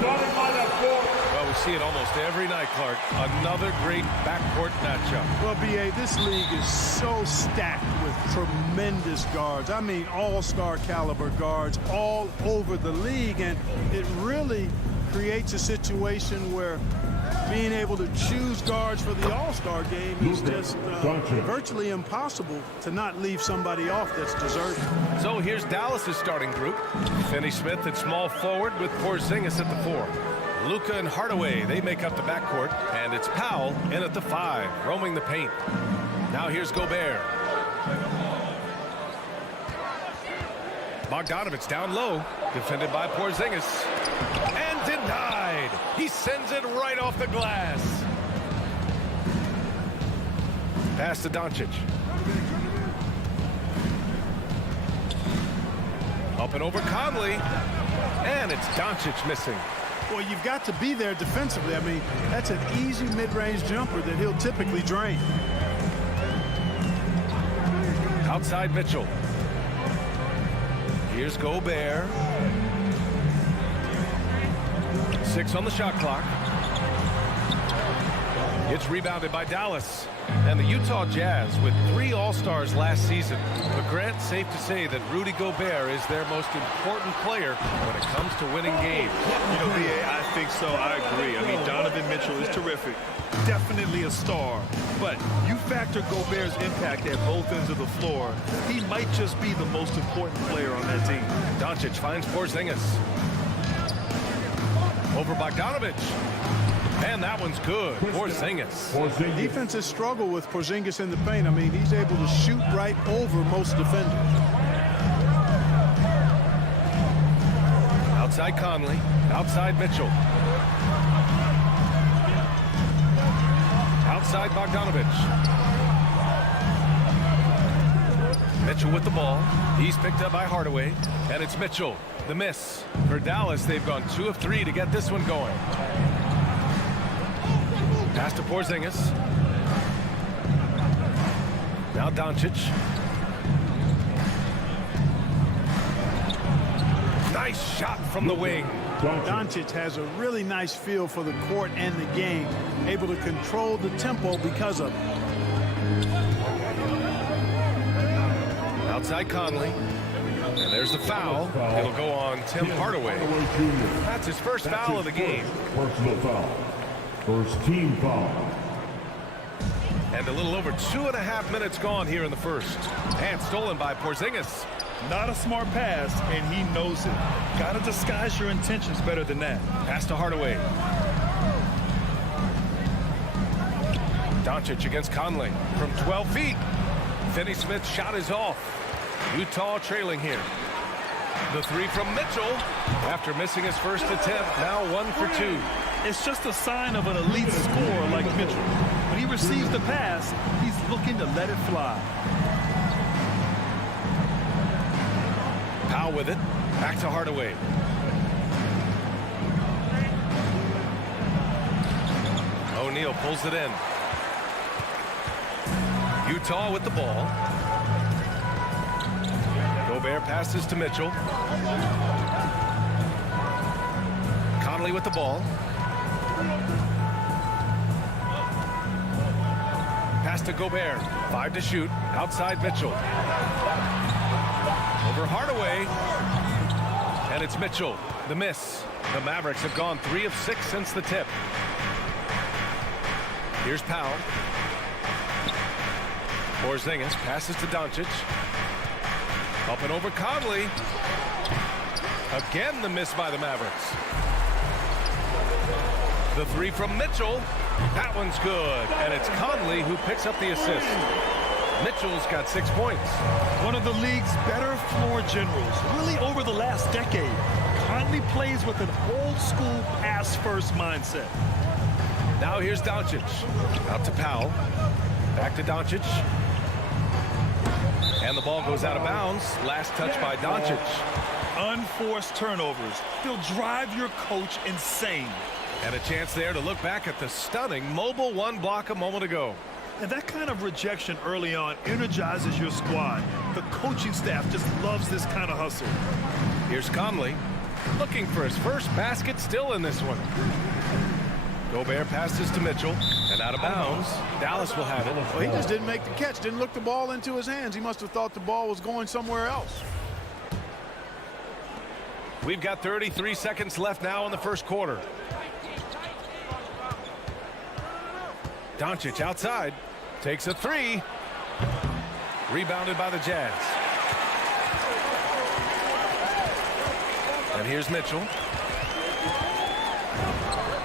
Well, we see it almost every night, Clark. Another great backcourt matchup. Well, B.A., this league is so stacked with tremendous guards. I mean, all-star caliber guards all over the league, and it really creates a situation where being able to choose guards for the all-star game is just virtually impossible to not leave somebody off that's deserving. So here's Dallas's starting group. Finney-Smith at small forward with Porzingis at the 4. Luka and Hardaway, they make up the backcourt. And it's Powell in at the 5, roaming the paint. Now here's Gobert. Bogdanovich down low, defended by Porzingis. And denied. He sends it right off the glass. Pass to Doncic. Up and over Conley. And it's Doncic missing. Well, you've got to be there defensively. I mean, that's an easy mid-range jumper that he'll typically drain. Outside Mitchell. Here's Gobert. 6 on the shot clock. It's rebounded by Dallas. And the Utah Jazz with 3 All-Stars last season. But Grant, safe to say that Rudy Gobert is their most important player when it comes to winning games. You know, B.A., I think so. I agree. I mean, Donovan Mitchell is terrific. Definitely a star. But you factor Gobert's impact at both ends of the floor, he might just be the most important player on that team. Doncic finds Porzingis. Over Bogdanovich. And that one's good. Porzingis. Defenses struggle with Porzingis in the paint. I mean, he's able to shoot right over most defenders. Outside Conley. Outside Mitchell. Outside Bogdanovich. Mitchell with the ball. He's picked up by Hardaway. And it's Mitchell. The miss. For Dallas, they've gone 2 of 3 to get this one going. Pass to Porzingis. Now Doncic. Nice shot from the wing. Doncic has a really nice feel for the court and the game, able to control the tempo because of it. Outside Conley. And there's the foul. It'll go on Tim Hardaway. That's his first foul of the game. Personal foul. First team foul. And a little over 2.5 minutes gone here in the first. And stolen by Porzingis. Not a smart pass, and he knows it. Got to disguise your intentions better than that. Pass to Hardaway. Doncic against Conley from 12 feet. Finney-Smith's shot is off. Utah trailing here. The 3 from Mitchell. After missing his first attempt, now 1 for 2. It's just a sign of an elite scorer like Mitchell. When he receives the pass, he's looking to let it fly. Powell with it. Back to Hardaway. O'Neal pulls it in. Utah with the ball. Gobert passes to Mitchell. Conley with the ball. Pass to Gobert. 5 to shoot. Outside Mitchell. Over Hardaway. And it's Mitchell. The miss. The Mavericks have gone 3 of 6 since the tip. Here's Powell. Porzingis passes to Doncic. Up and over Conley. Again the miss by the Mavericks. The 3 from Mitchell. That one's good. And it's Conley who picks up the assist. Mitchell's got 6 points. One of the league's better floor generals, really over the last decade. Conley plays with an old-school pass-first mindset. Now here's Doncic. Out to Powell. Back to Doncic. And the ball goes out of bounds. Last touch by Doncic. Unforced turnovers. They'll drive your coach insane. And a chance there to look back at the stunning mobile 1 block a moment ago. And that kind of rejection early on energizes your squad. The coaching staff just loves this kind of hustle. Here's Conley. looking for his first basket still in this one. Gobert passes to Mitchell, and out of bounds. Dallas will have it. Well, he just didn't make the catch, didn't look the ball into his hands. He must have thought the ball was going somewhere else. We've got 33 seconds left now in the first quarter. Doncic outside, takes a three. Rebounded by the Jazz. And here's Mitchell.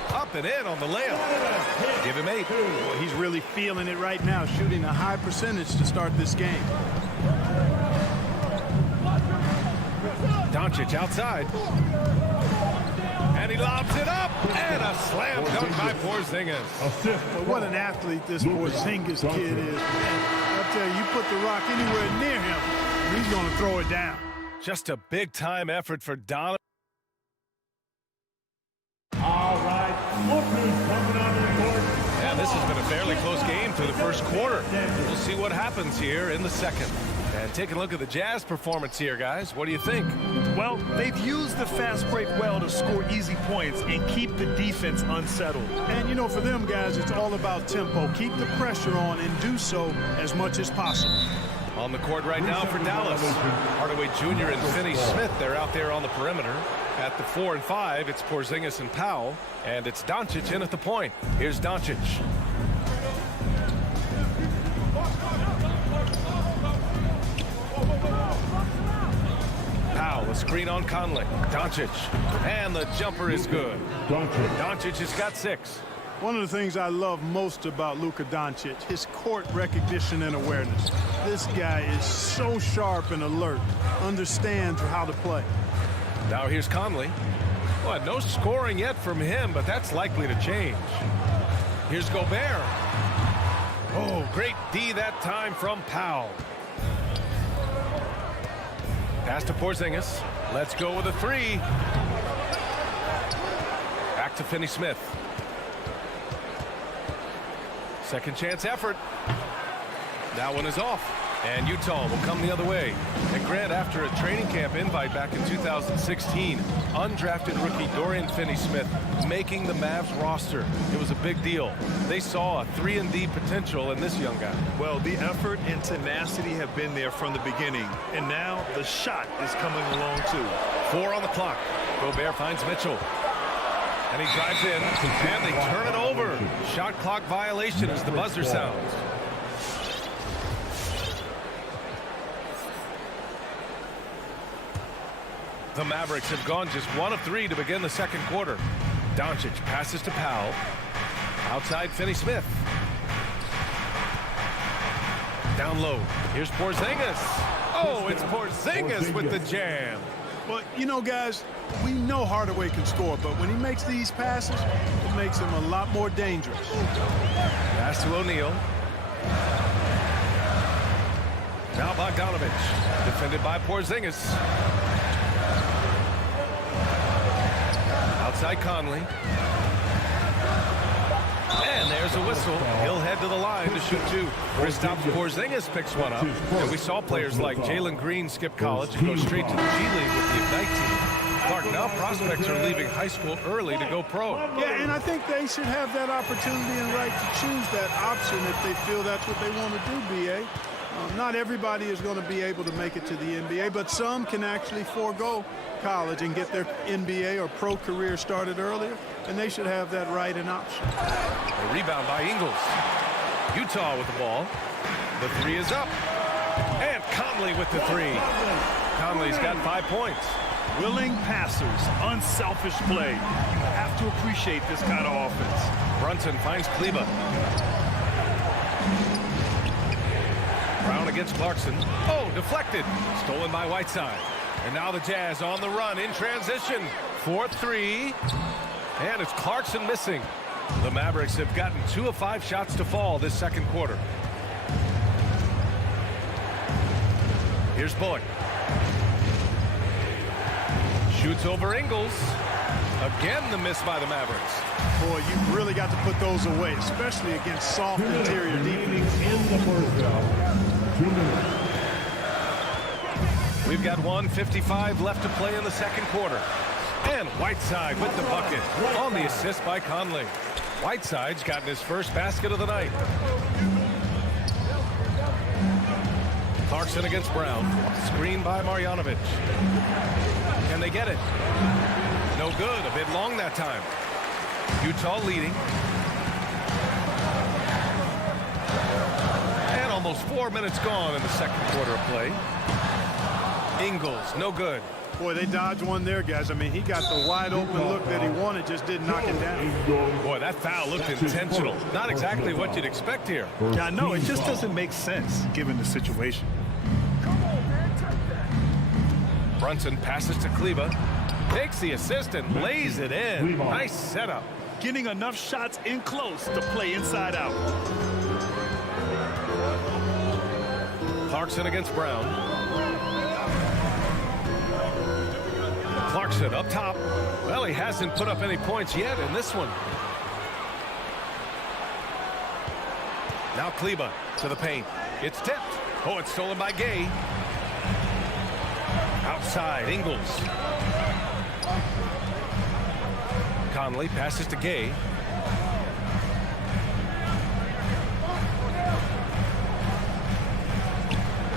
Up and in on the layup. Give him 8. Well, he's really feeling it right now, shooting a high percentage to start this game. Doncic outside. And he lobs it up. And a slam dunk by Porzingis. Well, what an athlete this Porzingis kid is. I'll tell you, you put the rock anywhere near him, and he's going to throw it down. Just a big-time effort for Donovan. All right, look who's coming onto the court. And this has been a fairly close game through the first quarter. We'll see what happens here in the second. And taking a look at the Jazz performance here, guys. What do you think? Well, they've used the fast break well to score easy points and keep the defense unsettled. And, you know, for them guys, it's all about tempo. Keep the pressure on and do so as much as possible. On the court right now for Dallas. Hardaway Jr. and Finney Smith, they're out there on the perimeter. At the 4 and 5, it's Porzingis and Powell. And it's Doncic in at the point. Here's Doncic. Powell, a screen on Conley. Doncic. And the jumper is good. Doncic has got 6. One of the things I love most about Luka Doncic, his court recognition and awareness. This guy is so sharp and alert, understands how to play. Now here's Conley. Well, no scoring yet from him, but that's likely to change. Here's Gobert. Oh, great D that time from Powell. Pass to Porzingis. Let's go with a 3. Back to Finney Smith. Second chance effort. That one is off. And Utah will come the other way. And Grant, after a training camp invite back in 2016, undrafted rookie Dorian Finney-Smith making the Mavs roster. It was a big deal. They saw a 3-and-D potential in this young guy. Well, the effort and tenacity have been there from the beginning. And now the shot is coming along too. 4 on the clock. Gobert finds Mitchell. And he drives in, and they turn it over. Shot clock violation as the buzzer sounds. The Mavericks have gone just 1 of 3 to begin the second quarter. Doncic passes to Powell. Outside Finney-Smith. Down low. Here's Porzingis. Oh, it's Porzingis with the jam. Well, you know, guys, we know Hardaway can score, but when he makes these passes, it makes him a lot more dangerous. Pass to O'Neal. Now Bogdanovich. Defended by Porzingis. Outside Conley. And there's a whistle. He'll head to the line to shoot 2. Kristaps Porzingis picks one up. And we saw players like Jalen Green skip college and go straight to the G League with the Ignite team. Clark, now prospects are leaving high school early to go pro. Yeah, and I think they should have that opportunity and right to choose that option if they feel that's what they want to do, B.A. Not everybody is going to be able to make it to the NBA, but some can actually forego college and get their NBA or pro career started earlier, and they should have that right and option. A rebound by Ingles. Utah with the ball. The 3 is up. And Conley with the 3. Conley's got 5 points. Willing passers, unselfish play. You have to appreciate this kind of offense. Brunson finds Kleba. Brown against Clarkson. Oh, deflected. Stolen by Whiteside. And now the Jazz on the run in transition. 4-3. And it's Clarkson missing. The Mavericks have gotten 2 of 5 shots to fall this second quarter. Here's Bullock. Shoots over Ingles. Again, the miss by the Mavericks. Boy, you've really got to put those away, especially against soft interior defense. In the first 2 minutes. We've got 1:55 left to play in the second quarter. And Whiteside with the bucket on the assist by Conley. Whiteside's gotten his first basket of the night. Clarkson against Brown. Screen by Marjanovic. Can they get it? No good. A bit long that time. Utah leading. And almost 4 minutes gone in the second quarter of play. Ingles, no good. Boy, they dodged one there, guys. I mean, he got the wide open look that he wanted, just didn't knock it down. Boy, that foul looked intentional. Not exactly what you'd expect here. Yeah, no, it just doesn't make sense given the situation. Brunson passes to Kleba. Takes the assist and lays it in. Nice setup. Getting enough shots in close to play inside out. Clarkson against Brown. Clarkson up top. Well, he hasn't put up any points yet in this one. Now Kleba to the paint. It's tipped. Oh, it's stolen by Gay. Outside, Ingles. Conley passes to Gay.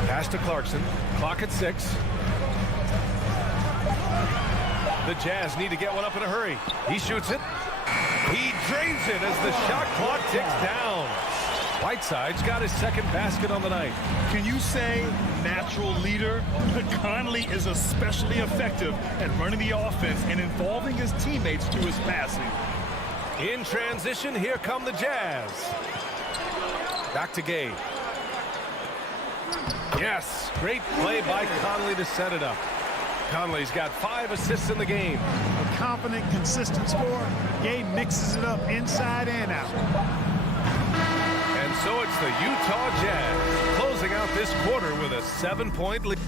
Pass to Clarkson. Clock at 6. The Jazz need to get one up in a hurry. He shoots it. He drains it as the shot clock ticks down. Whiteside's got his second basket on the night. Can you say natural leader? Conley is especially effective at running the offense and involving his teammates through his passing. In transition, here come the Jazz. Back to Gay. Yes, great play by Conley to set it up. Conley's got 5 assists in the game. A confident, consistent scorer. Gay mixes it up inside and out. And so it's the Utah Jazz closing out this quarter with a 7-point lead.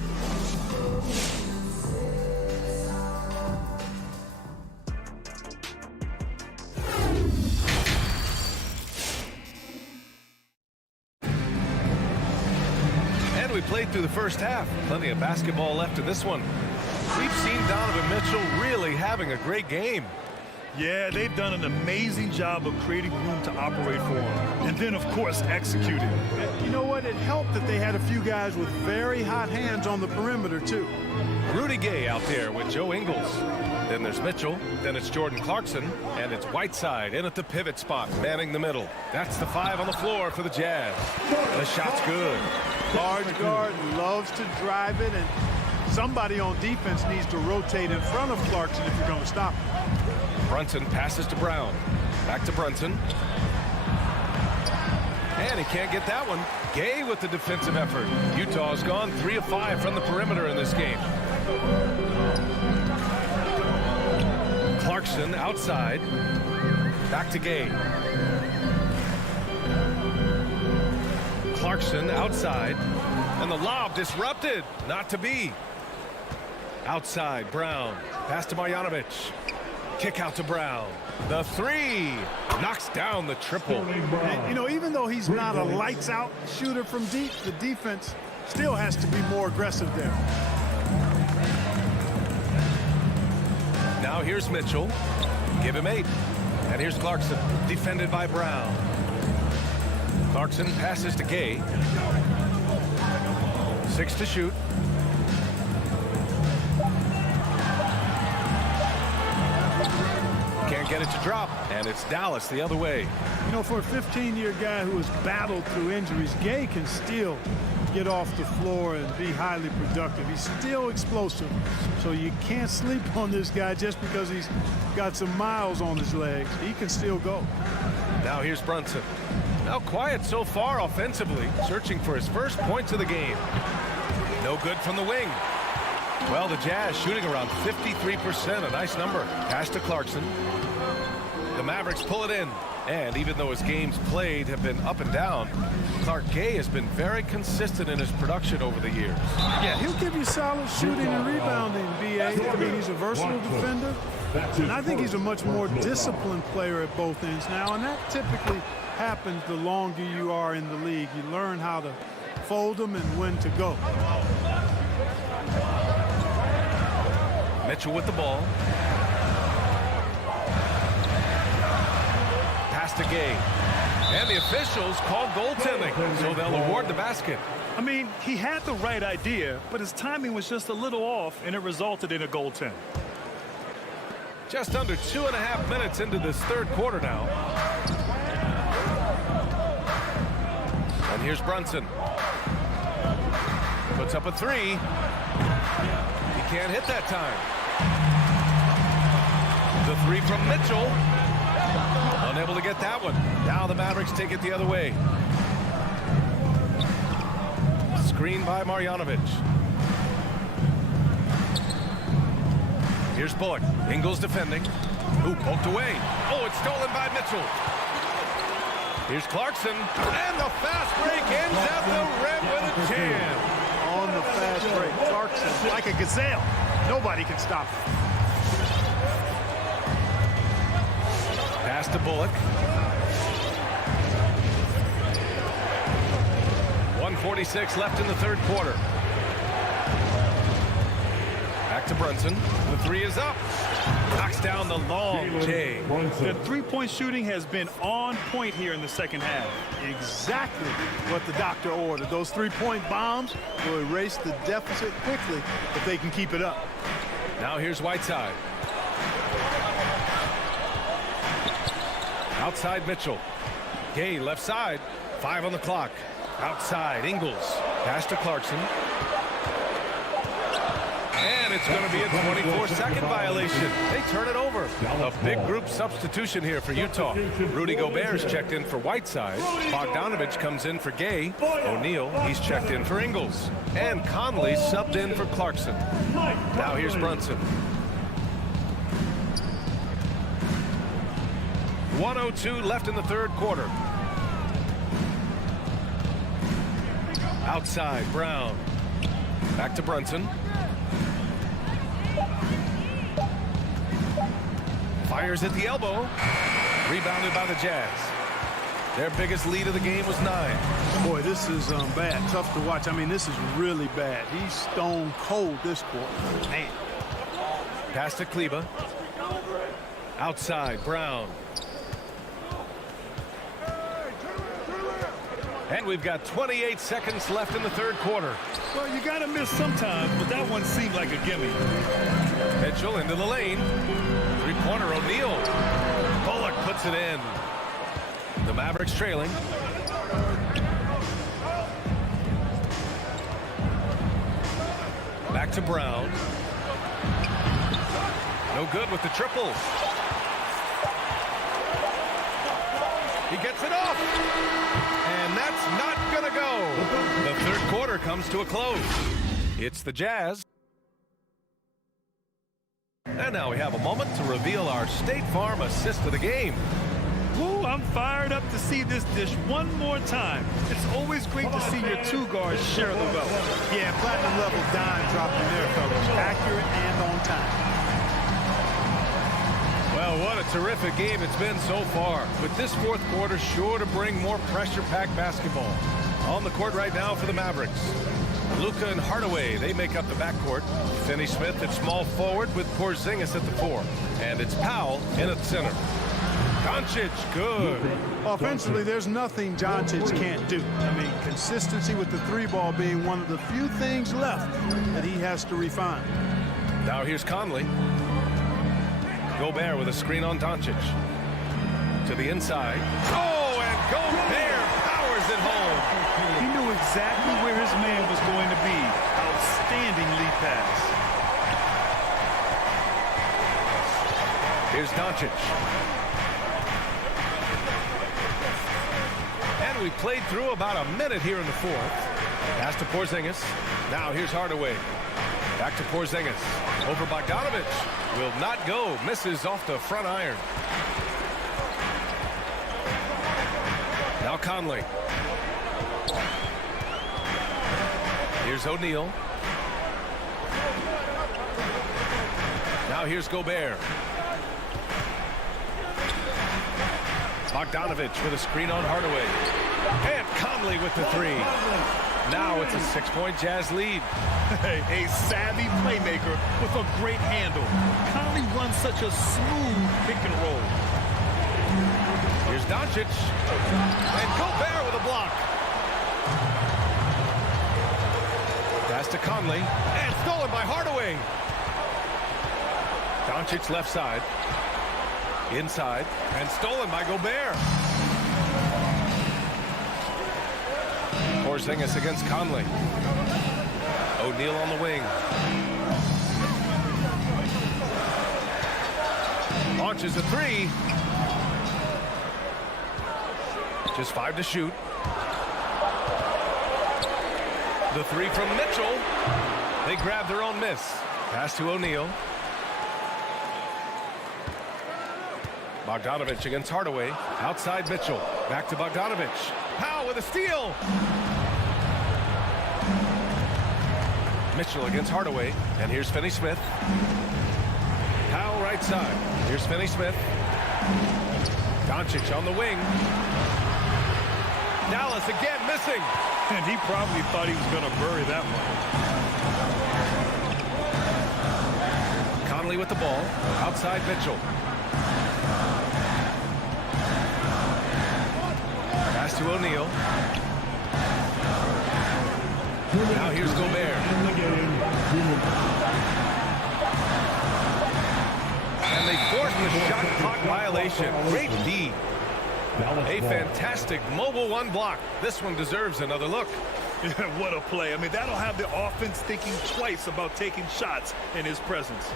And we played through the first half. Plenty of basketball left in this one. We've seen Donovan Mitchell really having a great game. Yeah, they've done an amazing job of creating room to operate for him. And then, of course, executing. You know what? It helped that they had a few guys with very hot hands on the perimeter, too. Rudy Gay out there with Joe Ingles. Then there's Mitchell. Then it's Jordan Clarkson. And it's Whiteside in at the pivot spot, manning the middle. That's the 5 on the floor for the Jazz. The shot's good. Large guard loves to drive it, and somebody on defense needs to rotate in front of Clarkson if you're going to stop him. Brunson passes to Brown. Back to Brunson. And he can't get that one. Gay with the defensive effort. Utah's gone 3 of 5 from the perimeter in this game. Clarkson outside. Back to Gay. Clarkson outside. And the lob disrupted. Not to be. Outside, Brown. Pass to Marjanovic. Kick out to Brown. The 3 knocks down the triple. And, you know, even though he's not a lights-out shooter from deep, the defense still has to be more aggressive there. Now here's Mitchell. Give him 8. And here's Clarkson, defended by Brown. Clarkson passes to Gay. 6 to shoot. Can't get it to drop, and it's Dallas the other way. You know, for a 15-year guy who has battled through injuries, Gay can still get off the floor and be highly productive. He's still explosive, so you can't sleep on this guy just because he's got some miles on his legs. He can still go. Now here's Brunson. Now quiet so far offensively, searching for his first points of the game. No good from the wing. Well, the Jazz shooting around 53%, a nice number. Pass to Clarkson. The Mavericks pull it in. And even though his games played have been up and down, Clark Gay has been very consistent in his production over the years. Yeah, he'll give you solid shooting and rebounding, B.A. I mean, he's a versatile defender. And I think he's a much more disciplined player at both ends now. And that typically happens the longer you are in the league. You learn how to fold them and when to go. Mitchell with the ball. pass to Gay. And the officials called goaltending, so they'll award the basket. I mean, he had the right idea, but his timing was just a little off, and it resulted in a goaltend. Just under 2.5 minutes into this third quarter now. And here's Brunson. Puts up a three. He can't hit that time. The three from Mitchell. Unable to get that one. Now the Mavericks take it the other way. Screen by Marjanovic. Here's Bullock. Ingles defending. Ooh, poked away. Oh, it's stolen by Mitchell. Here's Clarkson. And the fast break ends at the rim with a jam. On the fast break, Clarkson, like a gazelle. Nobody can stop him. Pass to Bullock. 1:46 left in the third quarter. Back to Brunson. The three is up. Knocks down the long J. The three-point shooting has been on point here in the second half. Exactly what the doctor ordered. Those three-point bombs will erase the deficit quickly if they can keep it up. Now here's Whiteside. Outside Mitchell. Gay left side. 5 on the clock. Outside Ingles. Pass to Clarkson. And it's going to be a 24-second violation. They turn it over. A big group substitution here for Utah. Rudy Gobert's checked in for Whiteside. Bogdanovich comes in for Gay. O'Neal, he's checked in for Ingles. And Conley subbed in for Clarkson. Now here's Brunson. 1:02 left in the third quarter. Outside, Brown. Back to Brunson. Fires at the elbow. Rebounded by the Jazz. Their biggest lead of the game was 9. Boy, this is bad. Tough to watch. I mean, this is really bad. He's stone cold this quarter. Man. Pass to Kleba. Outside, Brown. And we've got 28 seconds left in the third quarter. Well, you got to miss sometimes, but that one seemed like a gimme. Mitchell into the lane. Three-pointer O'Neal. Bullock puts it in. The Mavericks trailing. Back to Brown. No good with the triple. He gets it off. And that's not going to go. The third quarter comes to a close. It's the Jazz. And now we have a moment to reveal our State Farm assist of the game. Ooh, I'm fired up to see this dish one more time. It's always great to see your two guards share the wealth. Yeah, platinum level dime dropping there, fellas. Accurate and on time. Well, what a terrific game it's been so far. With this fourth quarter sure to bring more pressure-packed basketball. On the court right now for the Mavericks. Luka and Hardaway, they make up the backcourt. Finney-Smith at small forward with Porzingis at the 4. And it's Powell in at center. Doncic, good. Offensively, there's nothing Doncic can't do. I mean, consistency with the three ball being one of the few things left that he has to refine. Now here's Conley. Gobert with a screen on Doncic. To the inside. Oh, and Gobert powers it home. He knew exactly where his man was going to be. Outstanding lead pass. Here's Doncic. And we played through about a minute here in the fourth. Pass to Porzingis. Now here's Hardaway. Back to Porzingis. Over Bogdanovich. Will not go. Misses off the front iron. Now Conley. Here's O'Neal. Now here's Gobert. Bogdanovich with a screen on Hardaway. And Conley with the 3. Now it's a 6-point Jazz lead. A savvy playmaker with a great handle. Conley runs such a smooth pick and roll. Here's Doncic. And Gobert with a block. Pass to Conley. And stolen by Hardaway. Doncic left side. Inside. And stolen by Gobert. Porzingis against Conley. O'Neal on the wing. Launches a three. Just 5 to shoot. The three from Mitchell. They grab their own miss. Pass to O'Neal. Bogdanovich against Hardaway. Outside Mitchell. Back to Bogdanovich. Powell with a steal. Mitchell against Hardaway. And here's Finney-Smith. Powell right side. Here's Finney-Smith. Doncic on the wing. Dallas again missing. And he probably thought he was going to bury that one. Conley with the ball. Outside Mitchell. Pass to O'Neal. Now here's Gobert. And they force the shot clock violation. Great D. A fantastic mobile one block. This one deserves another look. What a play. I mean, that'll have the offense thinking twice about taking shots in his presence.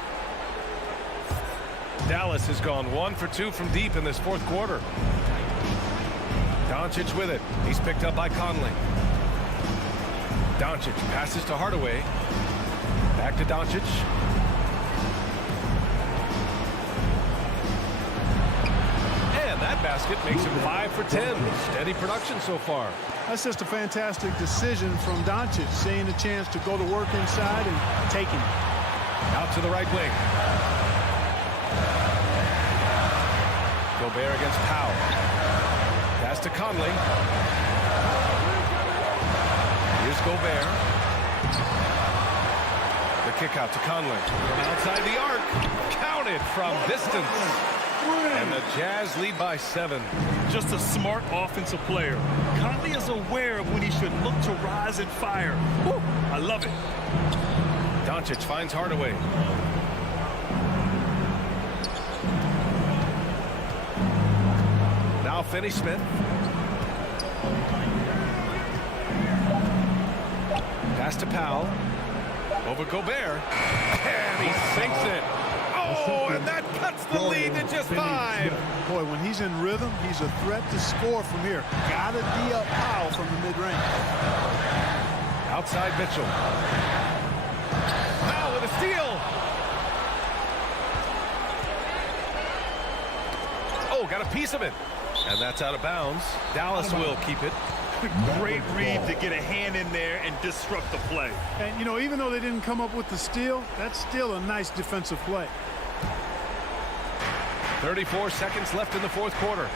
Dallas has gone 1 for 2 from deep in this fourth quarter. Doncic with it. He's picked up by Conley. Doncic passes to Hardaway. Back to Doncic. And that basket makes him 5 for 10. Steady production so far. That's just a fantastic decision from Doncic, seeing the chance to go to work inside and taking it. Out to the right wing. Gobert against Powell. Pass to Conley. Here's Gobert. The kick out to Conley. From outside the arc. Counted from distance. And the Jazz lead by 7. Just a smart offensive player. Conley is aware of when he should look to rise and fire. Woo, I love it. Doncic finds Hardaway. Now Finney-Smith. Pass to Powell. Over Gobert. And he sinks it. Oh, and that cuts the lead to just 5. Boy, when he's in rhythm, he's a threat to score from here. Gotta D up Powell from the mid-range. Outside Mitchell. Powell with a steal. Oh, got a piece of it. And that's out of bounds. Dallas will keep it. Great read to get a hand in there and disrupt the play. And, you know, even though they didn't come up with the steal, that's still a nice defensive play. 34 seconds left in the fourth quarter.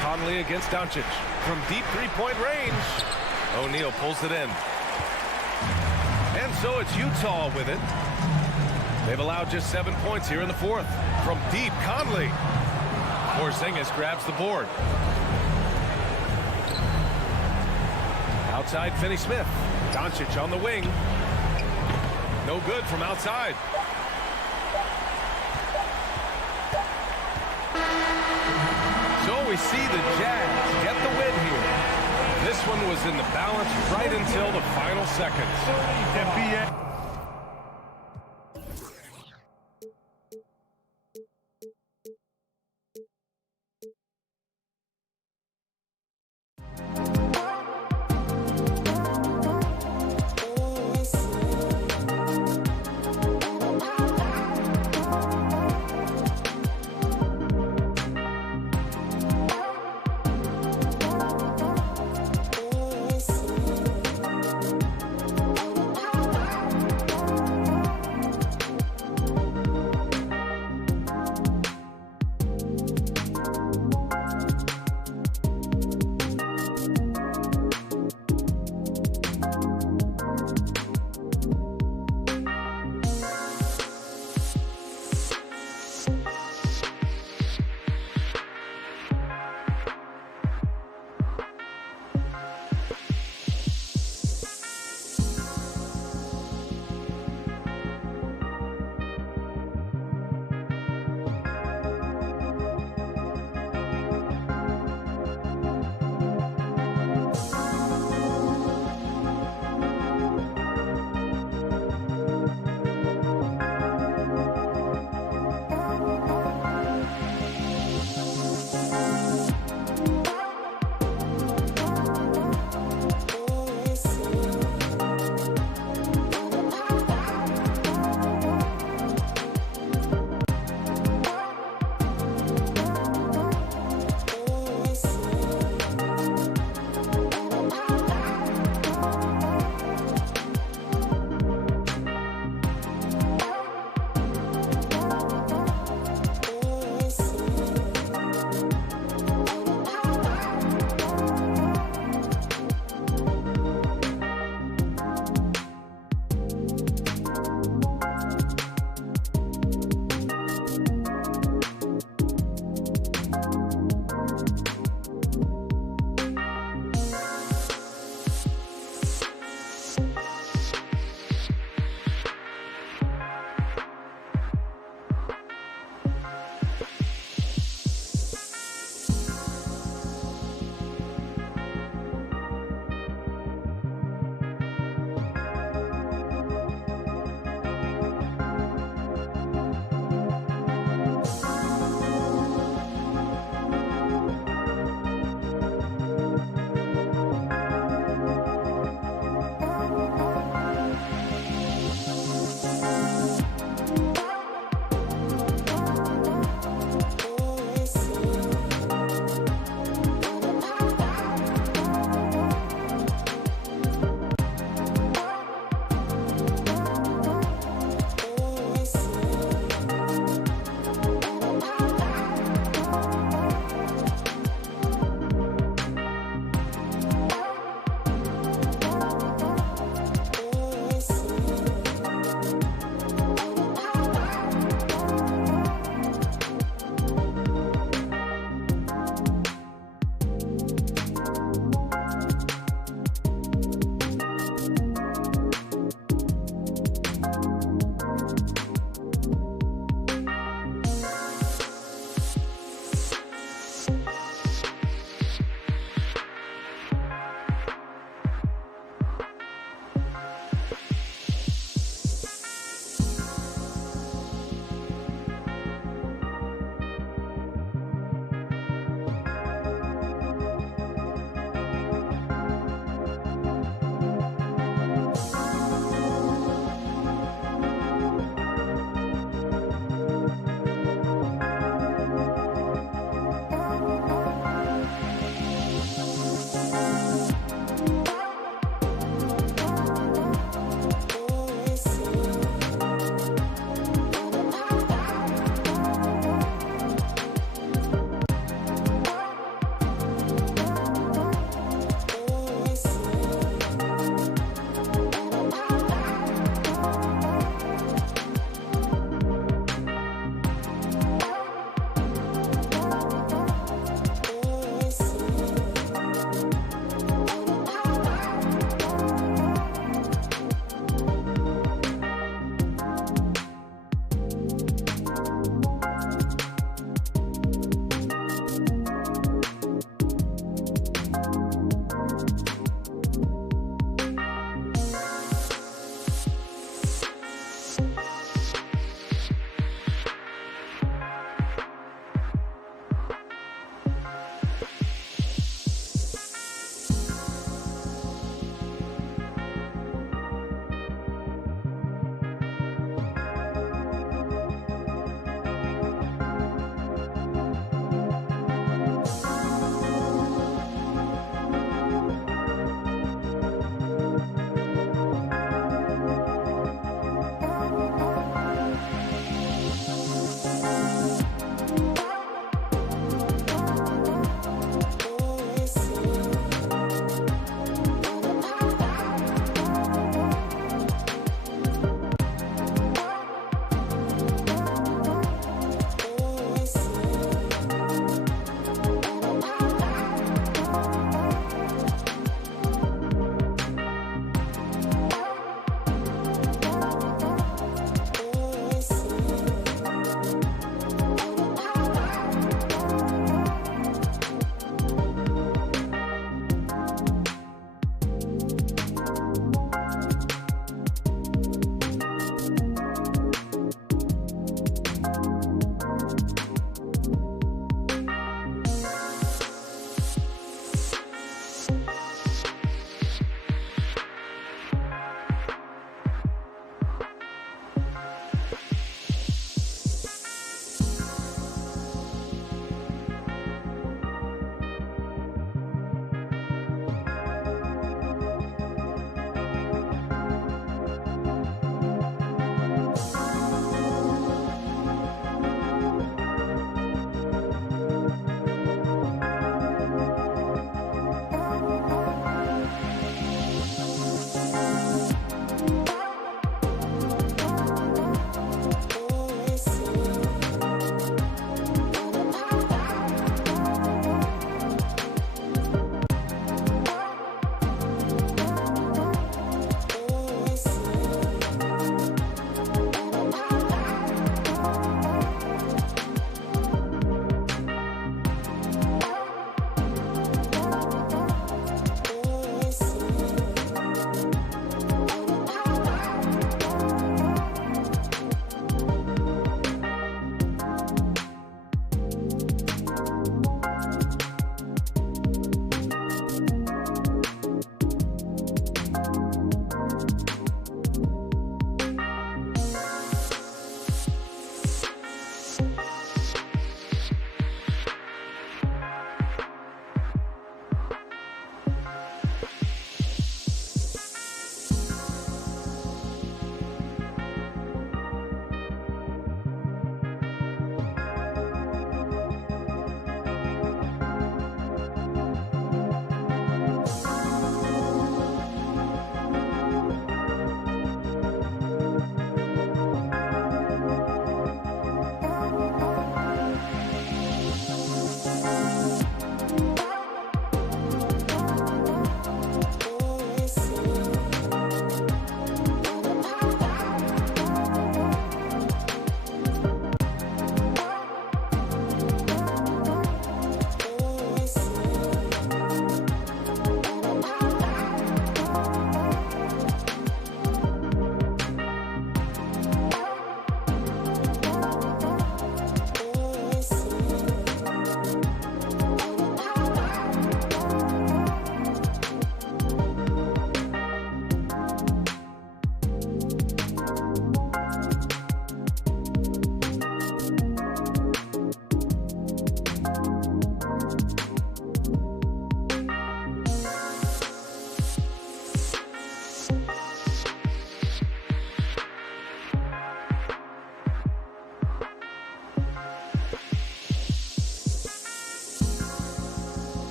Conley against Doncic. From deep three-point range. O'Neal pulls it in. And so it's Utah with it. They've allowed just 7 points here in the fourth. From deep, Conley. Porzingis grabs the board. Outside, Finney-Smith. Doncic on the wing. No good from outside. So we see the Jazz get the win here. This one was in the balance right until the final seconds. NBA.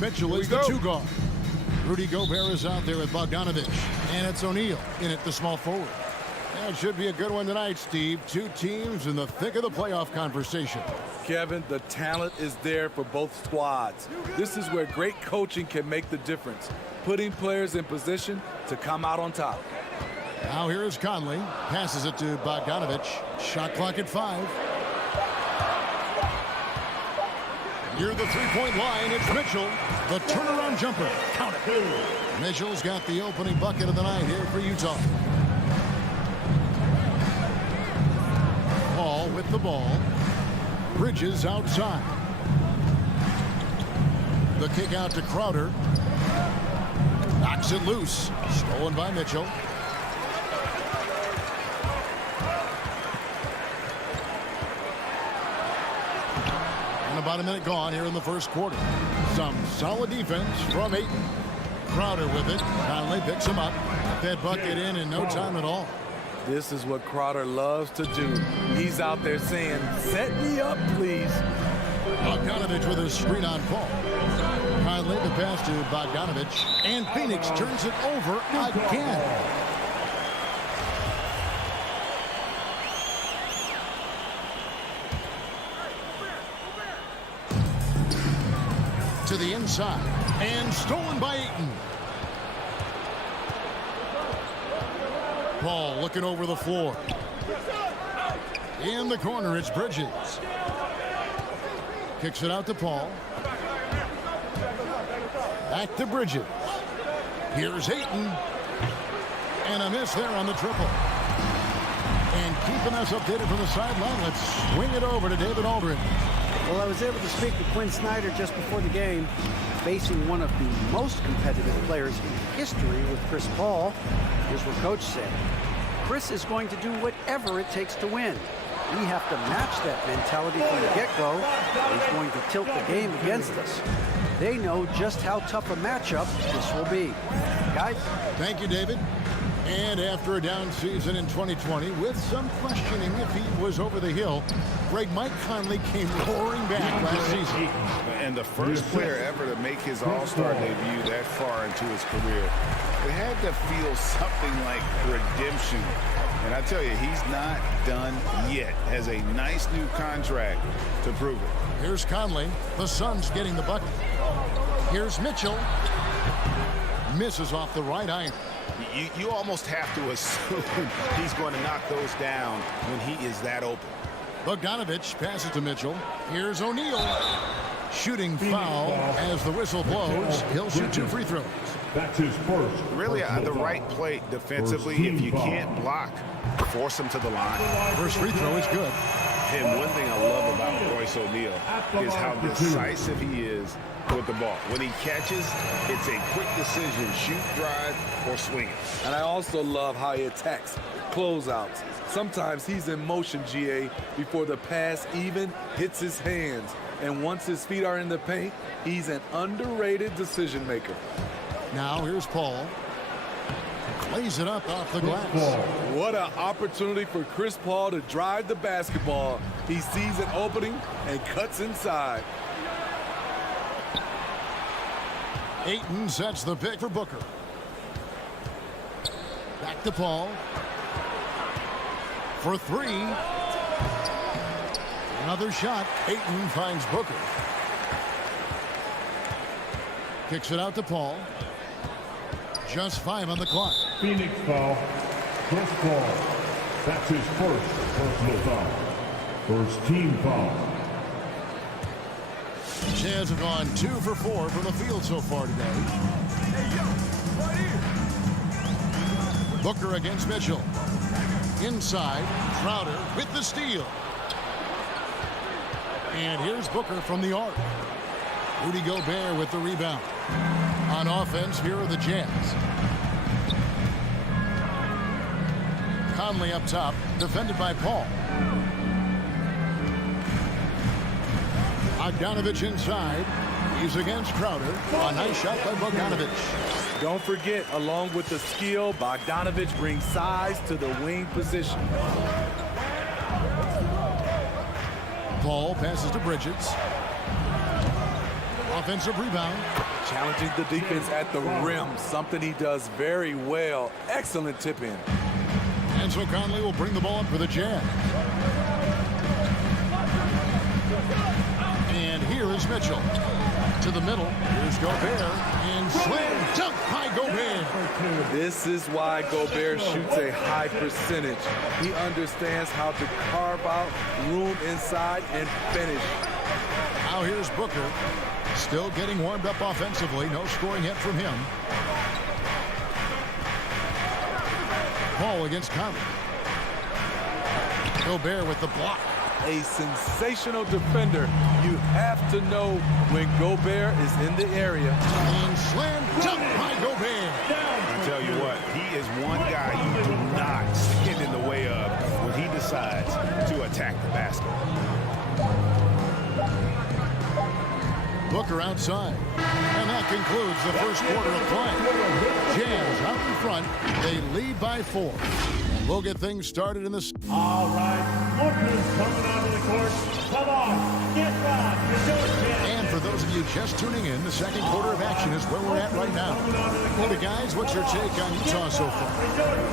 Mitchell is the 2 guard. Rudy Gobert is out there with Bogdanovich. And it's O'Neal in at the small forward. That should be a good one tonight, Steve. 2 teams in the thick of the playoff conversation. Kevin, the talent is there for both squads. This is where great coaching can make the difference, putting players in position to come out on top. Now here is Conley. Passes it to Bogdanovich. Shot clock at 5. Near the three-point line, it's Mitchell. The turnaround jumper. Count it. Mitchell's got the opening bucket of the night here for Utah. Paul with the ball. Bridges outside. The kick out to Crowder. Knocks it loose. Stolen by Mitchell. And about a minute gone here in the first quarter. Some solid defense from Ayton. Crowder with it. Conley picks him up. That bucket in no time at all. This is what Crowder loves to do. He's out there saying, set me up, please. Bogdanovich with a screen on Paul. Conley the pass to Bogdanovich. And Phoenix turns it over again. To the inside. And stolen by Ayton. Paul looking over the floor. In the corner, it's Bridges. Kicks it out to Paul. Back to Bridges. Here's Ayton. And a miss there on the triple. And keeping us updated from the sideline, let's swing it over to David Aldridge. Well, I was able to speak to Quinn Snyder just before the game, facing one of the most competitive players in history with Chris Paul. Here's what Coach said. Chris is going to do whatever it takes to win. We have to match that mentality from the get-go. He's going to tilt the game against us. They know just how tough a matchup this will be. Guys? Thank you, David. And after a down season in 2020, with some questioning if he was over the hill, Mike Conley came roaring back last season. And the first player ever to make his All-Star debut that far into his career. It had to feel something like redemption. And I tell you, he's not done yet. Has a nice new contract to prove it. Here's Conley. The Suns getting the bucket. Here's Mitchell. Misses off the right iron. You almost have to assume he's going to knock those down when he is that open. Bogdanovich passes to Mitchell. Here's O'Neal. Shooting foul as the whistle blows. He'll shoot 2 free throws. That's his first. Really, the right play defensively. If you can't block, force him to the line. First free throw is good. And one thing I love about Royce O'Neal is how decisive he is with the ball. When he catches, it's a quick decision, shoot, drive, or swing it. And I also love how he attacks closeouts. Sometimes he's in motion, GA, before the pass even hits his hands. And once his feet are in the paint, he's an underrated decision maker. Now here's Paul. Lays it up off the glass. What an opportunity for Chris Paul to drive the basketball. He sees an opening and cuts inside. Ayton sets the pick for Booker. Back to Paul. For 3. Another shot. Ayton finds Booker. Kicks it out to Paul. Just 5 on the clock. Phoenix foul. Chris Paul. That's his first personal foul. First team foul. Jazz have gone 2 for 4 from the field so far today. Booker against Mitchell. Inside, Crowder with the steal. And here's Booker from the arc. Rudy Gobert with the rebound. On offense, here are the Jazz. Conley up top, defended by Paul. Bogdanovich inside. He's against Crowder. A nice shot by Bogdanovich. Don't forget, along with the skill, Bogdanovich brings size to the wing position. Paul passes to Bridges. Offensive rebound. Challenging the defense at the rim, something he does very well. Excellent tip in. And so Conley will bring the ball up for the Jazz. And here is Mitchell. To the middle. Here's Gobert. And slam dunk by Gobert. This is why Gobert shoots a high percentage. He understands how to carve out room inside and finish. Now here's Booker. Still getting warmed up offensively. No scoring yet from him. Paul against Conley. Gobert with the block. A sensational defender. You have to know when Gobert is in the area. And slam dunk by Gobert. I tell you what, he is one guy you do not get in the way of when he decides to attack the basket. Booker outside. And that concludes the first quarter of play. Jazz out in front. They lead by 4. And we'll get things started in this. All right, Booker's coming onto the court. Come on, get back. And for those of you just tuning in, the second quarter of action is where we're at right now. Well, guys, what's your take on Utah so far?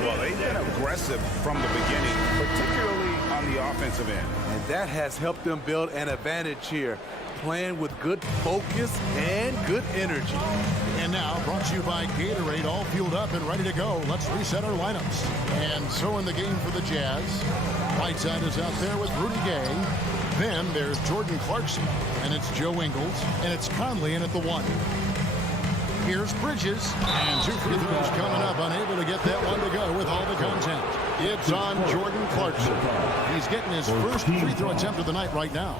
Well, they've been aggressive from the beginning, particularly on the offensive end. And that has helped them build an advantage here. Playing with good focus and good energy. And now, brought to you by Gatorade, all fueled up and ready to go. Let's reset our lineups. And so in the game for the Jazz, Whiteside is out there with Rudy Gay. Then there's Jordan Clarkson, and it's Joe Ingles, and it's Conley in at the 1. Here's Bridges, and 2 free throws coming up, unable to get that one to go with all the contact. It's on Jordan Clarkson. He's getting his first free throw attempt of the night right now.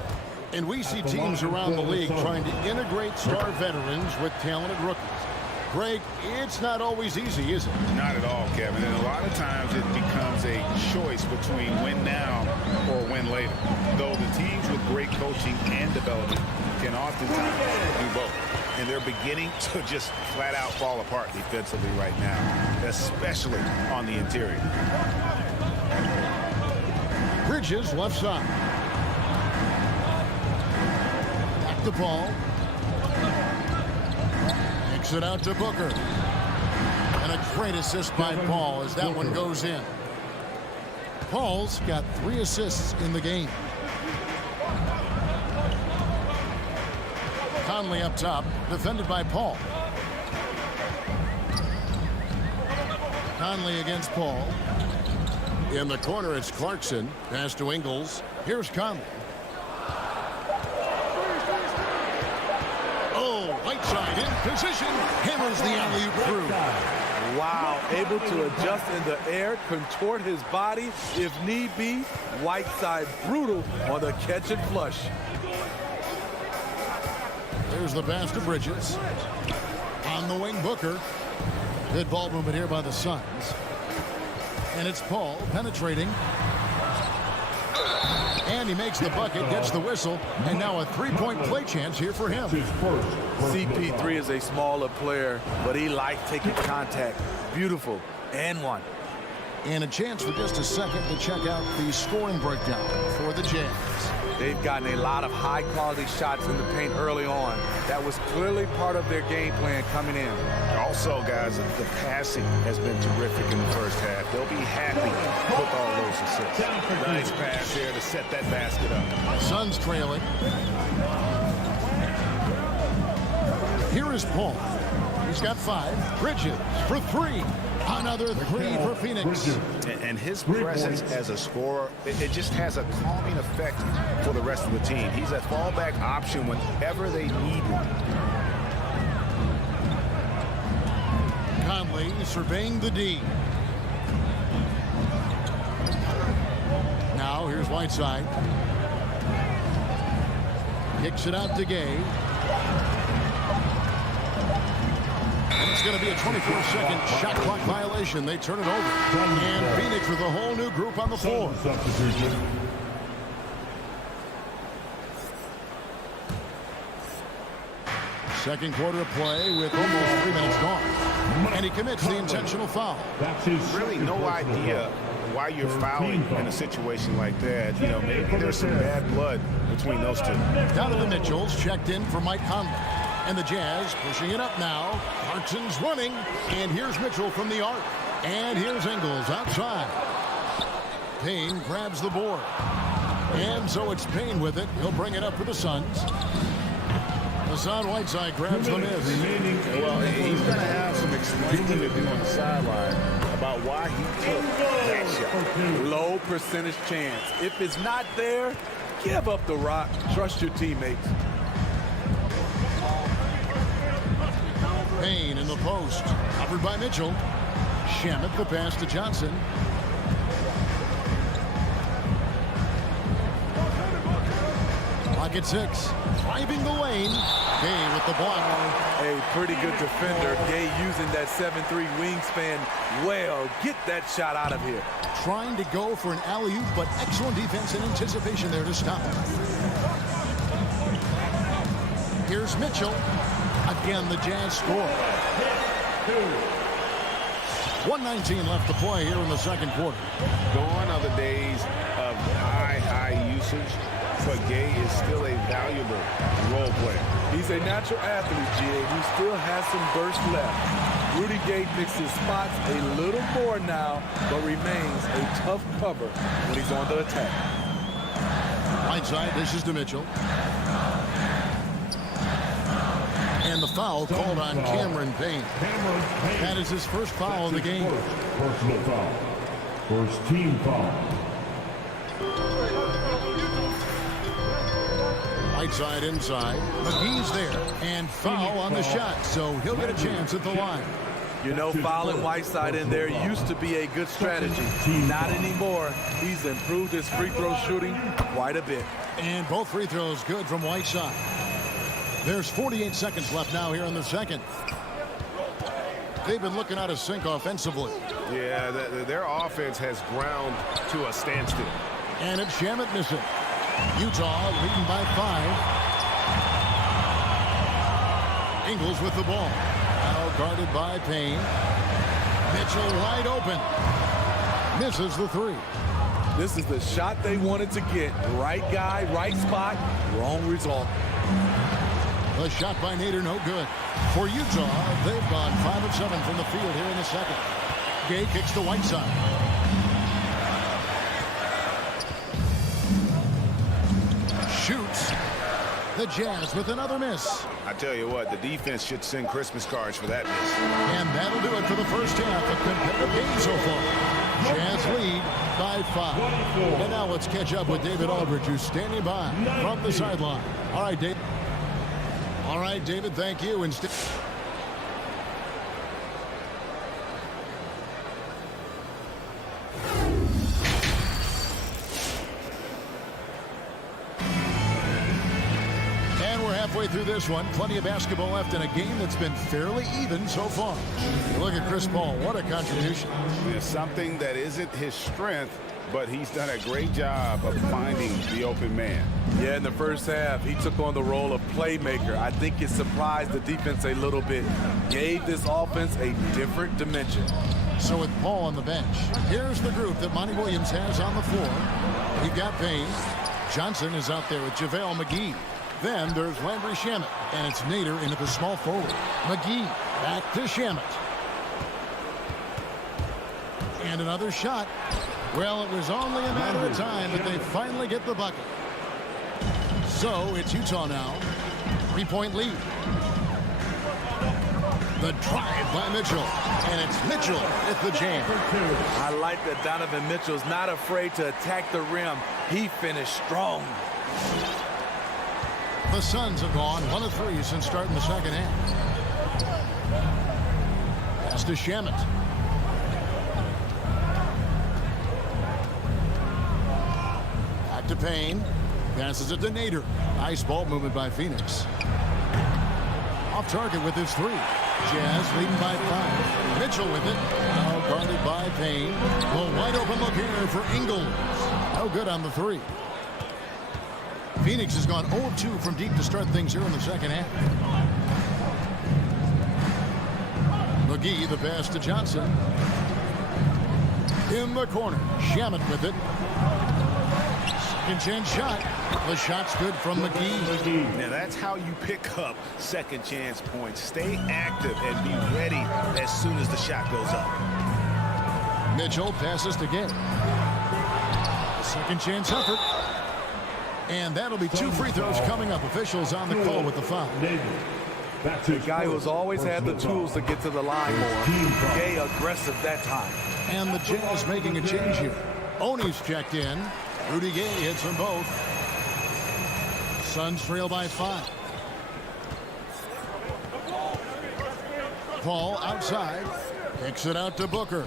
And we see teams around the league trying to integrate star veterans with talented rookies. Greg, it's not always easy, is it? Not at all, Kevin. And a lot of times it becomes a choice between win now or win later. Though the teams with great coaching and development can oftentimes do both. And they're beginning to just flat out fall apart defensively right now, especially on the interior. Bridges left side. Back to Paul. Kicks it out to Booker. And a great assist by Paul as that one goes in. Paul's got 3 assists in the game. Conley up top, defended by Paul. Conley against Paul. In the corner, it's Clarkson. Pass to Ingles. Here's Conley. Oh, Whiteside in position. Hammers the alley-oop through. Wow, able to adjust in the air, contort his body if need be. Whiteside brutal on the catch and flush. There's the pass to Bridges. On the wing, Booker. Good ball movement here by the Suns. And it's Paul penetrating. And he makes the bucket, gets the whistle, and now a three-point play chance here for him. CP3 is a smaller player, but he likes taking contact. Beautiful. And one. And a chance for just a second to check out the scoring breakdown for the Jazz. They've gotten a lot of high-quality shots in the paint early on. That was clearly part of their game plan coming in. Also, guys, the passing has been terrific in the first half. They'll be happy with all those assists. Nice pass there to set that basket up. Suns trailing. Here is Paul. He's got 5. Bridges for 3. Another 3 for Phoenix. And his presence as a scorer, it just has a calming effect for the rest of the team. He's a fallback option whenever they need one. Conley surveying the D. Now here's Whiteside. Kicks it out to Gay. And it's going to be a 24-second shot clock violation. They turn it over. And Phoenix with a whole new group on the floor. Second quarter of play with almost 3 minutes gone. And he commits the intentional foul. Really no idea why you're fouling in a situation like that. You know, maybe there's some bad blood between those two. Donovan Mitchell's checked in for Mike Conley. And the Jazz pushing it up now. Clarkson's running. And here's Mitchell from the arc. And here's Ingles outside. Payne grabs the board. And so it's Payne with it. He'll bring it up for the Suns. Hassan Whiteside grabs the miss. Well, he's going to have some explaining to do on the sideline about why he took that shot. Low percentage chance. If it's not there, give up the rock. Trust your teammates. Payne in the post. Covered by Mitchell. Shamet the pass to Johnson. Clock at 6. Driving the lane. Gay with the block. A pretty good defender. Gay using that 7'3" wingspan well. Get that shot out of here. Trying to go for an alley-oop, but excellent defense and anticipation there to stop. Here's Mitchell. Again, the Jazz score. 1:19 left to play here in the second quarter. Gone are the days of high usage, but Gay is still a valuable role player. He's a natural athlete, G.A., who still has some burst left. Rudy Gay picks his spots a little more now, but remains a tough cover when he's on the attack. Right side dishes to Mitchell. And the foul called on Cameron Payne. That is his first foul of the game. Personal foul. First team foul. Right side inside. McGee's there. And foul on the shot. So he'll get a chance at the line. You know, fouling Whiteside in there used to be a good strategy. Not anymore. He's improved his free throw shooting quite a bit. And both free throws good from Whiteside. There's 48 seconds left now here in the second. They've been looking out of sync offensively. Yeah, their offense has ground to a standstill. And it's Shamet missing. Utah leading by 5. Ingles with the ball. Now guarded by Payne. Mitchell wide open. Misses the 3. This is the shot they wanted to get. Right guy, right spot, wrong result. The shot by Nader, no good. For Utah, they've gone 5 of 7 from the field here in the second. Gay kicks to Whiteside. Shoots. The Jazz with another miss. I tell you what, the defense should send Christmas cards for that miss. And that'll do it for the first half of competitive game so far. Jazz lead by 5. And now let's catch up with David Aldridge, who's standing by from the sideline. All right, David. All right, David, thank you. And we're halfway through this one. Plenty of basketball left in a game that's been fairly even so far. Look at Chris Paul. What a contribution. It's something that isn't his strength, but he's done a great job of finding the open man. Yeah, in the first half, he took on the role of playmaker. I think it surprised the defense a little bit. Gave this offense a different dimension. So with Paul on the bench, here's the group that Monty Williams has on the floor. We've got Payne. Johnson is out there with JaVale McGee. Then there's Landry Shamet, and it's Nader into the small forward. McGee back to Shamet. And another shot. Well, it was only a matter of time that they finally get the bucket. So it's Utah now. 3-point lead. The drive by Mitchell. And it's Mitchell at the jam. I like that Donovan Mitchell's not afraid to attack the rim. He finished strong. The Suns have gone 1 of 3 since starting the second half. Pass to Shamet. Back to Payne. Passes it to Nader. Nice ball movement by Phoenix. Off target with his 3. Jazz leading by 5. Mitchell with it. Now guarded by Payne. A wide open look here for Ingles. No good on the 3. Phoenix has gone 0-2 from deep to start things here in the second half. McGee, the pass to Johnson. In the corner. Shamet with it. Second chance shot. The shot's good from McGee. Now that's how you pick up second chance points. Stay active and be ready as soon as the shot goes up. Mitchell passes to Gay. Second chance effort. And that'll be 2 free throws coming up. Officials on the call with the foul. The guy who's always had the tools to get to the line more. Gay aggressive that time. And the Jazz making a change here. Oni's checked in. Rudy Gay hits them both. Suns trail by 5. Paul outside. Kicks it out to Booker.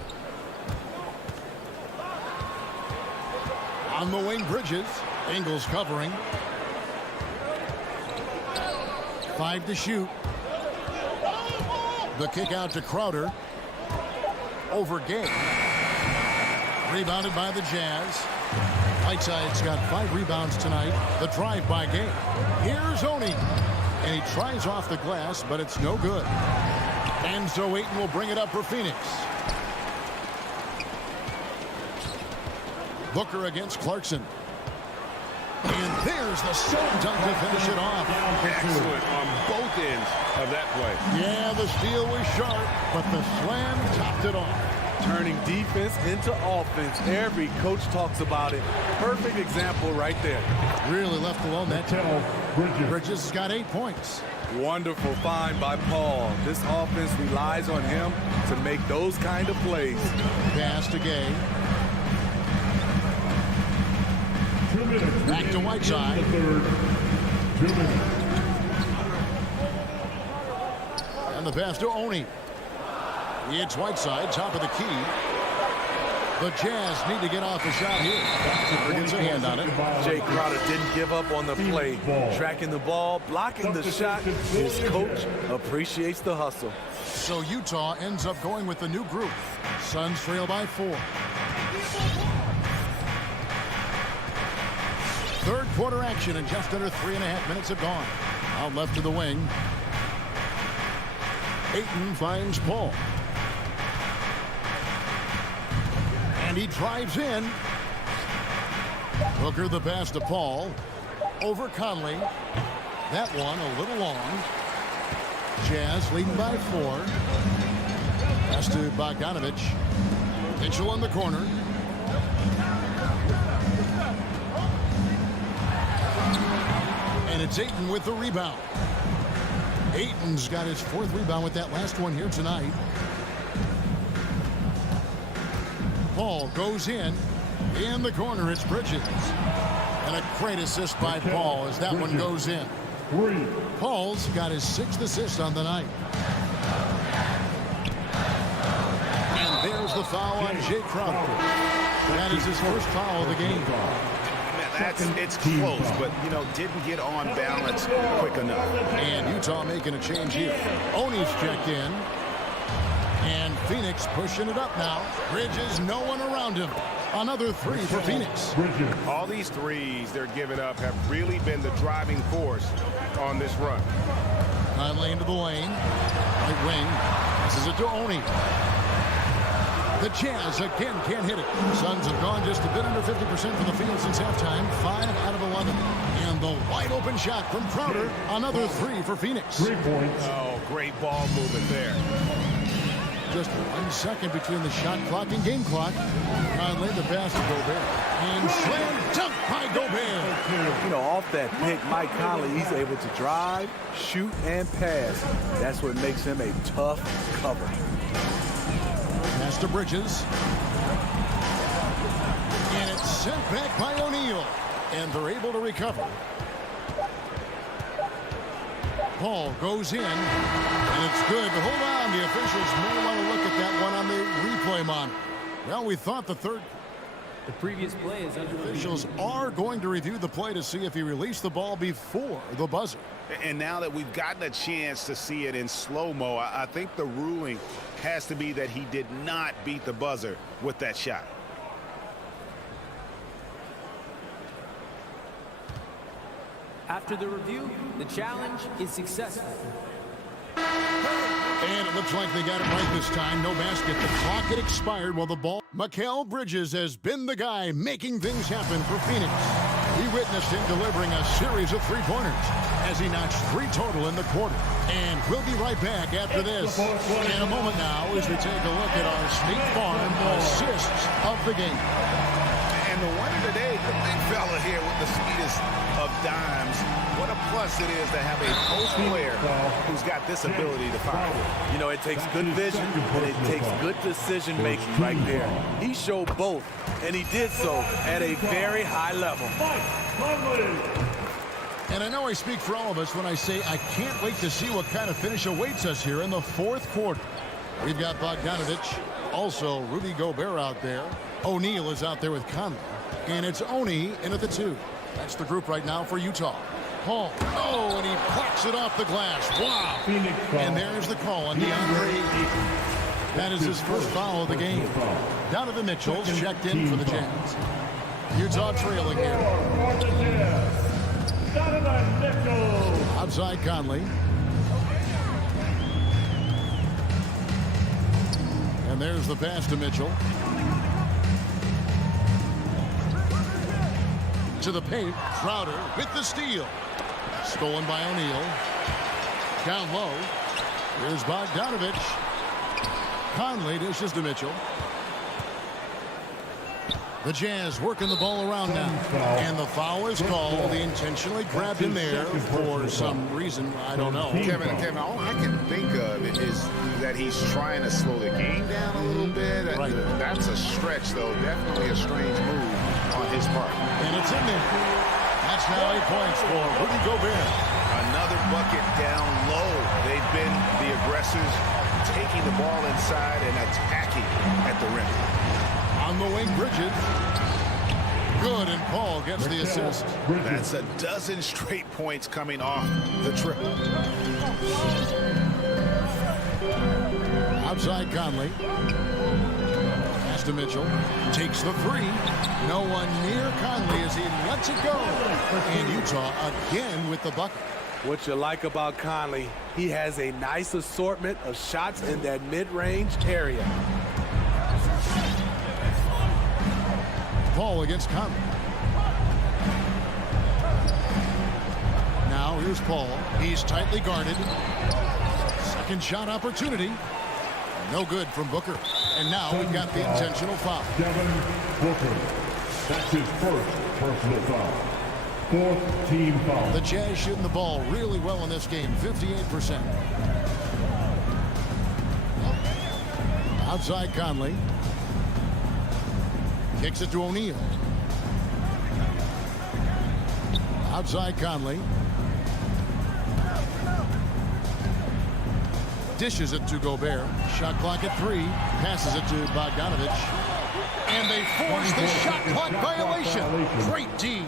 On the wing, Bridges. Ingles covering. 5 to shoot. The kick out to Crowder. Over Gay. Rebounded by the Jazz. Whiteside's got 5 rebounds tonight. The drive by Gay. Here's Oni. And he tries off the glass, but it's no good. And so Ayton will bring it up for Phoenix. Booker against Clarkson. And there's the slam dunk to finish it off. Excellent on both ends of that play. Yeah, the steal was sharp, but the slam topped it off. Turning defense into offense. Every coach talks about it. Perfect example right there. Really left alone that time. Bridges has got 8 points. Wonderful find by Paul. This offense relies on him to make those kind of plays. Pass to Gay. Back to Whiteside. 2 minutes. And the pass to Oni. It's Whiteside, top of the key. The Jazz need to get off the shot here. Crowder gets a hand on it. Jay Crowder didn't give up on the play. Tracking the ball, blocking the shot. His coach appreciates the hustle. So Utah ends up going with the new group. Suns trail by 4. Third quarter action, and just under 3.5 minutes have gone. Out left to the wing. Ayton finds Paul. And he drives in. Booker the pass to Paul. Over Conley. That one a little long. Jazz leading by 4. Pass to Bogdanovich. Mitchell in the corner. And it's Ayton with the rebound. Ayton's got his 4th rebound with that last one here tonight. Paul goes in the corner. It's Bridges. And a great assist by Paul as that one goes in. Paul's got his 6th assist on the night. And there's the foul on Jay Crowder. That is his first foul of the game. It's close, but, didn't get on balance quick enough. And Utah making a change here. Oni's checked in. And Phoenix pushing it up now. Bridges, no one around him. Another 3 for Phoenix. All these threes they're giving up have really been the driving force on this run. Conley into the lane. Right wing. Passes it to Oni. The Jazz again can't hit it. Suns have gone just a bit under 50% from the field since halftime. 5 out of 11. And the wide open shot from Crowder. Another 3 for Phoenix. 3 points. Oh, great ball movement there. Just 1 second between the shot clock and game clock. Conley the pass to Gobert. And slam dunk by Gobert. Off that pick, Mike Conley, he's able to drive, shoot, and pass. That's what makes him a tough cover. Pass to Bridges. And it's sent back by O'Neal. And they're able to recover. Paul goes in. And it's good. But hold on. The officials may want to look at that one on the replay monitor. Well, we thought the previous play is under officials are going to review the play to see if he released the ball before the buzzer. And now that we've gotten a chance to see it in slow-mo, I think the ruling has to be that he did not beat the buzzer with that shot. After the review, the challenge is successful. And it looks like they got it right this time. No basket. The clock had expired while the ball. Mikal Bridges has been the guy making things happen for Phoenix. We witnessed him delivering a series of three-pointers as he notched 3 total in the quarter. And we'll be right back after this in a moment now as we take a look at our State Farm assists of the game. And the winner today, the big fella here with the sweetest of dimes. What a plus it is to have a post player who's got this ability to foul. You know, it takes good vision and it takes good decision making right there. He showed both, and he did so at a very high level. And I know I speak for all of us when I say I can't wait to see what kind of finish awaits us here in the fourth quarter. We've got Bogdanovich, also Rudy Gobert out there. O'Neal is out there with Conley. And it's Oni in at the 2. That's the group right now for Utah. Paul. Oh, and he plucks it off the glass. Wow. And there's the call on DeAndre. That is his first foul of the game. Donovan Mitchell's checked in for the Jazz. Utah trailing here. Outside Conley. And there's the pass to Mitchell. To the paint, Crowder with the steal. Stolen by O'Neal. Down low. Here's Bogdanovich. Conley dishes to Mitchell. The Jazz working the ball around now. And the foul is called. They intentionally grabbed him there for some reason. I don't know. Kevin, all I can think of is that he's trying to slow the game down a little bit. Right. That's a stretch, though. Definitely a strange move on his part. And it's in there. That's now 8 points for Rudy Gobert. Another bucket down low. They've been the aggressors, taking the ball inside and attacking at the rim. On the wing, Bridges. Good, and Paul gets the assist. That's a dozen straight points coming off the triple. Outside Conley. Pass to Mitchell. Takes the 3. No one near Conley as he lets it go. And Utah again with the bucket. What you like about Conley, he has a nice assortment of shots in that mid-range area. Paul against Conley. Now here's Paul. He's tightly guarded. Second shot opportunity. No good from Booker. And now we've got the intentional foul. Devin Booker. That's his first personal foul. 4th team foul. The Jazz shooting the ball really well in this game. 58%. Outside Conley. Kicks it to O'Neal. Outside Conley. Dishes it to Gobert. Shot clock at 3. Passes it to Bogdanovich. And they force the shot clock violation. Great D.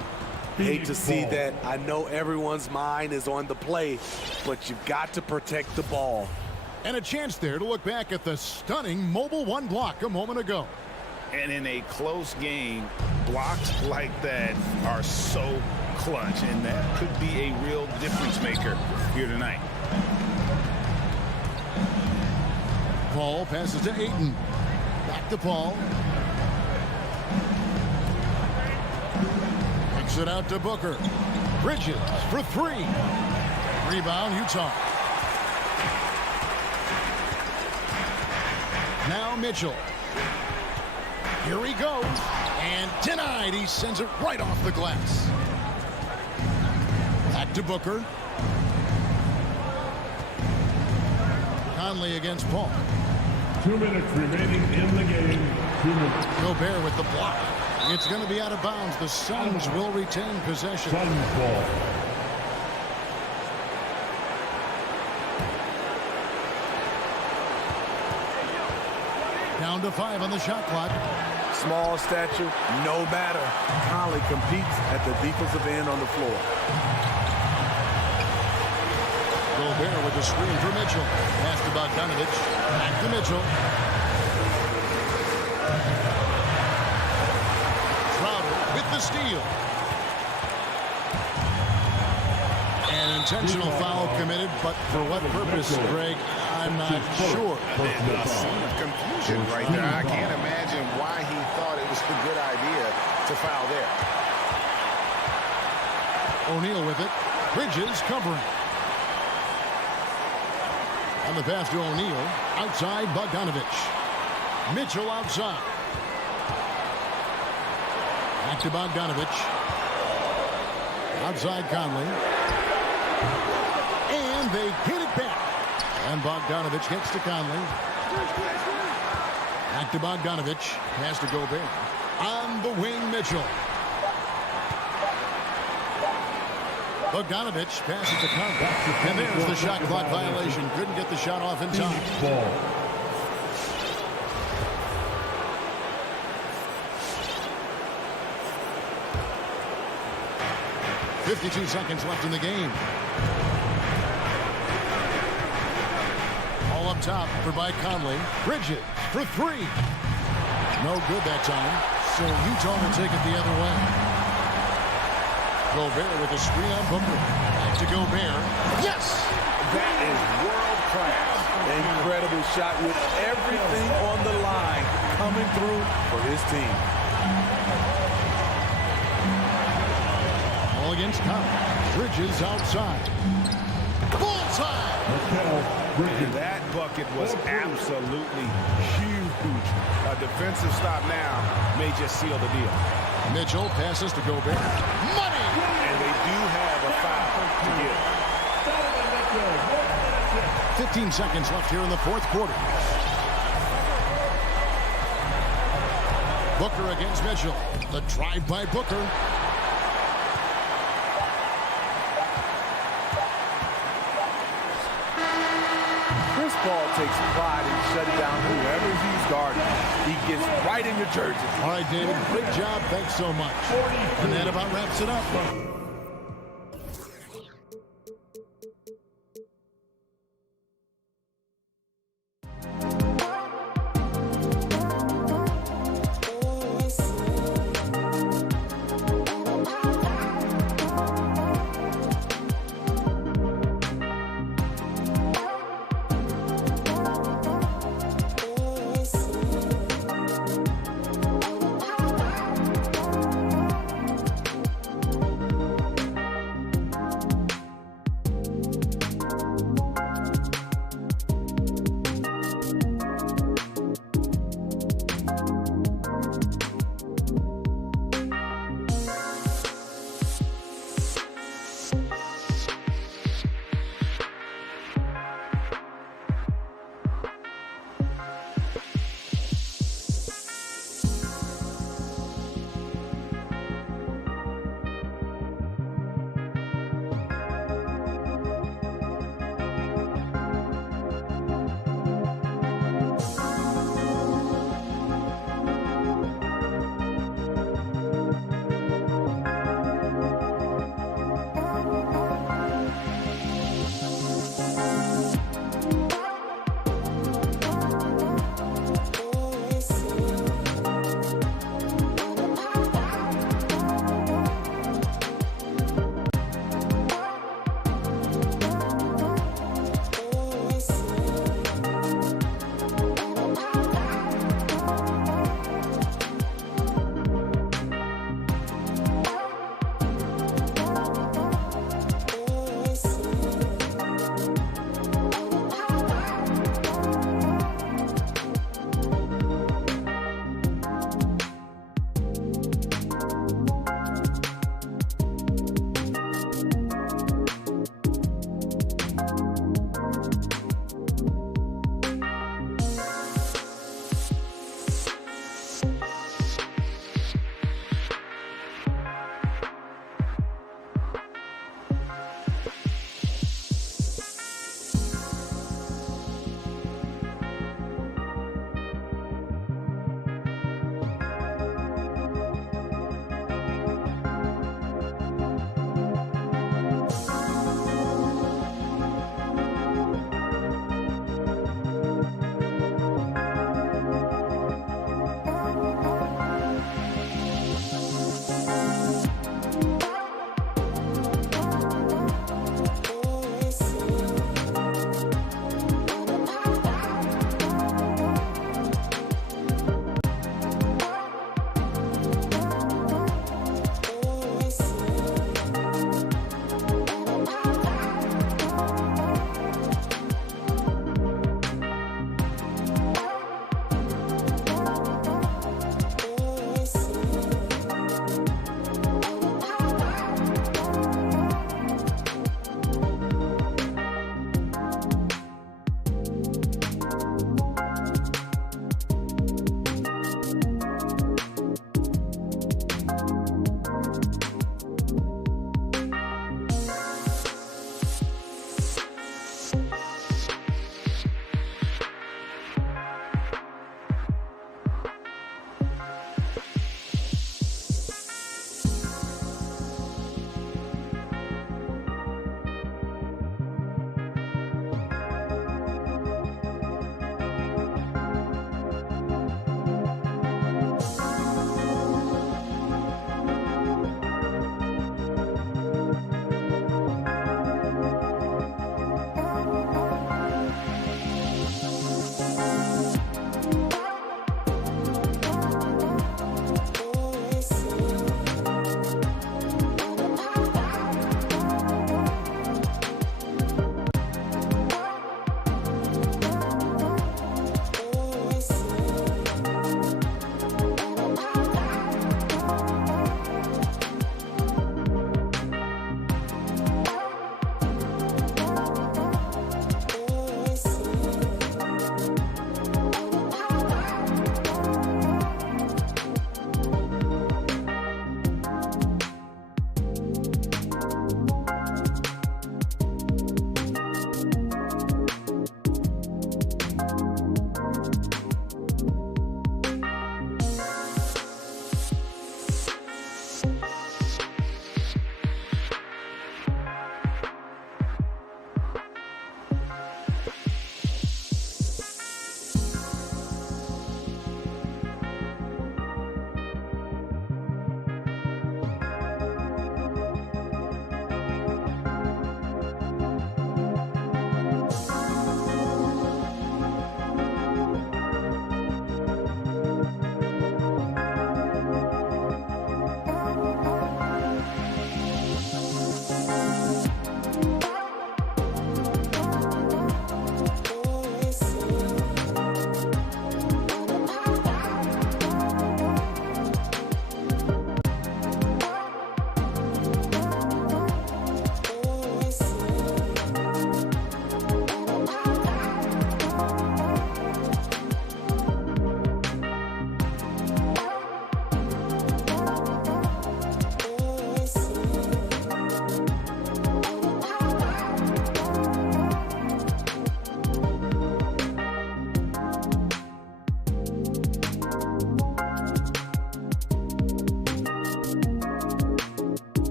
Hate to see that. I know everyone's mind is on the play, but you've got to protect the ball. And a chance there to look back at the stunning Mobile 1 block a moment ago. And in a close game, blocks like that are so clutch, and that could be a real difference maker here tonight. Paul passes to Ayton. Back to Paul. Kicks it out to Booker. Bridges for 3. Rebound, Utah. Now Mitchell. Here he goes. And denied. He sends it right off the glass. Back to Booker. Conley against Paul. 2 minutes remaining in the game. 2 minutes. Gobert with the block. It's going to be out of bounds. The Suns will retain possession. Suns ball. Down to 5 on the shot clock. Small stature, no matter. Conley competes at the defensive end on the floor. Gobert with the screen for Mitchell. Pass to Bogdanovich. Back to Mitchell. Crowder with the steal. An intentional foul committed, but for what purpose, Greg? I'm not sure. A scene of confusion right there. I can't imagine why he thought it was a good idea to foul there. O'Neal with it. Bridges covering. On the pass to O'Neal. Outside Bogdanovich. Mitchell outside. Back to Bogdanovich. Outside Conley. And they get it back. And Bogdanovich gets to Conley. Back to Bogdanovich. Pass to Gobert. On the wing, Mitchell. Bogdanovich passes to Conley. And there's the shot clock violation. Couldn't get the shot off in time. Ball. .52 seconds left in the game. All up top for by Conley. Bridges for three. No good that time. So Utah will take it the other way. Gobert with a screen on Booker. Back to Gobert. Yes! That is world class. Incredible shot with everything on the line coming through for his team. All against Conley. Bridges outside. Bullseye! And that bucket was absolutely huge. A defensive stop now may just seal the deal. Mitchell passes to Gobert. Money! And they do have a foul to give. 15 seconds left here in the fourth quarter. Booker against Mitchell. The drive by Booker. Chris Paul takes pride in shutting down whoever he's guarding. He gets right in your jersey. All right, David, great job. Thanks so much. And that about wraps it up.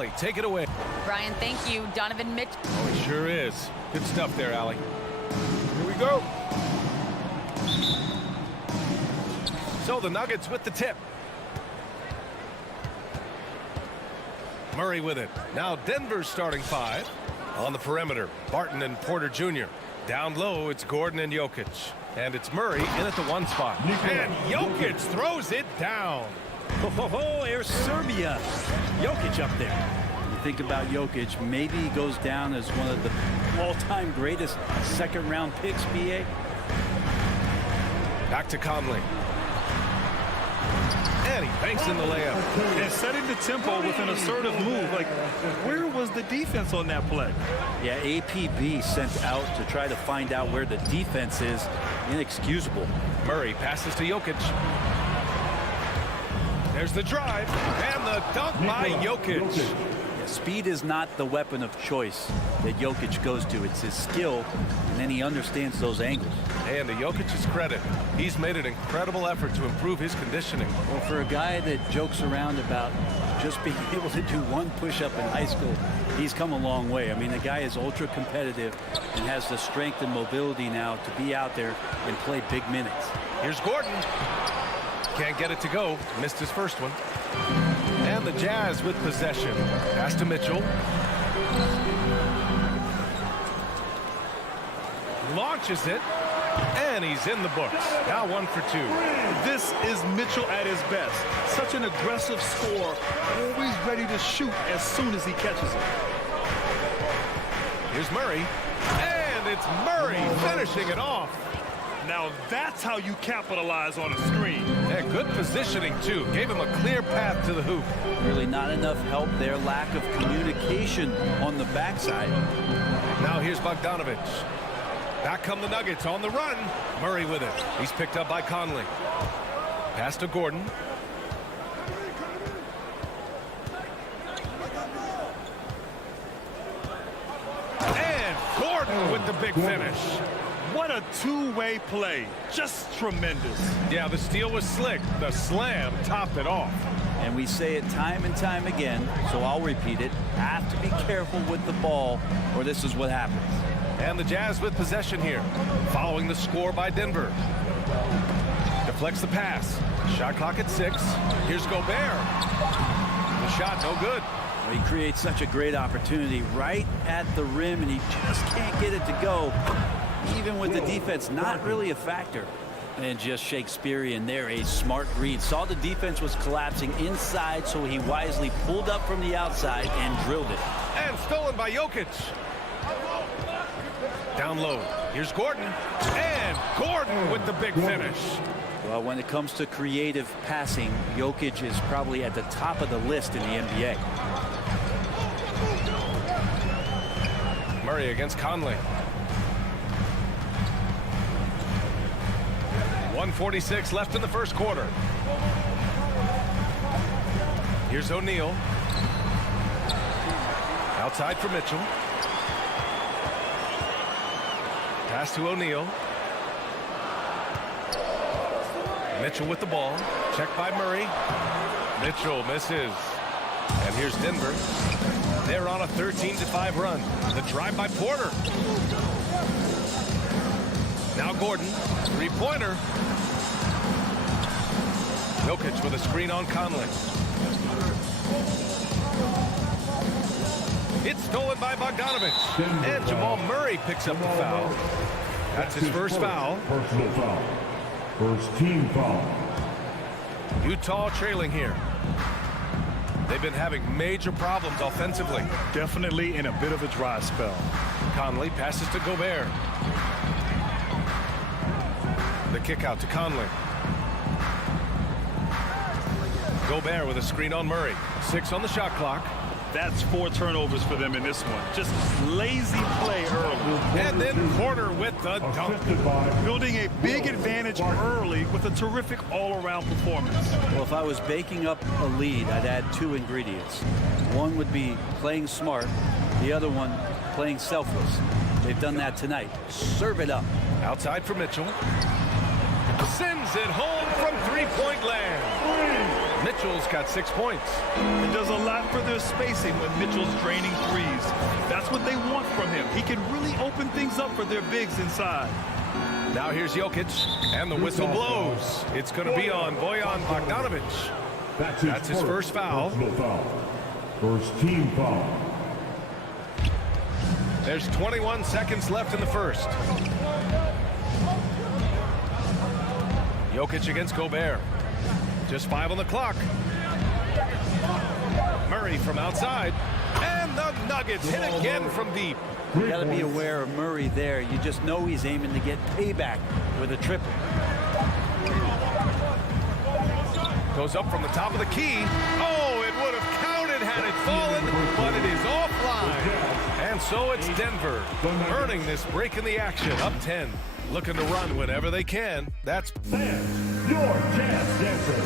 Allie, take it away. Brian, thank you. Donovan Mitchell. Oh, it sure is. Good stuff there, Allie. Here we go. So the Nuggets with the tip. Murray with it. Now Denver's starting 5. On the perimeter, Barton and Porter Jr. Down low, it's Gordon and Jokic. And it's Murray in at the 1 spot. And Jokic throws it down. There's Serbia. Jokic up there. You think about Jokic, maybe he goes down as one of the all-time greatest second-round picks, BA. Back to Conley. And he banks in the layup. And setting the tempo with an assertive move. Like, where was the defense on that play? Yeah, APB sent out to try to find out where the defense is. Inexcusable. Murray passes to Jokic. There's the drive and the dunk by Jokic. Yeah, speed is not the weapon of choice that Jokic goes to. It's his skill, and then he understands those angles. And to Jokic's credit, he's made an incredible effort to improve his conditioning. Well, for a guy that jokes around about just being able to do 1 push-up in high school, he's come a long way. I mean, the guy is ultra competitive and has the strength and mobility now to be out there and play big minutes. Here's Gordon. Can't get it to go. Missed his first one. And the Jazz with possession. Pass to Mitchell. Launches it. And he's in the books. Now 1 for 2. This is Mitchell at his best. Such an aggressive scorer, always ready to shoot as soon as he catches it. Here's Murray. And it's Murray finishing it off. Now that's how you capitalize on a screen. Yeah, good positioning, too. Gave him a clear path to the hoop. Really not enough help there. Lack of communication on the backside. Now here's Bogdanovich. Back come the Nuggets on the run. Murray with it. He's picked up by Conley. Pass to Gordon. And Gordon with the big finish. What a two-way play. Just tremendous. Yeah, the steal was slick. The slam topped it off. And we say it time and time again, so I'll repeat it. Have to be careful with the ball, or this is what happens. And the Jazz with possession here, following the score by Denver. Deflects the pass. Shot clock at 6. Here's Gobert. The shot no good. Well, he creates such a great opportunity right at the rim, and he just can't get it to go. Even with the defense not really a factor. And just Shakespearean there, a smart read. Saw the defense was collapsing inside, so he wisely pulled up from the outside and drilled it. And stolen by Jokic. Down low. Here's Gordon. And Gordon with the big finish. Well, when it comes to creative passing, Jokic is probably at the top of the list in the NBA. Murray against Conley. 1:46 left in the first quarter. Here's O'Neal. Outside for Mitchell. Pass to O'Neal. Mitchell with the ball. Checked by Murray. Mitchell misses. And here's Denver. They're on a 13-5 run. The drive by Porter. Now Gordon. Three-pointer. Jokic with a screen on Conley. It's stolen by Bogdanovich. And Jamal Murray picks up the foul. That's his first foul. Personal foul. First team foul. Utah trailing here. They've been having major problems offensively. Definitely in a bit of a dry spell. Conley passes to Gobert. The kick out to Conley. Gobert with a screen on Murray. 6 on the shot clock. That's 4 turnovers for them in this one. Just lazy play early. And then Porter with the dunk. Building a big advantage early with a terrific all-around performance. Well, if I was baking up a lead, I'd add 2 ingredients. One would be playing smart. The other one, playing selfless. They've done that tonight. Serve it up. Outside for Mitchell. Sends it home from three-point land. Mitchell's got 6 points. It does a lot for their spacing when Mitchell's draining threes. That's what they want from him. He can really open things up for their bigs inside. Now here's Jokic, and the whistle blows. It's going to be on Bojan Bogdanovic. That's his first foul. First team foul. There's 21 seconds left in the first. Jokic against Gobert. Just 5 on the clock. Murray from outside. And the Nuggets hit again from deep. You got to be aware of Murray there. You just know he's aiming to get payback with a triple. Goes up from the top of the key. Oh, it would have counted had it fallen, but it is offline. And so it's Denver earning this break in the action, up 10. Looking to run whenever they can. That's Fans, your Jazz Dancer.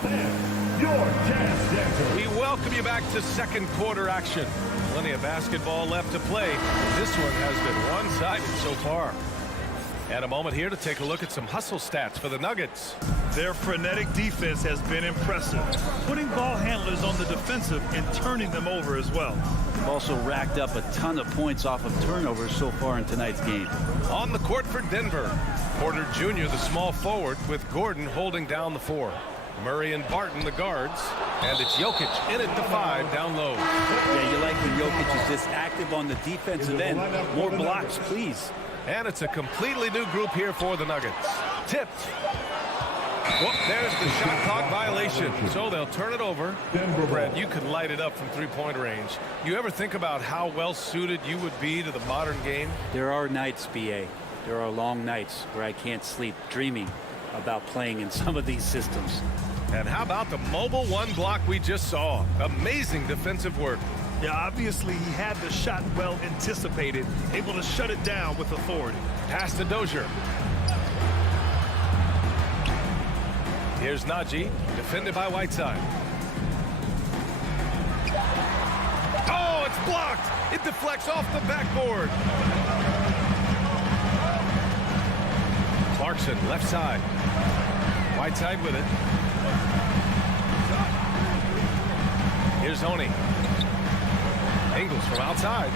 Fans, your Jazz Dancer. We welcome you back to second quarter action. Plenty of basketball left to play. This one has been one-sided so far. And a moment here to take a look at some hustle stats for the Nuggets. Their frenetic defense has been impressive, putting ball handlers on the defensive and turning them over as well. Also racked up a ton of points off of turnovers so far in tonight's game. On the court for Denver, Porter Jr., the small forward, with Gordon holding down the 4. Murray and Barton, the guards, and it's Jokic in at the 5 down low. Yeah, you like when Jokic is this active on the defensive end. More blocks, please. And it's a completely new group here for the Nuggets. Tipped. Well, there's the shot clock violation, so they'll turn it over. Brett, you could light it up from three-point range. You ever think about how well-suited you would be to the modern game? There are nights, B.A. There are long nights where I can't sleep dreaming about playing in some of these systems. And how about the mobile one block we just saw? Amazing defensive work. Yeah, obviously he had the shot well anticipated, able to shut it down with authority. Pass to Dozier. Here's Najee, defended by Whiteside. Oh, it's blocked. It deflects off the backboard. Clarkson, left side. Whiteside with it. Here's Honey. Ingles from outside.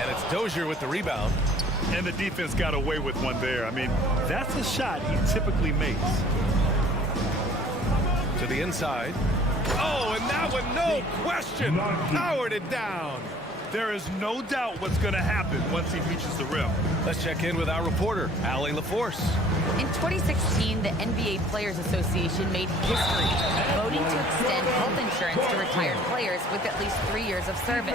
And it's Dozier with the rebound. And the defense got away with one there. I mean, that's a shot he typically makes. To the inside. Oh, and that one, no question, powered it down. There is no doubt what's going to happen once he reaches the rim. Let's check in with our reporter, Allie LaForce. In 2016, the NBA Players Association made history, voting to extend health insurance to retired players with at least 3 years of service.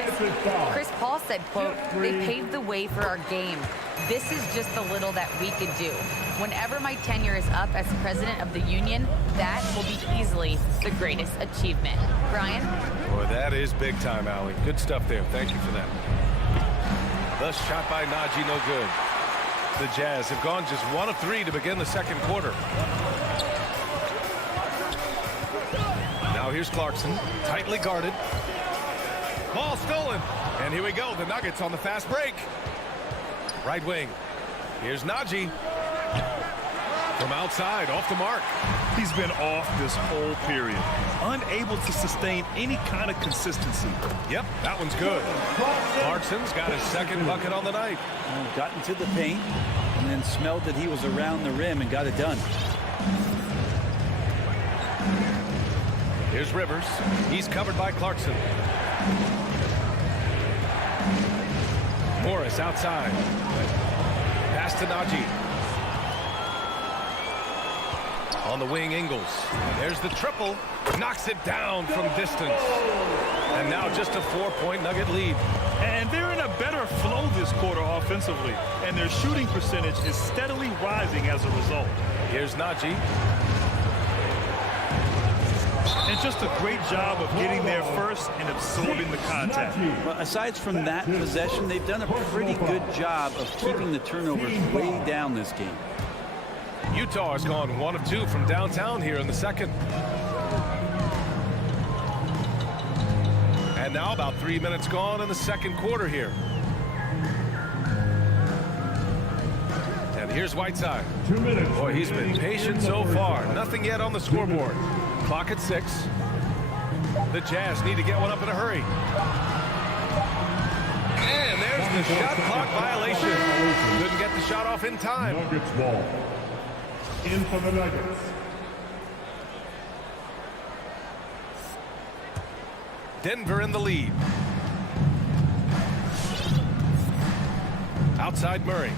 Chris Paul said, quote, "They paved the way for our game. This is just the little that we could do. Whenever my tenure is up as president of the union, that will be easily the greatest achievement." Brian? Boy, that is big time, Allie. Good stuff there. Thank you for that. The shot by Najee, no good. The Jazz have gone just 1 of 3 to begin the second quarter. Now here's Clarkson, tightly guarded. Ball stolen. And here we go, the Nuggets on the fast break. Right wing. Here's Najee. From outside, off the mark. He's been off this whole period, unable to sustain any kind of consistency. Yep, that one's good. Clarkson's got his second bucket on the night. Got into the paint and then smelled that he was around the rim and got it done. Here's Rivers. He's covered by Clarkson. Morris outside. Pass to Najee. On the wing, Ingles. There's the triple. Knocks it down from distance. And now just a 4-point Nugget lead. And they're in a better flow this quarter offensively. And their shooting percentage is steadily rising as a result. Here's Najee. And just a great job of getting there first and absorbing the contact. Well, aside from that possession, they've done a pretty good job of keeping the turnovers way down this game. Utah has gone 1 of 2 from downtown here in the second. And now about 3 minutes gone in the second quarter here. And here's Whiteside. 2 minutes. Boy, he's been patient so far. Nothing yet on the scoreboard. Clock at 6. The Jazz need to get one up in a hurry. And there's the shot clock violation. Couldn't get the shot off in time. Nuggets ball. In for the Nuggets. Denver in the lead. Outside Murray.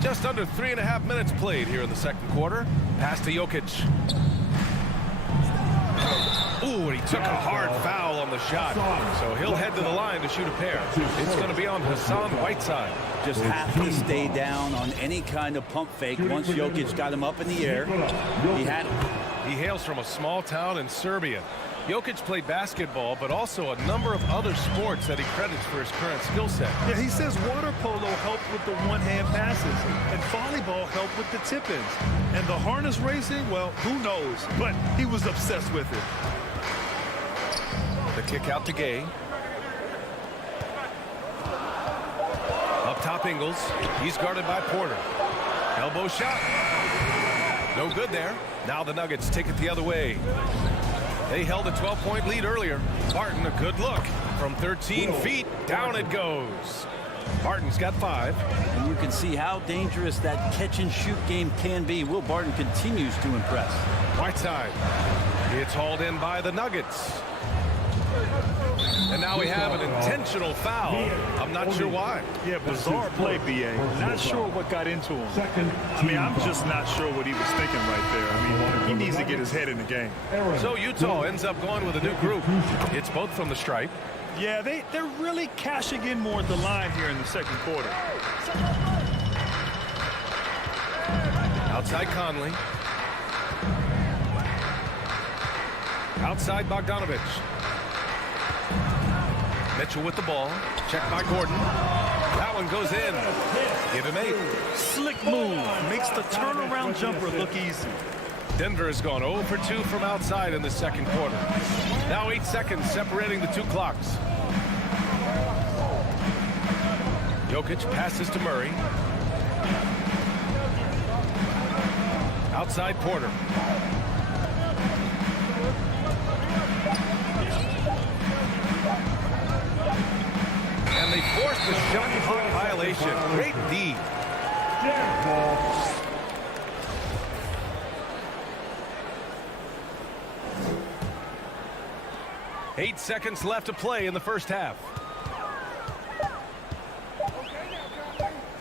Just under 3.5 minutes played here in the second quarter. Pass to Jokic. Ooh, and he took a hard foul on the shot. So he'll head to the line to shoot a pair. It's going to be on Hassan Whiteside. Just have to stay down on any kind of pump fake. Once Jokic got him up in the air, he had him. He hails from a small town in Serbia. Jokic played basketball, but also a number of other sports that he credits for his current skill set. Yeah, he says water polo helped with the one-hand passes, and volleyball helped with the tip-ins. And the harness racing, well, who knows? But he was obsessed with it. The kick out to Gay. Up top Ingles. He's guarded by Porter. Elbow shot. No good there. Now the Nuggets take it the other way. They held a 12-point lead earlier. Barton, a good look. From 13 feet, down it goes. Barton's got 5. And you can see how dangerous that catch-and-shoot game can be. Will Barton continues to impress. Whiteside. It's hauled in by the Nuggets. And now we have an intentional foul. I'm not sure why. Yeah, bizarre play, B.A. Not sure what got into him. I'm just not sure what he was thinking right there. He needs to get his head in the game. So Utah ends up going with a new group. It's both from the stripe. Yeah, they're really cashing in more at the line here in the second quarter. Outside Conley. Outside Bogdanovich. Mitchell with the ball. Checked by Gordon. That one goes in. Give him 8. Slick move. Makes the turnaround jumper look easy. Denver has gone 0 for 2 from outside in the second quarter. Now 8 seconds separating the two clocks. Jokic passes to Murray. Outside Porter. And they forced the shot clock violation. Great D. 8 seconds left to play in the first half.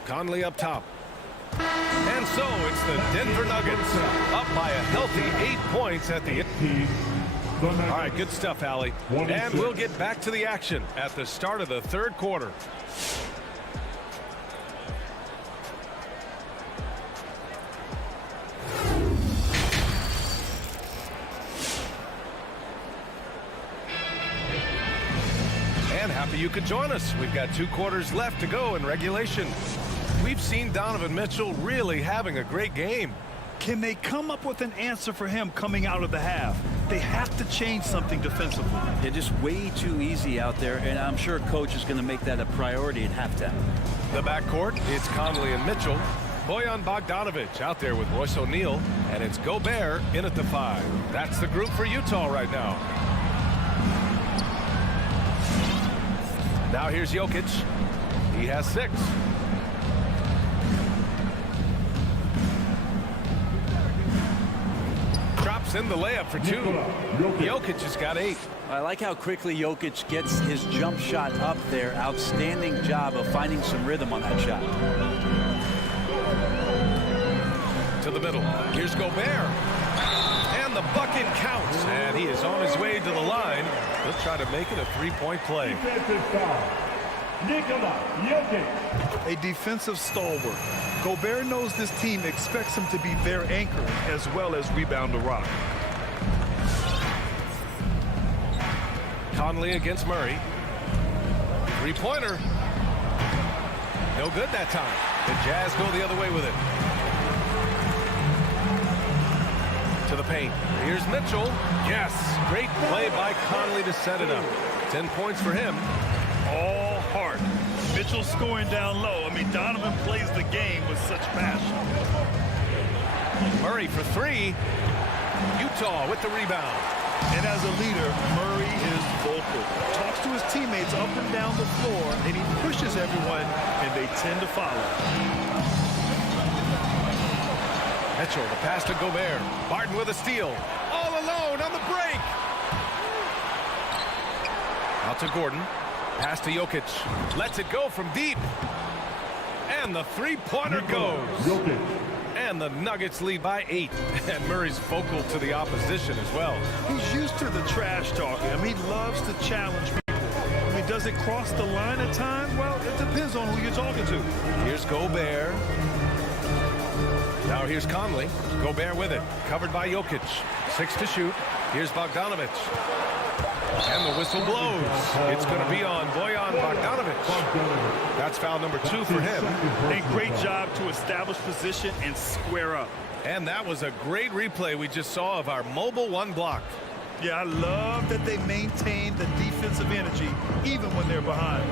Conley up top. And so it's the Denver Nuggets up by a healthy 8 points at the end. All right, good stuff, Allie. And we'll get back to the action at the start of the third quarter. And happy you could join us. We've got 2 quarters left to go in regulation. We've seen Donovan Mitchell really having a great game. Can they come up with an answer for him coming out of the half? They have to change something defensively. They're just way too easy out there, and I'm sure coach is going to make that a priority at halftime. The backcourt, it's Conley and Mitchell. Bojan Bogdanovich out there with Royce O'Neal, and it's Gobert in at the 5. That's the group for Utah right now. Now here's Jokic. He has 6. Drops in the layup for 2. Jokic has got 8. I like how quickly Jokic gets his jump shot up there. Outstanding job of finding some rhythm on that shot. To the middle. Here's Gobert. And the bucket counts. And he is on his way to the line. He'll try to make it a 3-point play. A defensive stalwart. Gobert knows this team expects him to be their anchor as well as rebound the rock. Conley against Murray. 3-pointer. No good that time. The Jazz go the other way with it. To the paint. Here's Mitchell. Yes. Great play by Conley to set it up. 10 points for him. all heart. Mitchell scoring down low. I mean, Donovan plays the game with such passion. Murray for three. Utah with the rebound. And as a leader, Murray is vocal. Talks to his teammates up and down the floor, and he pushes everyone, and they tend to follow. Mitchell, the pass to Gobert. Barton with a steal. All alone on the break. Out to Gordon. Pass to Jokic. Lets it go from deep. And the three-pointer goes. And the Nuggets lead by 8. And Murray's vocal to the opposition as well. He's used to the trash talking. I mean, he loves to challenge people. I mean, does it cross the line at times? Well, it depends on who you're talking to. Here's Gobert. Now here's Conley. Gobert with it. Covered by Jokic. 6 to shoot. Here's Bogdanovic. And the whistle blows. It's going to be on Bojan Bogdanovic. That's foul number 2 for him. A great job to establish position and square up. And that was a great replay we just saw of our mobile one block. Yeah, I love that they maintain the defensive energy even when they're behind.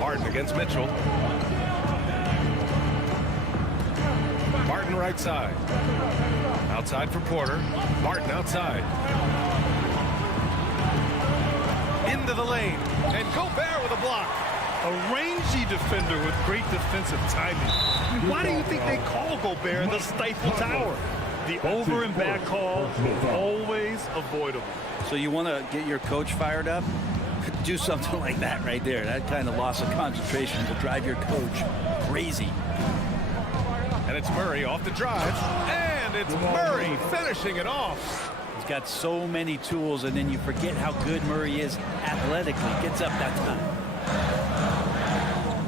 Barton against Mitchell. Barton right side. Outside for Porter. Barton outside. Into the lane. And Gobert with a block. A rangy defender with great defensive timing. I mean, why do you think they call Gobert the Stifle Tower? The over and back call is always avoidable. So you want to get your coach fired up? Do something like that right there. That kind of loss of concentration will drive your coach crazy. And it's Murray off the drive. And it's Murray finishing it off. He's got so many tools, and then you forget how good Murray is athletically. Gets up that time.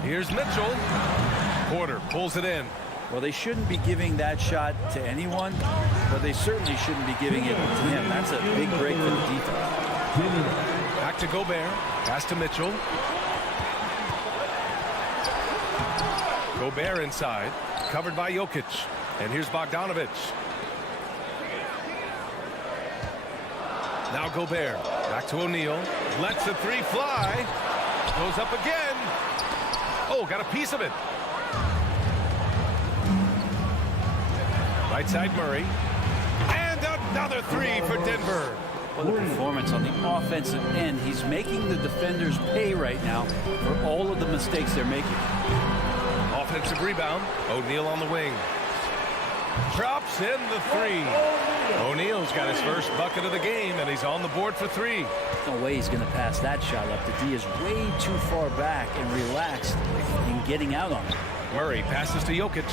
Here's Mitchell. Porter pulls it in. Well, they shouldn't be giving that shot to anyone, but they certainly shouldn't be giving it to him. That's a big break for the defense. Back to Gobert. Pass to Mitchell. Gobert inside. Covered by Jokic. And here's Bogdanovic. Now Gobert. Back to O'Neal. Lets the three fly. Goes up again. Oh, got a piece of it. Right side Murray. And another three for Denver. Well, the performance on the offensive end, he's making the defenders pay right now for all of the mistakes they're making. Offensive rebound. O'Neal on the wing. Drops in the three. O'Neal's got his first bucket of the game, and he's on the board for 3. No way he's going to pass that shot up. The D is way too far back and relaxed in getting out on it. Murray passes to Jokic.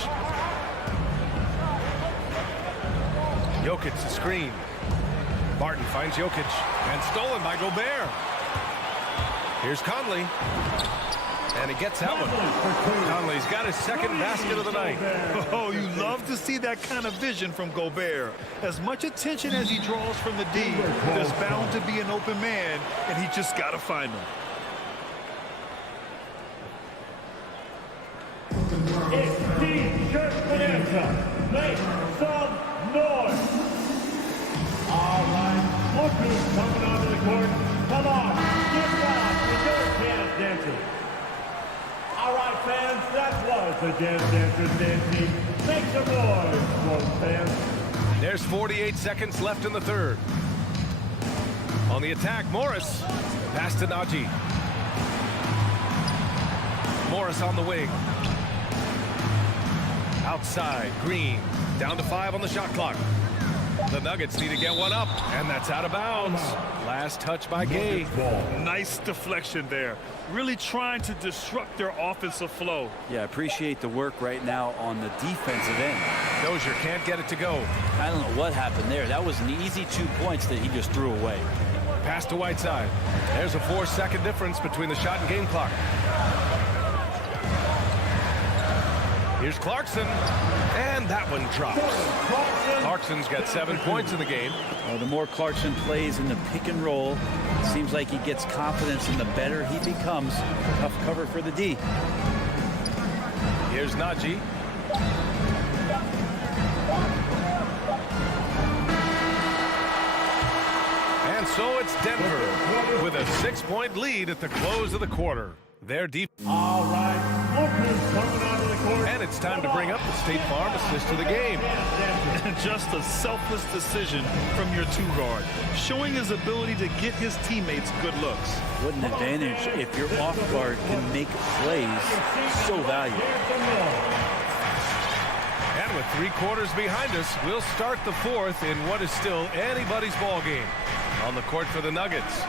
Jokic the screen. Barton finds Jokic and stolen by Gobert. Here's Conley. And he gets that one. Conley's got his second basket of the night. Oh, you love to see that kind of vision from Gobert. As much attention as he draws from the D, there's bound to be an open man, and he just got to find him. It's T-shirt Bonanza. Make some noise. All right, look who's coming onto the court. Come on, get down with your dance dancers. All right, fans, that was the Dance Dancers dancing. Make some noise, sports fans. There's 48 seconds left in the third. On the attack, Morris. Pass to Najee. Morris on the wing. Outside, Green. Down to 5 on the shot clock. The Nuggets need to get one up, and that's out of bounds. Last touch by Gay. Nice deflection there. Really trying to disrupt their offensive flow. Yeah, appreciate the work right now on the defensive end. Dozier can't get it to go. I don't know what happened there. That was an easy 2 points that he just threw away. Pass to Whiteside. There's a 4-second difference between the shot and game clock. Here's Clarkson, and that one drops. Clarkson's got 7 points in the game. Well, the more Clarkson plays in the pick and roll, it seems like he gets confidence, and the better he becomes. Tough cover for the D. Here's Najee. So it's Denver with a 6-point lead at the close of the quarter. Their deep. All right, Lucas coming onto the court. And it's time to bring up the State Farm assist to the game. Just a selfless decision from your two guard, showing his ability to get his teammates good looks. What an advantage if your off guard can make plays so valuable. And with 3 quarters behind us, we'll start the fourth in what is still anybody's ball game. On the court for the Nuggets,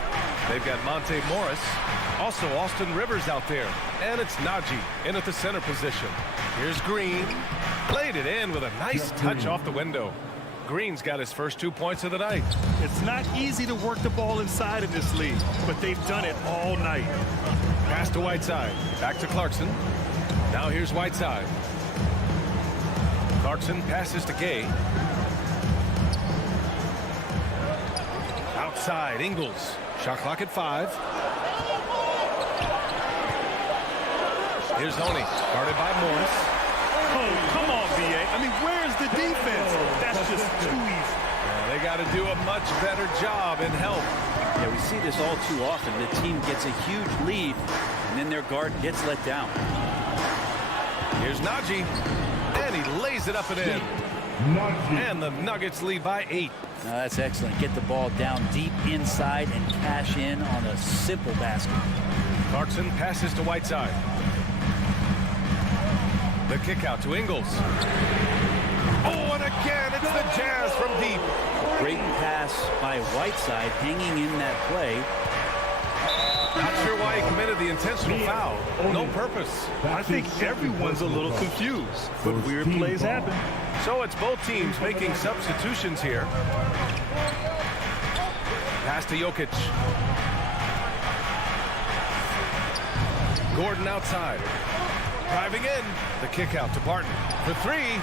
they've got Monte Morris, also Austin Rivers out there, and it's Najee in at the center position. Here's Green, laid it in with a nice touch off the window. Green's got his first 2 points of the night. It's not easy to work the ball inside of this league, but they've done it all night. Pass to Whiteside, back to Clarkson. Now here's Whiteside. Clarkson passes to Gay. Outside, Ingles. Shot clock at 5. Here's Honey, guarded by Morris. Oh, come on, B.A. I mean, where's the defense? That's just too easy. They got to do a much better job in help. Yeah, we see this all too often. The team gets a huge lead, and then their guard gets let down. Here's Najee, and he lays it up and in. And the Nuggets lead by 8. Now that's excellent. Get the ball down deep inside and cash in on a simple basket. Clarkson passes to Whiteside. The kick out to Ingles. Oh, and again, it's the Jazz from deep. Great pass by Whiteside, hanging in that play. Not sure why he committed the intentional foul. No purpose. I think everyone's a little confused, but weird plays happen. So it's both teams making substitutions here. Pass to Jokic. Gordon outside. Driving in. The kick out to Barton. For 3.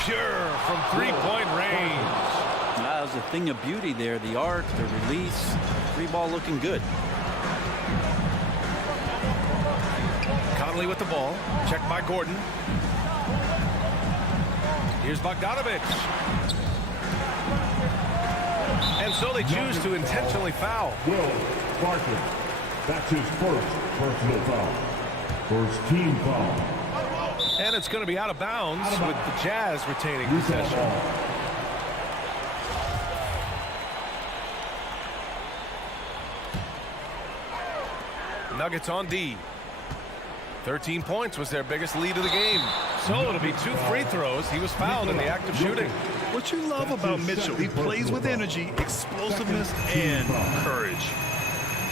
Pure from 3-point range. That was a thing of beauty there. The arc, the release. 3 ball looking good. Conley with the ball. Checked by Gordon. Here's Bogdanovich. And so they choose to intentionally foul. Will Barton. That's his first personal foul. First team foul. And it's going to be out of bounds with the Jazz retaining possession. Nuggets on D. 13 points was their biggest lead of the game. So it'll be 2 free throws. He was fouled in the act of shooting. What you love about Mitchell, he plays with energy, explosiveness, and courage.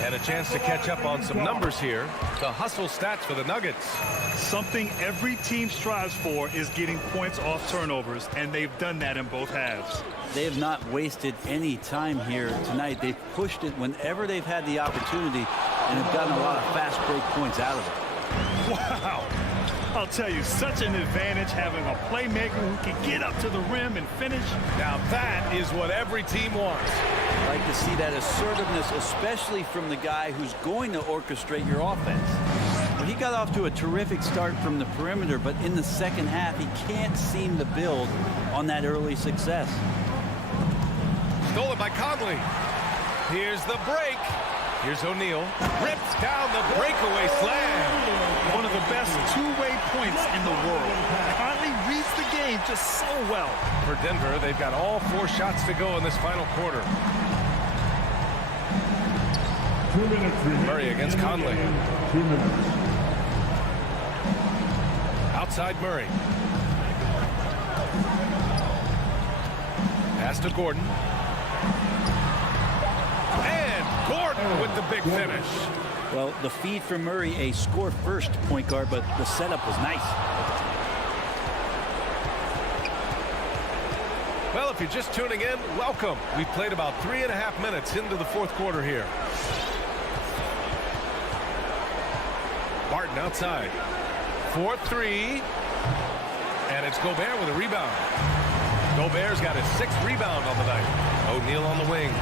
And a chance to catch up on some numbers here. The hustle stats for the Nuggets. Something every team strives for is getting points off turnovers, and they've done that in both halves. They have not wasted any time here tonight. They've pushed it whenever they've had the opportunity and have gotten a lot of fast break points out of it. Wow. I'll tell you, such an advantage having a playmaker who can get up to the rim and finish. Now that is what every team wants. I like to see that assertiveness, especially from the guy who's going to orchestrate your offense. Well, he got off to a terrific start from the perimeter, but in the second half, he can't seem to build on that early success. Stolen by Conley. Here's the break. Here's O'Neal. Rips down the breakaway slam. One of the best two-way points in the world. Conley reads the game just so well. For Denver, they've got all 4 shots to go in this final quarter. 2 minutes. Murray against Conley. 2 minutes. Outside Murray. Pass to Gordon. And Gordon with the big finish. Well, the feed from Murray, a score-first point guard, but the setup was nice. Well, if you're just tuning in, welcome. We've played about 3.5 minutes into the fourth quarter here. Barton outside. 4-3. And it's Gobert with a rebound. Gobert's got his 6th rebound on the night. O'Neal on the wing.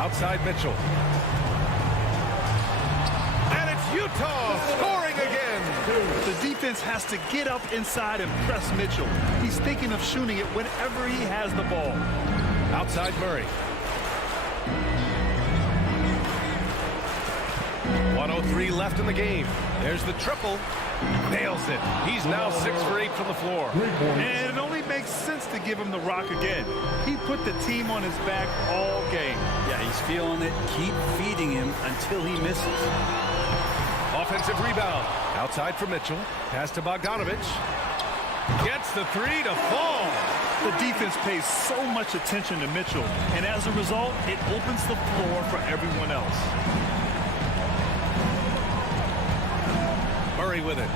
Outside Mitchell. And it's Utah scoring again. The defense has to get up inside and press Mitchell. He's thinking of shooting it whenever he has the ball. Outside Murray. 1:03 left in the game. There's the triple. Nails it. He's now 6 for 8 from the floor. And it only makes sense to give him the rock again. He put the team on his back all game. Yeah, he's feeling it. Keep feeding him until he misses. Offensive rebound. Outside for Mitchell. Pass to Bogdanovich. Gets the three to fall. The defense pays so much attention to Mitchell, and as a result, it opens the floor for everyone else. Murray with it.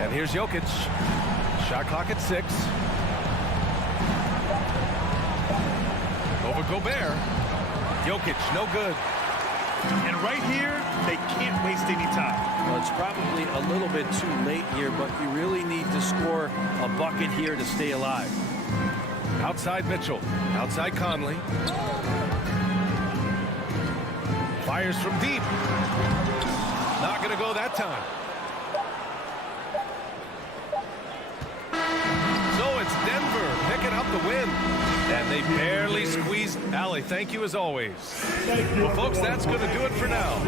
And here's Jokic. Shot clock at 6. Over Gobert. Jokic, no good. And right here, they can't waste any time. Well, it's probably a little bit too late here, but you really need to score a bucket here to stay alive. Outside Mitchell. Outside Conley. Fires from deep. Not going to go that time. So it's Denver picking up the win. And they barely squeezed. Allie, thank you as always. Well, folks, that's going to do it for now.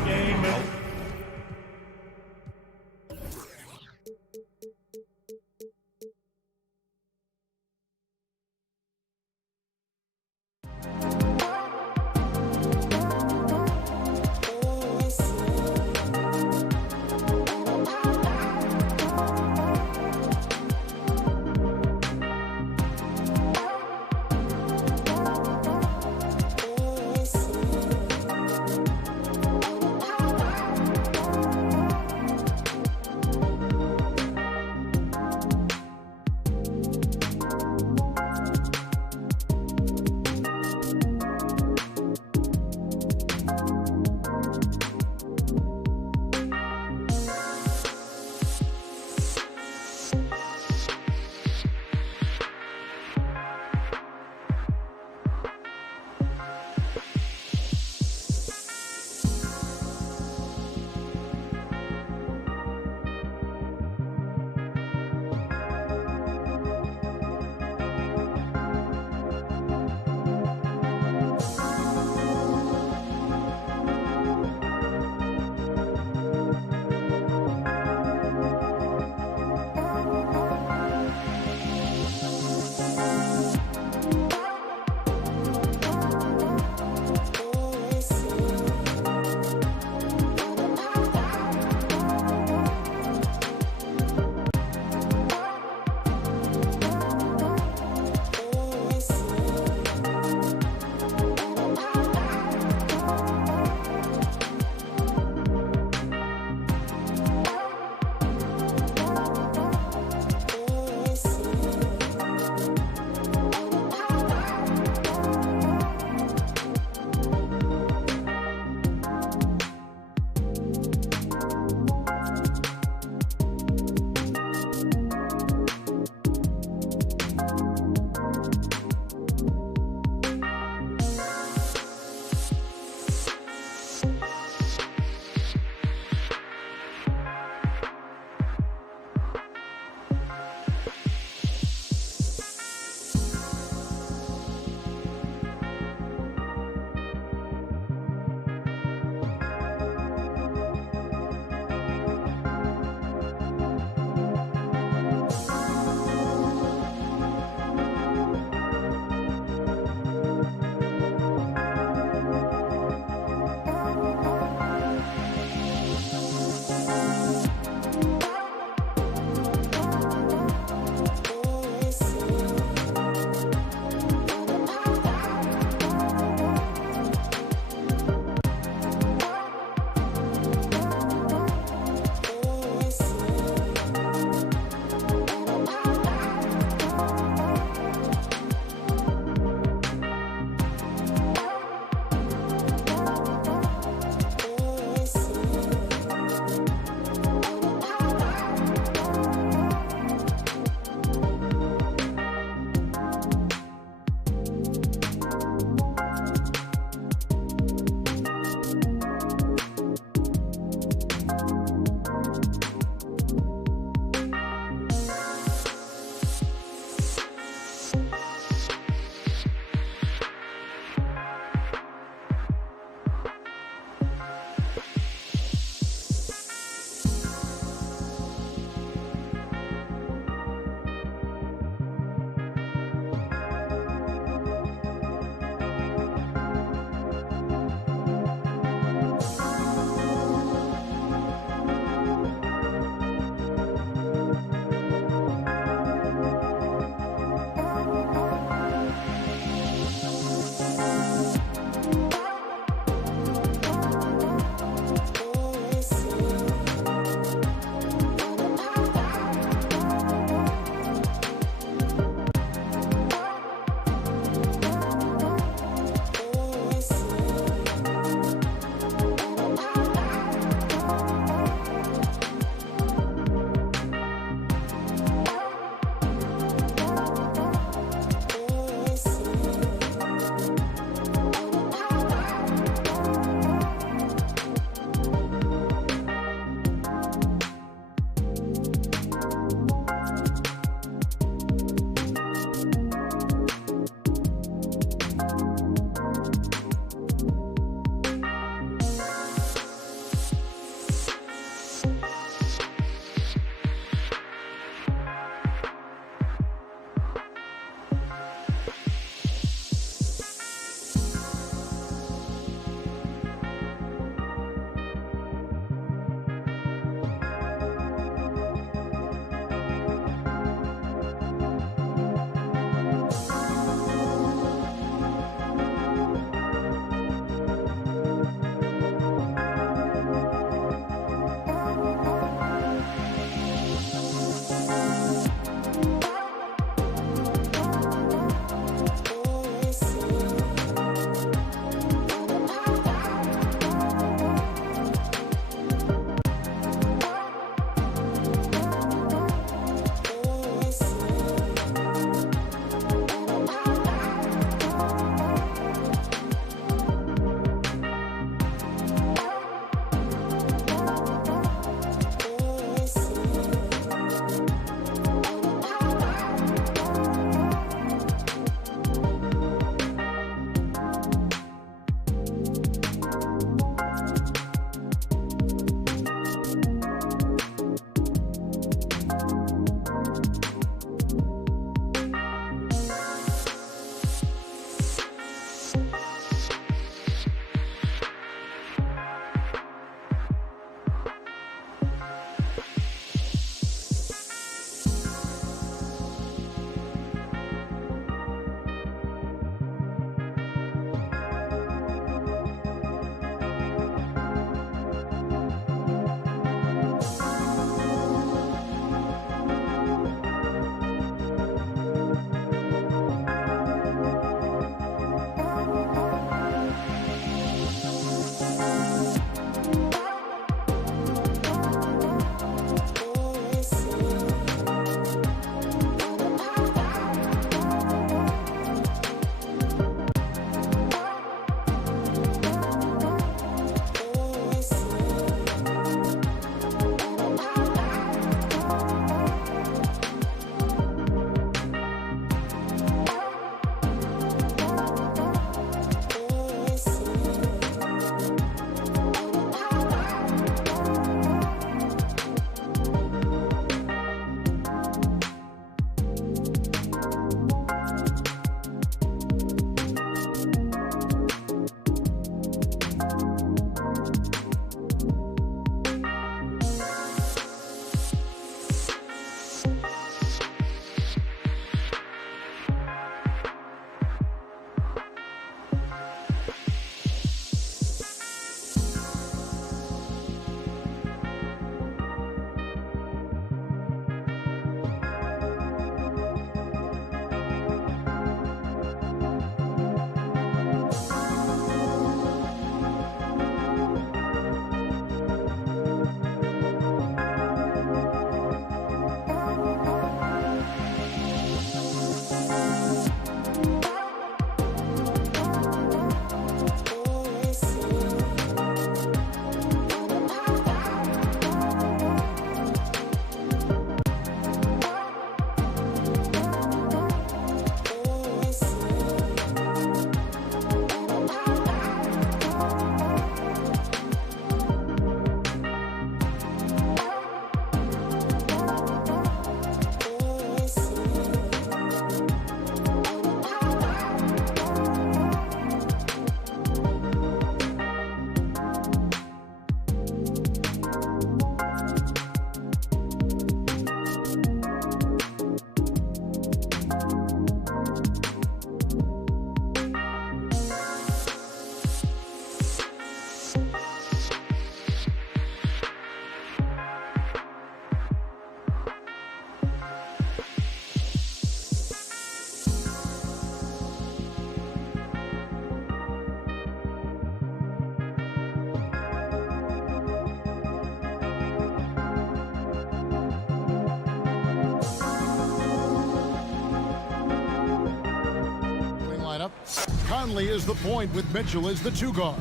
Conley is the point with Mitchell as the 2 guard.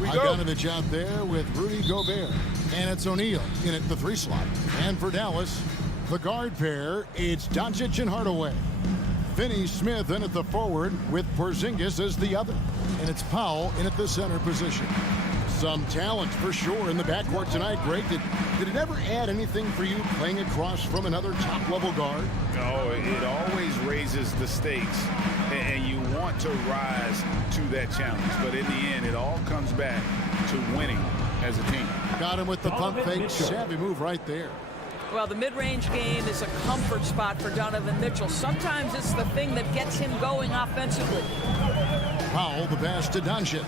Bogdanovich out there with Rudy Gobert. And it's O'Neal in at the 3 slot. And for Dallas, the guard pair, it's Doncic and Hardaway. Finney-Smith in at the forward with Porzingis as the other. And it's Powell in at the center position. Some talent for sure in the backcourt tonight, Greg. Did it ever add anything for you playing across from another top-level guard? No, it always raises the stakes, and you want to rise to that challenge. But in the end, it all comes back to winning as a team. Got him with the pump fake. Savvy move right there. Well, the mid-range game is a comfort spot for Donovan Mitchell. Sometimes it's the thing that gets him going offensively. Powell, the pass to Doncic.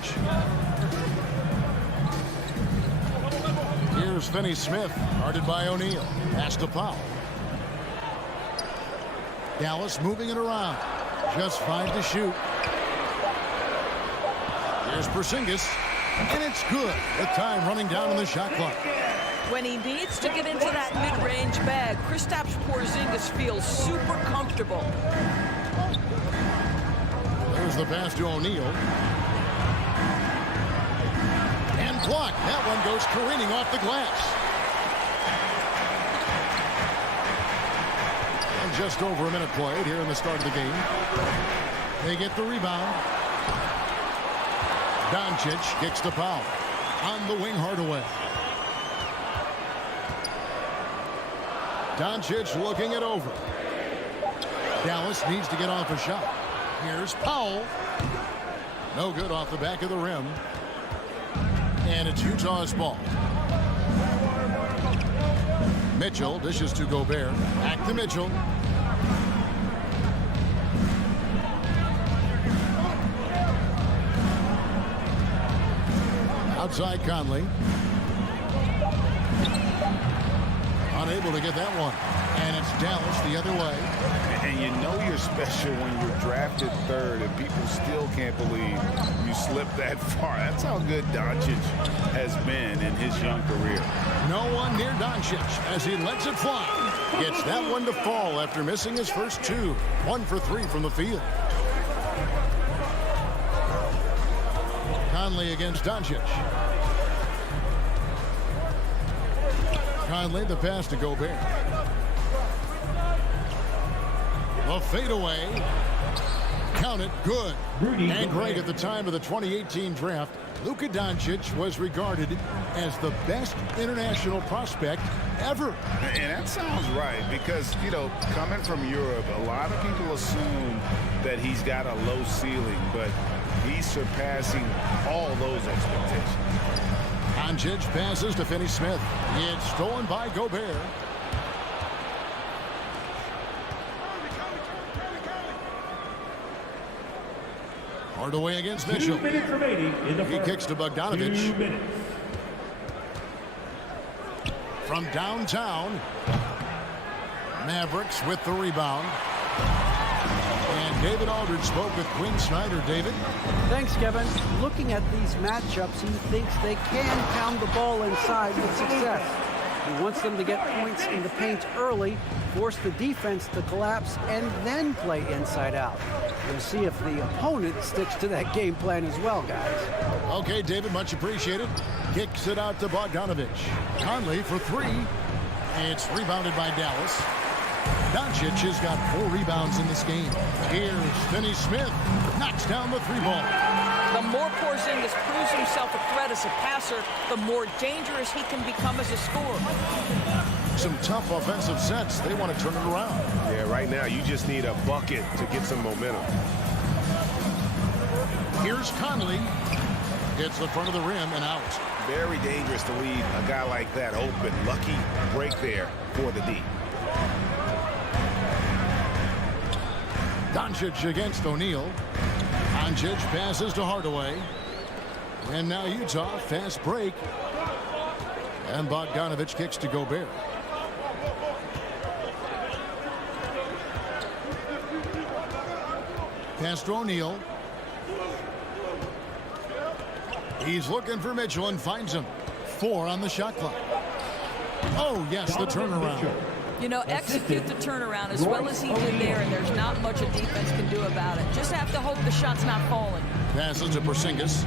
Here's Finney-Smith, guarded by O'Neal. Pass to Powell. Dallas moving it around. Just 5 to shoot. Here's Porzingis, and it's good. The time running down on the shot clock. When he needs to get into that mid-range bag, Kristaps Porzingis feels super comfortable. There's the pass to O'Neal. And blocked. That one goes careening off the glass. And just over a minute played here in the start of the game. They get the rebound. Doncic kicks to Powell. On the wing, Hardaway. Doncic looking it over. Dallas needs to get off a shot. Here's Powell. No good off the back of the rim. And it's Utah's ball. Mitchell dishes to Gobert. Back to Mitchell. Outside Conley. Unable to get that one. And it's Dallas the other way. And you know you're special when you're drafted 3rd and people still can't believe you slipped that far. That's how good Doncic has been in his young career. No one near Doncic as he lets it fly. Gets that one to fall after missing his first 2. 1 for 3 from the field. Conley against Doncic. Conley, the pass to Gobert. The fadeaway. Count it. Good. And Greg, at the time of the 2018 draft, Luka Doncic was regarded as the best international prospect ever. And that sounds right because, you know, coming from Europe, a lot of people assume that he's got a low ceiling, but he's surpassing all those expectations. Doncic passes to Finney-Smith. It's stolen by Gobert. Hardaway against Mitchell. 2 minutes remaining in the He kicks to Bogdanovich. 2 minutes. From downtown, Mavericks with the rebound. And David Aldridge spoke with Quinn Snyder. David? Thanks, Kevin. Looking at these matchups, he thinks they can pound the ball inside with success. He wants them to get points in the paint early, force the defense to collapse, and then play inside out. We'll see if the opponent sticks to that game plan as well, guys. Okay, David, much appreciated. Kicks it out to Bogdanovich. Conley for 3. It's rebounded by Dallas. Doncic has got 4 rebounds in this game. Here's Finney-Smith. Knocks down the 3-ball. The more Porzingis proves himself a threat as a passer, the more dangerous he can become as a scorer. Some tough offensive sets. They want to turn it around. Yeah, right now you just need a bucket to get some momentum. Here's Conley. Hits the front of the rim and out. Very dangerous to leave a guy like that open. Lucky break there for the D. Doncic against O'Neal. Doncic passes to Hardaway. And now Utah, fast break. And Bogdanovich kicks to Gobert. Pass to O'Neal. He's looking for Mitchell and finds him. 4 on the shot clock. Oh, yes, the turnaround. You know, execute the turnaround as well as he did there, and there's not much a defense can do about it. Just have to hope the shot's not falling. Passes to Porzingis.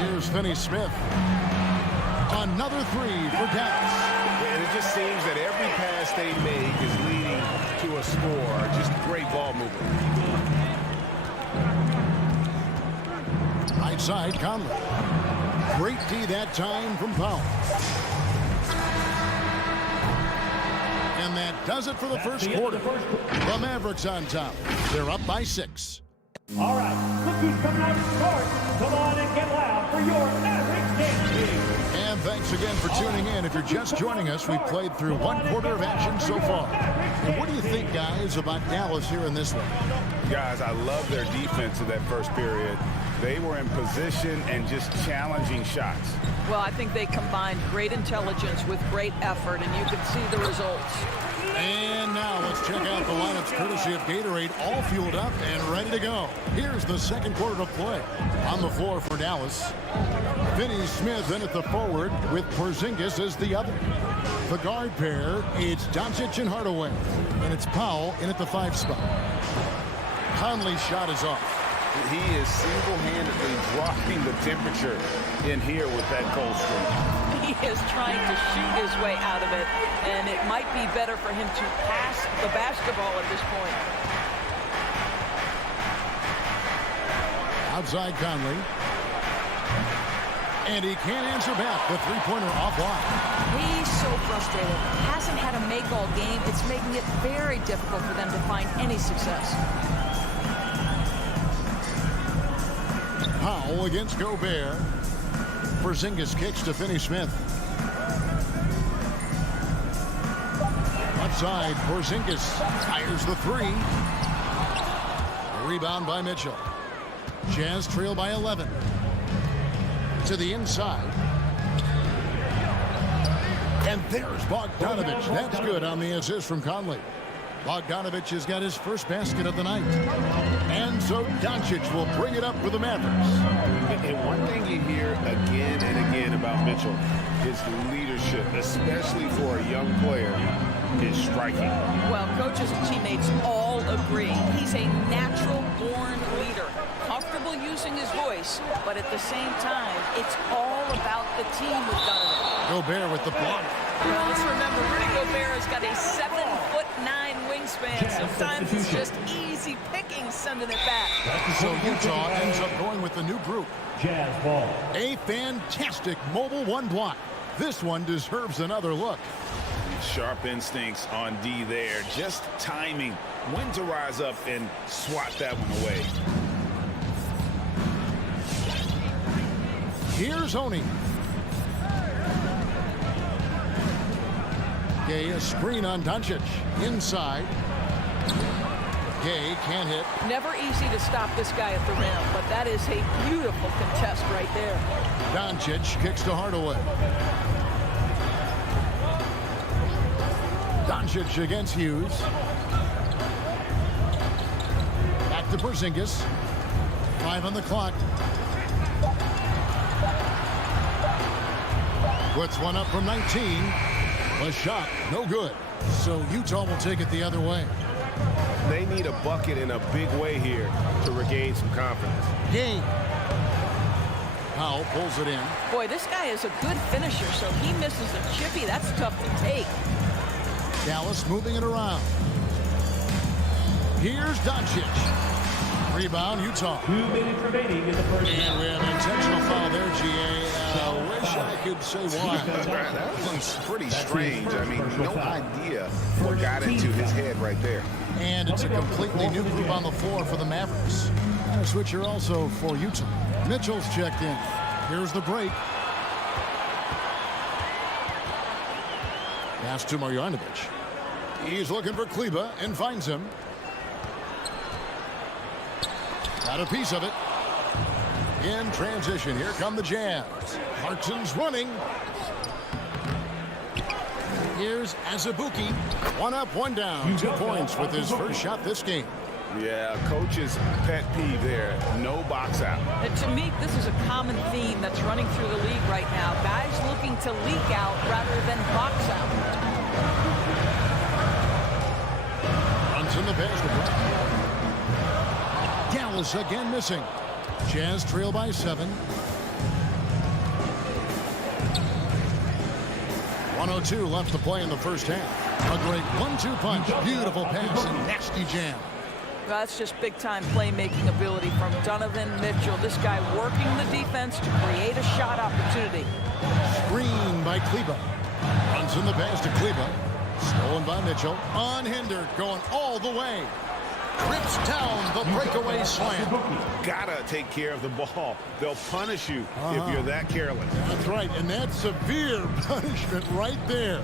Here's Finney Smith. Another three for Dallas. And it just seems that every pass they make is leading to a score. Just great ball movement. Right side, Conley. Great D that time from Powell. And that does it for the first quarter. The Mavericks on top. They're up by 6. All right, look who's coming out of court. Come on and get loud for your Mavericks game. And thanks again for tuning in. If you're just joining us, we've played through 1 quarter of action so far. And what do you think, guys, about Dallas here in this one? Guys, I love their defense in that first period. They were in position and just challenging shots. Well, I think they combined great intelligence with great effort, and you can see the results. And now let's check out the lineups courtesy of Gatorade, all fueled up and ready to go. Here's the second quarter of play. On the floor for Dallas, Finney Smith in at the forward with Porzingis as the other. The guard pair, it's Doncic and Hardaway. And it's Powell in at the 5 spot. Conley's shot is off. He is single-handedly dropping the temperature in here with that cold streak. He is trying to shoot his way out of it, and it might be better for him to pass the basketball at this point. Outside Conley. And he can't answer back. The three-pointer offline. He's so frustrated. Hasn't had a make all game. It's making it very difficult for them to find any success. Powell against Gobert. Porzingis kicks to Finney Smith. Left side, Porzingis tires the 3. Rebound by Mitchell. Jazz trail by 11. To the inside. And there's Bogdanovich. That's good on the assist from Conley. Bogdanovich has got his first basket of the night. And so Doncic will bring it up for the Mavericks. And one thing you hear again and again about Mitchell, his leadership, especially for a young player, is striking. Well, coaches and teammates all agree. He's a natural-born leader, comfortable using his voice, but at the same time, it's all about the team with Donovan. Gobert with the block. Well, let's remember, Rudy Gobert has got a 7'9" wingspan. Sometimes it's just easy picking sending it back. So Utah ends up going with the new group. Jazz ball. A fantastic mobile 1 block. This one deserves another look. Sharp instincts on D there. Just timing when to rise up and swat that one away. Here's Honey. Gay, a screen on Doncic. Inside. Gay can't hit. Never easy to stop this guy at the rim, but that is a beautiful contest right there. Doncic kicks to Hardaway. Doncic against Hughes. Back to Porzingis. 5 on the clock. Puts one up from 19. A shot, no good. So Utah will take it the other way. They need a bucket in a big way here to regain some confidence. Game. Powell pulls it in. Boy, this guy is a good finisher, so he misses a chippy. That's tough to take. Dallas moving it around. Here's Doncic. Rebound, Utah. 2 minutes remaining in the first half. And we have an intentional foul there, GA. I wish I could say why. That one's pretty strange. I mean, no idea what got into his head right there. And it's a completely new group on the floor for the Mavericks. And a switcher also for Utah. Mitchell's checked in. Here's the break. Pass to Marjanovic. He's looking for Kleba and finds him. Got a piece of it. In transition, here come the Jazz. Clarkson's running. Here's Azubuike. 1 up, 1 down. 2 points with his first shot this game. Yeah, coach's pet peeve there. No box out. And to me, this is a common theme that's running through the league right now. Guys looking to leak out rather than box out. Runs in the pass to Brown. Dallas again missing. Jazz trail by 7. 1:02 left to play in the first half. A great 1-2 punch. Beautiful pass and nasty jam. Well, that's just big-time playmaking ability from Donovan Mitchell. This guy working the defense to create a shot opportunity. Screen by Kleba. Runs in the pass to Kleba. Stolen by Mitchell. Unhindered, going all the way. Rips down the breakaway slam. Gotta take care of the ball. They'll punish you if you're that careless. That's right, and that's severe punishment right there.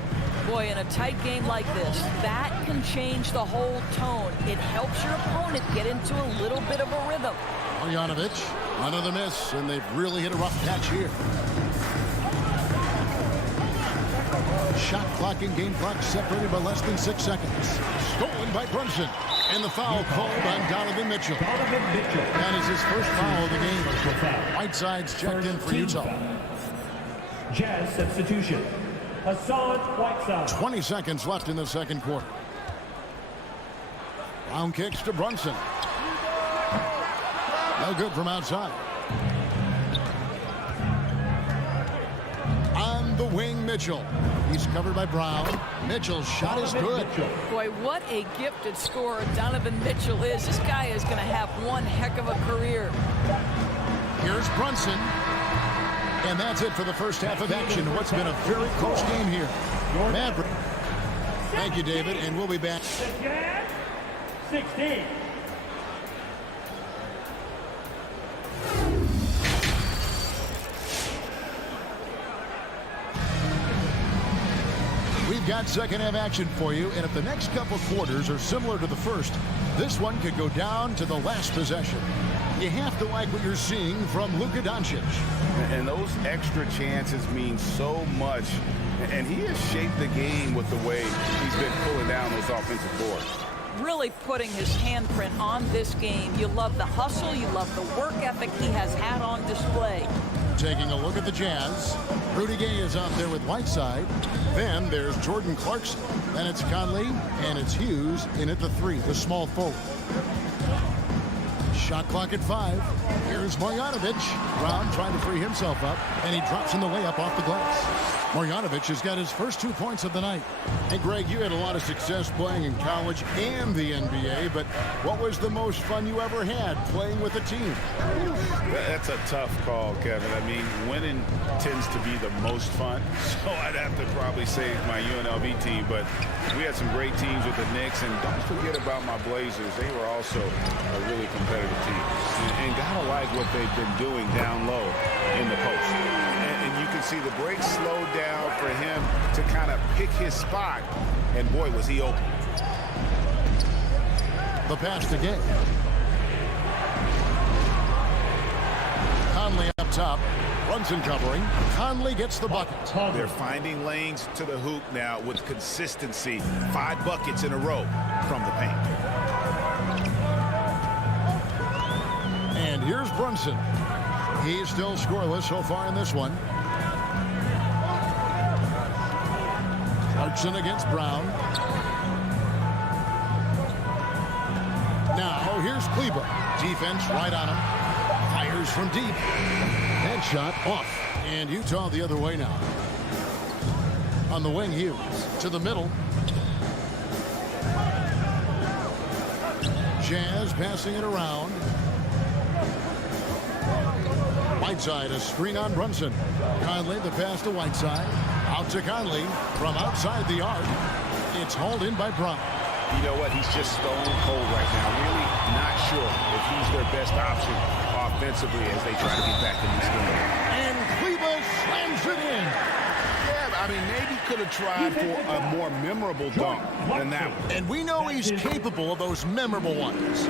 Boy, in a tight game like this, that can change the whole tone. It helps your opponent get into a little bit of a rhythm. Marjanovic, another miss, and they've really hit a rough patch here. Shot clock and game clock separated by less than 6 seconds. Stolen by Brunson. And the foul called on Donovan Mitchell. That is his first foul of the game. Whiteside's checked in for Utah. Jazz substitution. Hassan Whiteside. 20 seconds left in the second quarter. Brown kicks to Brunson. No good from outside. On the wing, Mitchell. He's covered by Brown. Mitchell's shot is good. Boy, what a gifted scorer Donovan Mitchell is. This guy is going to have one heck of a career. Here's Brunson. And that's it for the first half of action. What's been a very close game here. Maverick. Thank you, David, and we'll be back. 16. We've got second half action for you, and if the next couple quarters are similar to the first, this one could go down to the last possession. You have to like what you're seeing from Luka Doncic. And those extra chances mean so much. And he has shaped the game with the way he's been pulling down those offensive boards. Really putting his handprint on this game. You love the hustle. You love the work ethic he has had on display. Taking a look at the Jazz. Rudy Gay is out there with Whiteside. Then there's Jordan Clarkson. Then it's Conley, and it's Hughes in at the 3, the small forward. Shot clock at 5. Here's Marjanovic. Brown trying to free himself up, and he drops in the layup off the glass. Marjanovic has got his first 2 points of the night. Hey, Greg, you had a lot of success playing in college and the NBA, but what was the most fun you ever had playing with a team? That's a tough call, Kevin. I mean, winning tends to be the most fun, so I'd have to probably say my UNLV team, but we had some great teams with the Knicks, and don't forget about my Blazers. They were also a really competitive team. And gotta like what they've been doing down low in the post. And you can see the break slowed down for him to kind of pick his spot. And boy, was he open. The pass to Gay. Conley up top. Brunson covering. Conley gets the bucket. They're finding lanes to the hoop now with consistency. 5 buckets in a row from the paint. And here's Brunson. He's still scoreless so far in this one. Clarkson against Brown. Now here's Kleba. Defense right on him. Fires from deep. Headshot off. And Utah the other way now. On the wing, Hughes. To the middle. Jazz passing it around. Whiteside, a screen on Brunson. Conley, the pass to Whiteside. Out to Conley from outside the arc. It's hauled in by Brown. You know what? He's just stone cold right now. Really not sure if he's their best option offensively as they try to get back in this game. And Kleba slams it in. Yeah, I mean, maybe could have tried for a more memorable dunk than that one. And we know he's capable of those memorable ones.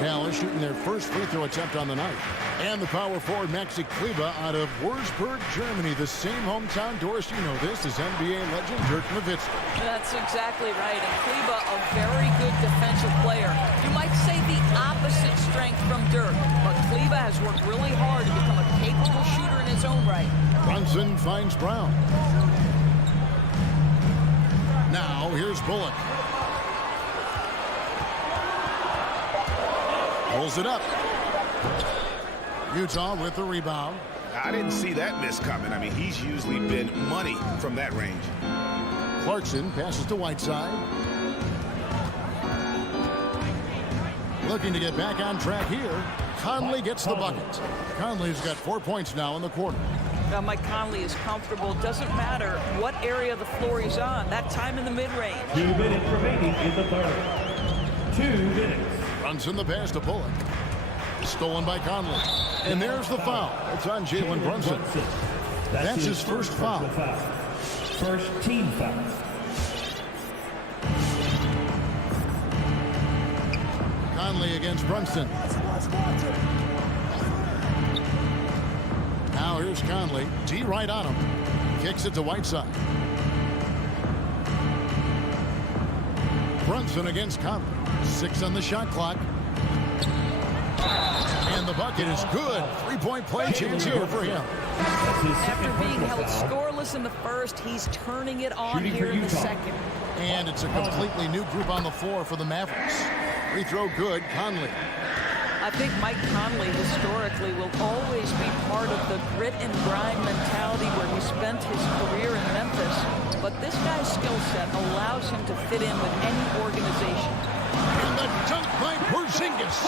Dallas shooting their first free throw attempt on the night. And the power forward, Maxi Kleber, out of Würzburg, Germany, the same hometown. Doris, you know this, is NBA legend Dirk Nowitzki. That's exactly right. And Kleber, a very good defensive player. You might say the opposite strength from Dirk, but Kleber has worked really hard to become a capable shooter in his own right. Brunson finds Brown. Now, here's Bullock. Pulls it up. Utah with the rebound. I didn't see that miss coming. I mean, he's usually been money from that range. Clarkson passes to Whiteside. Looking to get back on track here. Conley gets the bucket. Conley's got 4 points now in the quarter. Now, Mike Conley is comfortable. Doesn't matter what area of the floor he's on. That time in the mid-range. 2 minutes remaining in the third. 2 minutes. Brunson the pass to Bullock. Stolen by Conley. And there's the foul. It's on Jalen Brunson. That's his first foul. First team foul. Conley against Brunson. Now here's Conley. D right on him. Kicks it to Whiteside. Brunson against Conley. 6 on the shot clock. And the bucket is good. 3-point play chance here for him. After being held scoreless in the first, he's turning it on here in the second. And it's a completely new group on the floor for the Mavericks. Free throw good, Conley. I think Mike Conley historically will always be part of the grit and grind mentality where he spent his career in Memphis. But this guy's skill set allows him to fit in with any organization. And the dunk by Porzingis.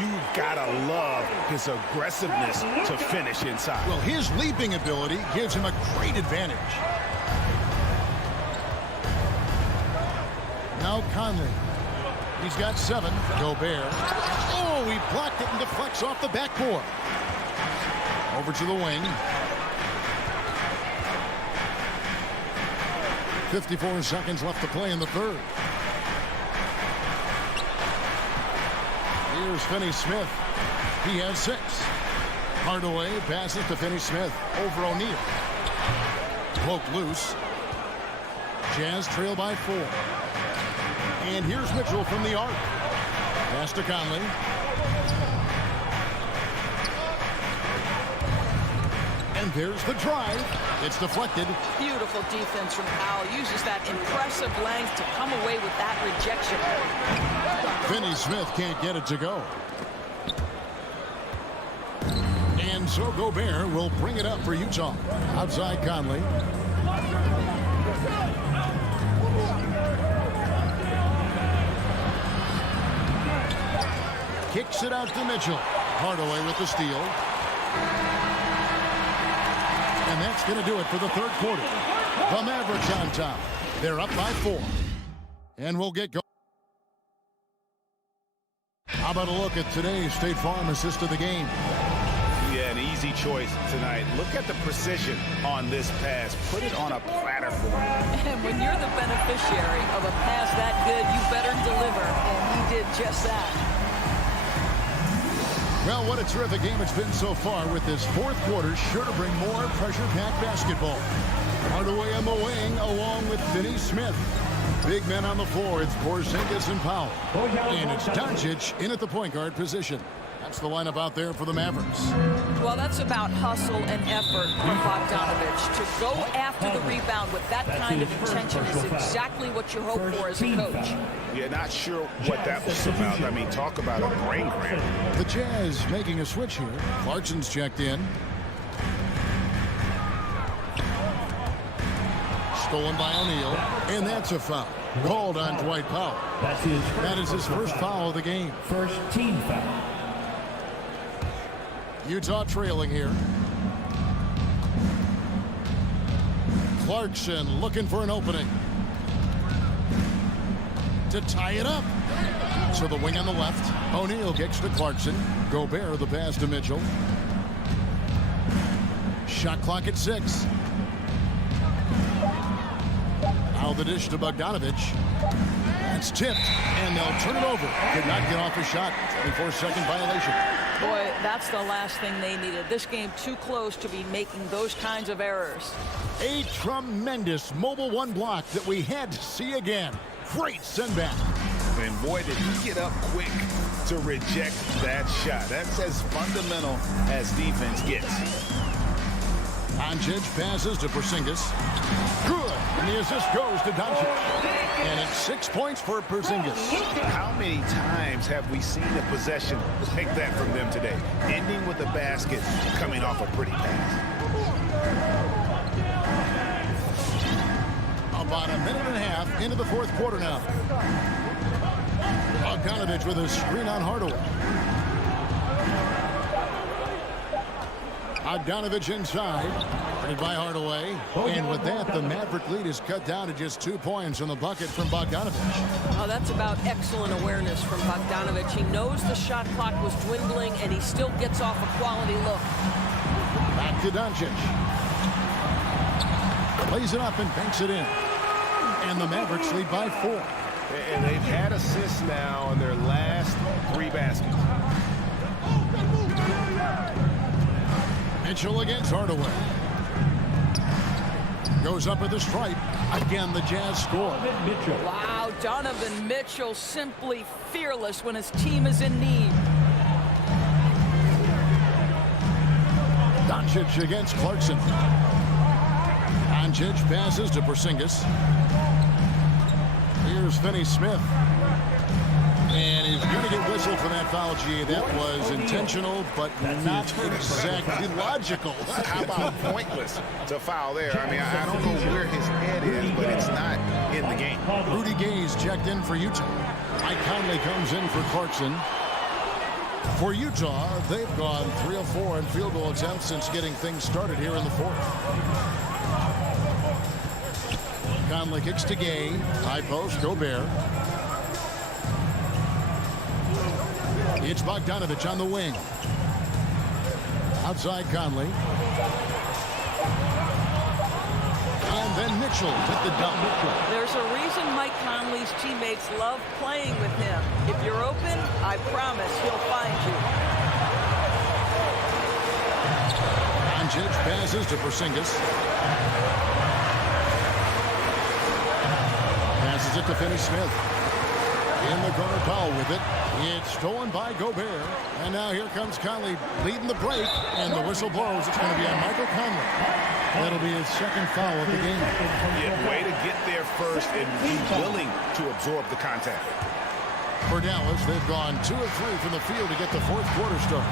You've got to love his aggressiveness to finish inside. Well, his leaping ability gives him a great advantage. Now Conley. He's got 7. Gobert. Oh, he blocked it and deflects off the backboard. Over to the wing. 54 seconds left to play in the third. Here's Finney-Smith. He has 6. Hardaway passes to Finney-Smith over O'Neal. Poked loose. Jazz trail by 4. And here's Mitchell from the arc. Pass to Conley. And there's the drive. It's deflected. Beautiful defense from Powell. Uses that impressive length to come away with that rejection. Finney-Smith can't get it to go. And so Gobert will bring it up for Utah. Outside Conley. Kicks it out to Mitchell. Hardaway with the steal. And that's going to do it for the third quarter. The Mavericks on top. They're up by 4. And we'll get going. How about a look at today's State Farm assist of the game? Yeah, an easy choice tonight. Look at the precision on this pass. Put it on a platter for him. And when you're the beneficiary of a pass that good, you better deliver. And he did just that. Well, what a terrific game it's been so far, with this fourth quarter sure to bring more pressure-packed basketball. Hardaway on the wing along with Finney-Smith. Big men on the floor. It's Porzingis and Powell. And it's Doncic in at the point guard position. That's the lineup out there for the Mavericks. Well, that's about hustle and effort from Bogdanovich. To go after the rebound with that kind of intention is exactly what you hope for as a coach. Yeah, not sure what that was about. I mean, talk about a brain cramp. The Jazz making a switch here. Clarkson's checked in. Stolen by O'Neal. And that's a foul. Called on Dwight Powell. That is his first foul of the game. First team foul. Utah trailing here. Clarkson looking for an opening. To tie it up. So the wing on the left. O'Neal kicks to Clarkson. Gobert the pass to Mitchell. Shot clock at 6. the dish to Bogdanovich. It's tipped, and they'll turn it over. Could not get off a shot. 24-second violation. Boy, that's the last thing they needed. This game too close to be making those kinds of errors. A tremendous mobile one block that we had to see again. Great send back. And boy, did he get up quick to reject that shot. That's as fundamental as defense gets. Doncic passes to Porzingis. Good. And the assist goes to Doncic. And it's 6 points for Porzingis. How many times have we seen a possession like that from them today? Ending with a basket, coming off a pretty pass. About a minute and a half into the fourth quarter now. Bogdanovich with a screen on Hardaway. Bogdanovich inside. Headed by Hardaway. And with that, the Maverick lead is cut down to just 2 points on the bucket from Bogdanovich. Oh, that's about excellent awareness from Bogdanovich. He knows the shot clock was dwindling, and he still gets off a quality look. Back to Doncic. Plays it up and banks it in. And the Mavericks lead by 4. And they've had assists now on their last 3 baskets. Mitchell against Hardaway. Goes up at the stripe. Again, the Jazz score. Wow, Donovan Mitchell simply fearless when his team is in need. Doncic against Clarkson. Doncic passes to Porzingis. Here's Finney Smith. And he's going to get whistled for that foul, G. That was intentional, but not exactly logical. How about pointless to foul there? I mean, I don't know where his head is, but it's not in the game. Rudy Gay's checked in for Utah. Mike Conley comes in for Clarkson. For Utah, they've gone 3 of 4 in field goal attempts since getting things started here in the fourth. Conley kicks to Gay. High post, Gobert. It's Bogdanovich on the wing. Outside Conley. And then Mitchell with the dunk. There's a reason Mike Conley's teammates love playing with him. If you're open, I promise he'll find you. Doncic passes to Porzingis. Passes it to Finney Smith. In the corner, Powell with it. It's stolen by Gobert. And now here comes Conley leading the break. And the whistle blows. It's going to be on Michael Conley. That'll be his second foul of the game. Yeah, way to get there first and be willing to absorb the contact. For Dallas, they've gone 2 of 3 from the field to get the fourth quarter started.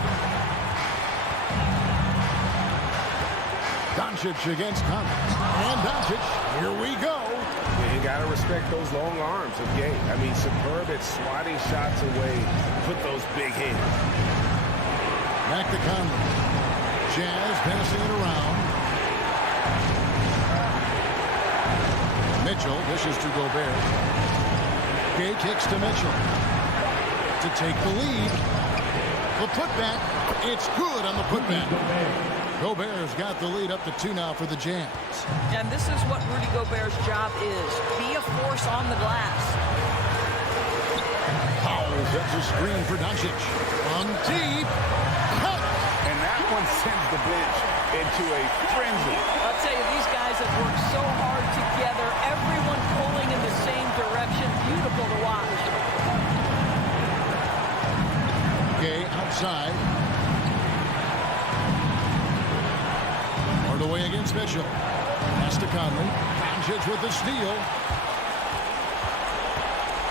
Doncic against Conley. And Doncic, here we go. You got to respect those long arms of Gay. I mean, superb at swatting shots away. Put those big hands. Back to Conley. Jazz passing it around. Mitchell dishes to Gobert. Gay kicks to Mitchell to take the lead. The putback. It's good on the putback. Gobert's got the lead up to 2 now for the Jazz. And this is what Rudy Gobert's job is. Be a force on the glass. Powell sets a screen for Doncic. On deep. Cut. And that one sends the bench into a frenzy. I'll tell you, these guys have worked so hard together. Everyone pulling in the same direction. Beautiful to watch. Gay outside. Hardaway against Mitchell. Pass to Conley. Doncic with the steal.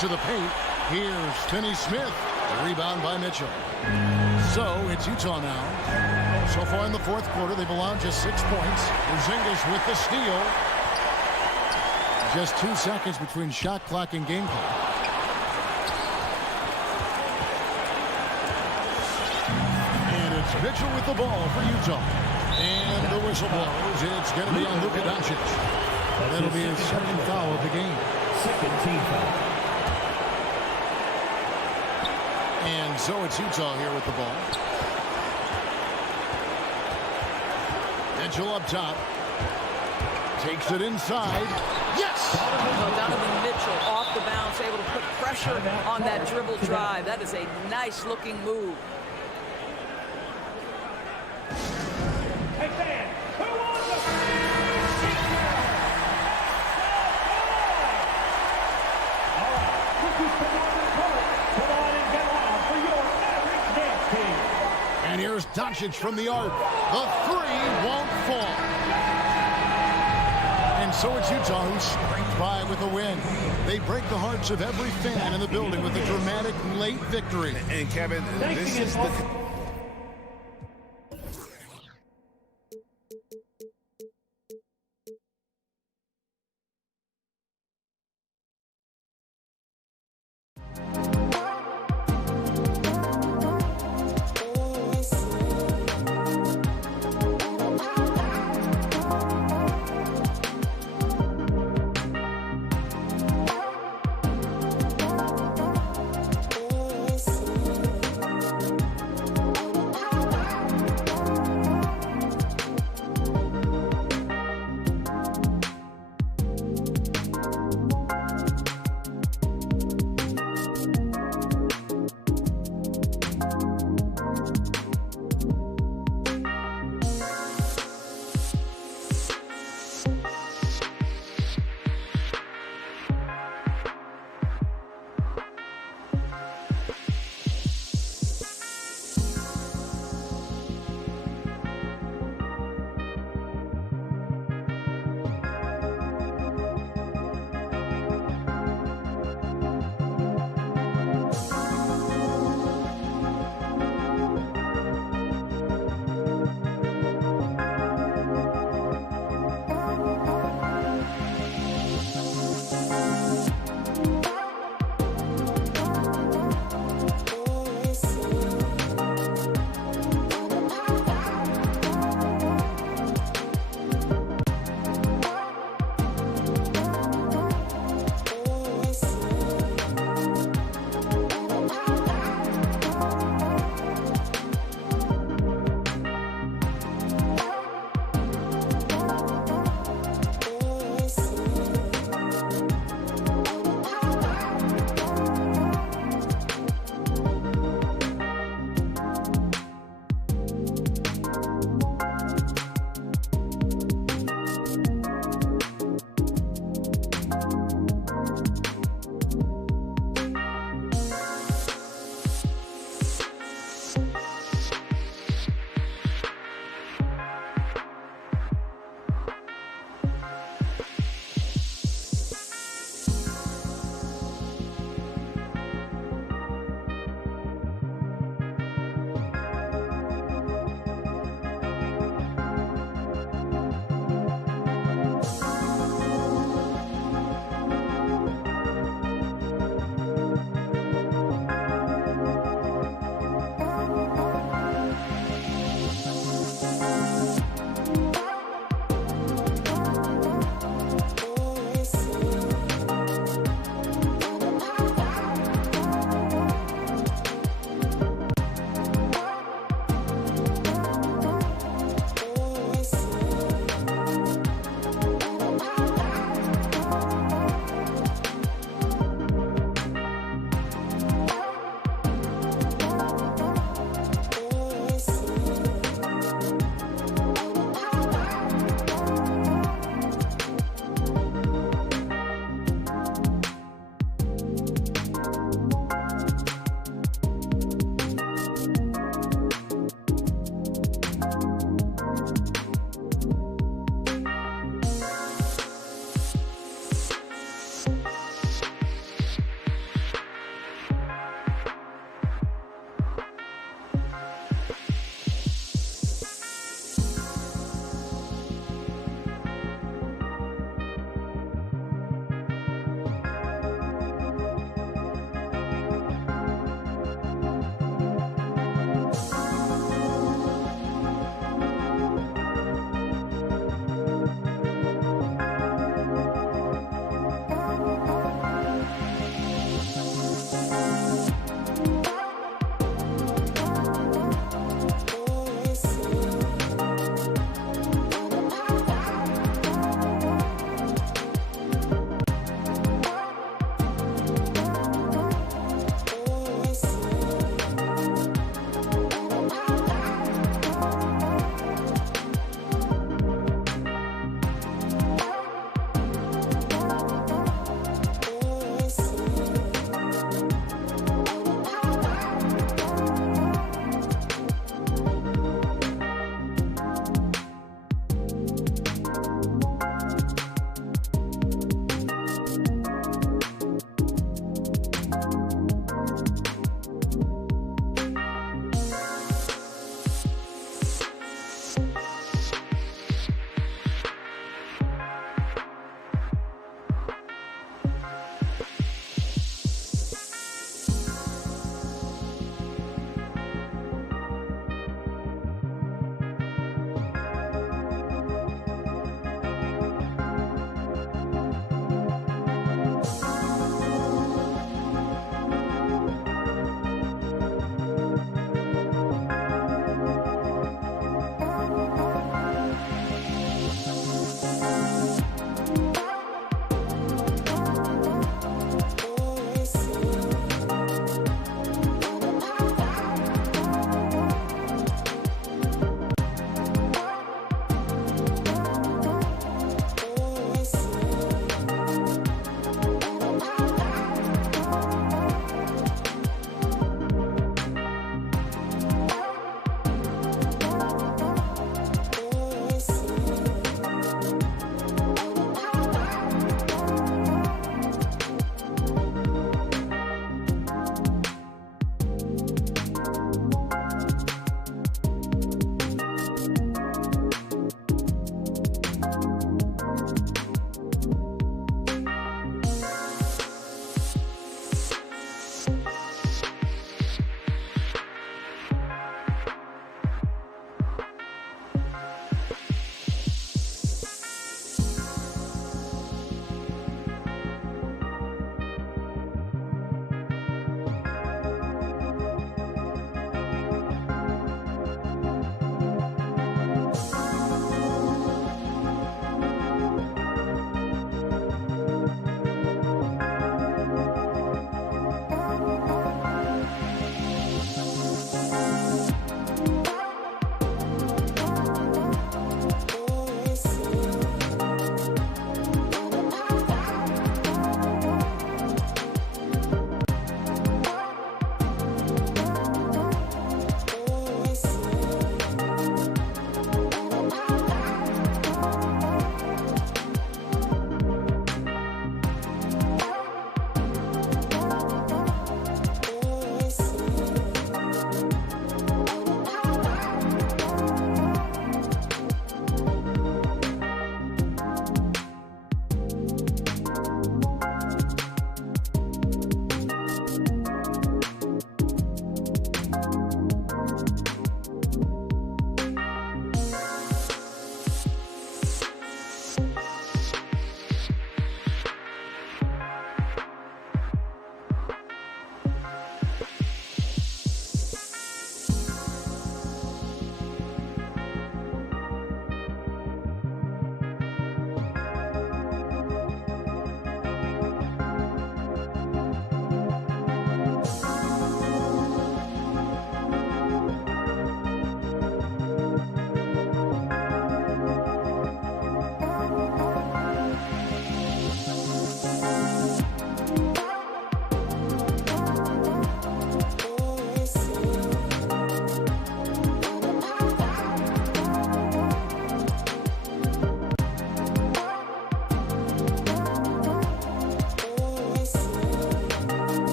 To the paint. Here's Finney Smith. The rebound by Mitchell. So it's Utah now. So far in the fourth quarter, they've allowed just 6 points. Porzingis with the steal. Just 2 seconds between shot clock and game clock. And it's Mitchell with the ball for Utah. And the whistle blows. It's going to be on Luka Doncic. That'll be his second foul of the game. Second team foul. And so it's Utah here with the ball. Mitchell up top. Takes it inside. Yes! Donovan Mitchell off the bounce, able to put pressure on that dribble drive. That is a nice-looking move. Hey, fans, who wants the All right, rookies come on and come on and get loud for your Maverick dance team. And here's Doncic from the arc. The three won't fall. And so it's Utah who scraped by with a win. They break the hearts of every fan in the building with a dramatic late victory. And Kevin, this is the...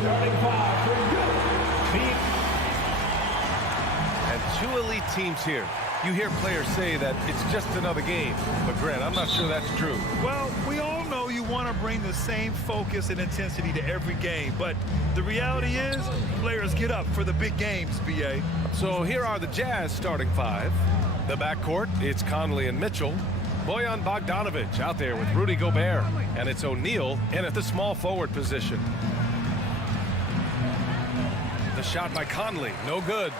Starting 5 for Team. And two elite teams here. You hear players say that it's just another game. But, Grant, I'm not sure that's true. Well, we all know you want to bring the same focus and intensity to every game. But the reality is, players get up for the big games, B.A. So here are the Jazz starting 5. The backcourt, it's Conley and Mitchell. Bojan Bogdanovic out there with Rudy Gobert. And it's O'Neal in at the small forward position. The shot by Conley, no good.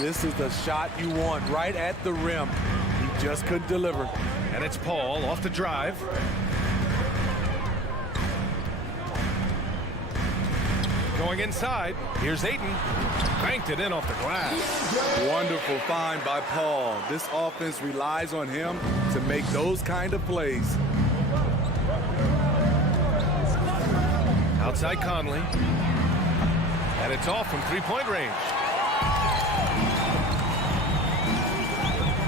This is the shot you want right at the rim. He just couldn't deliver. And it's Paul off the drive. Going inside, here's Ayton. Banked it in off the glass. Wonderful find by Paul. This offense relies on him to make those kind of plays. Outside Conley. And it's off from three-point range.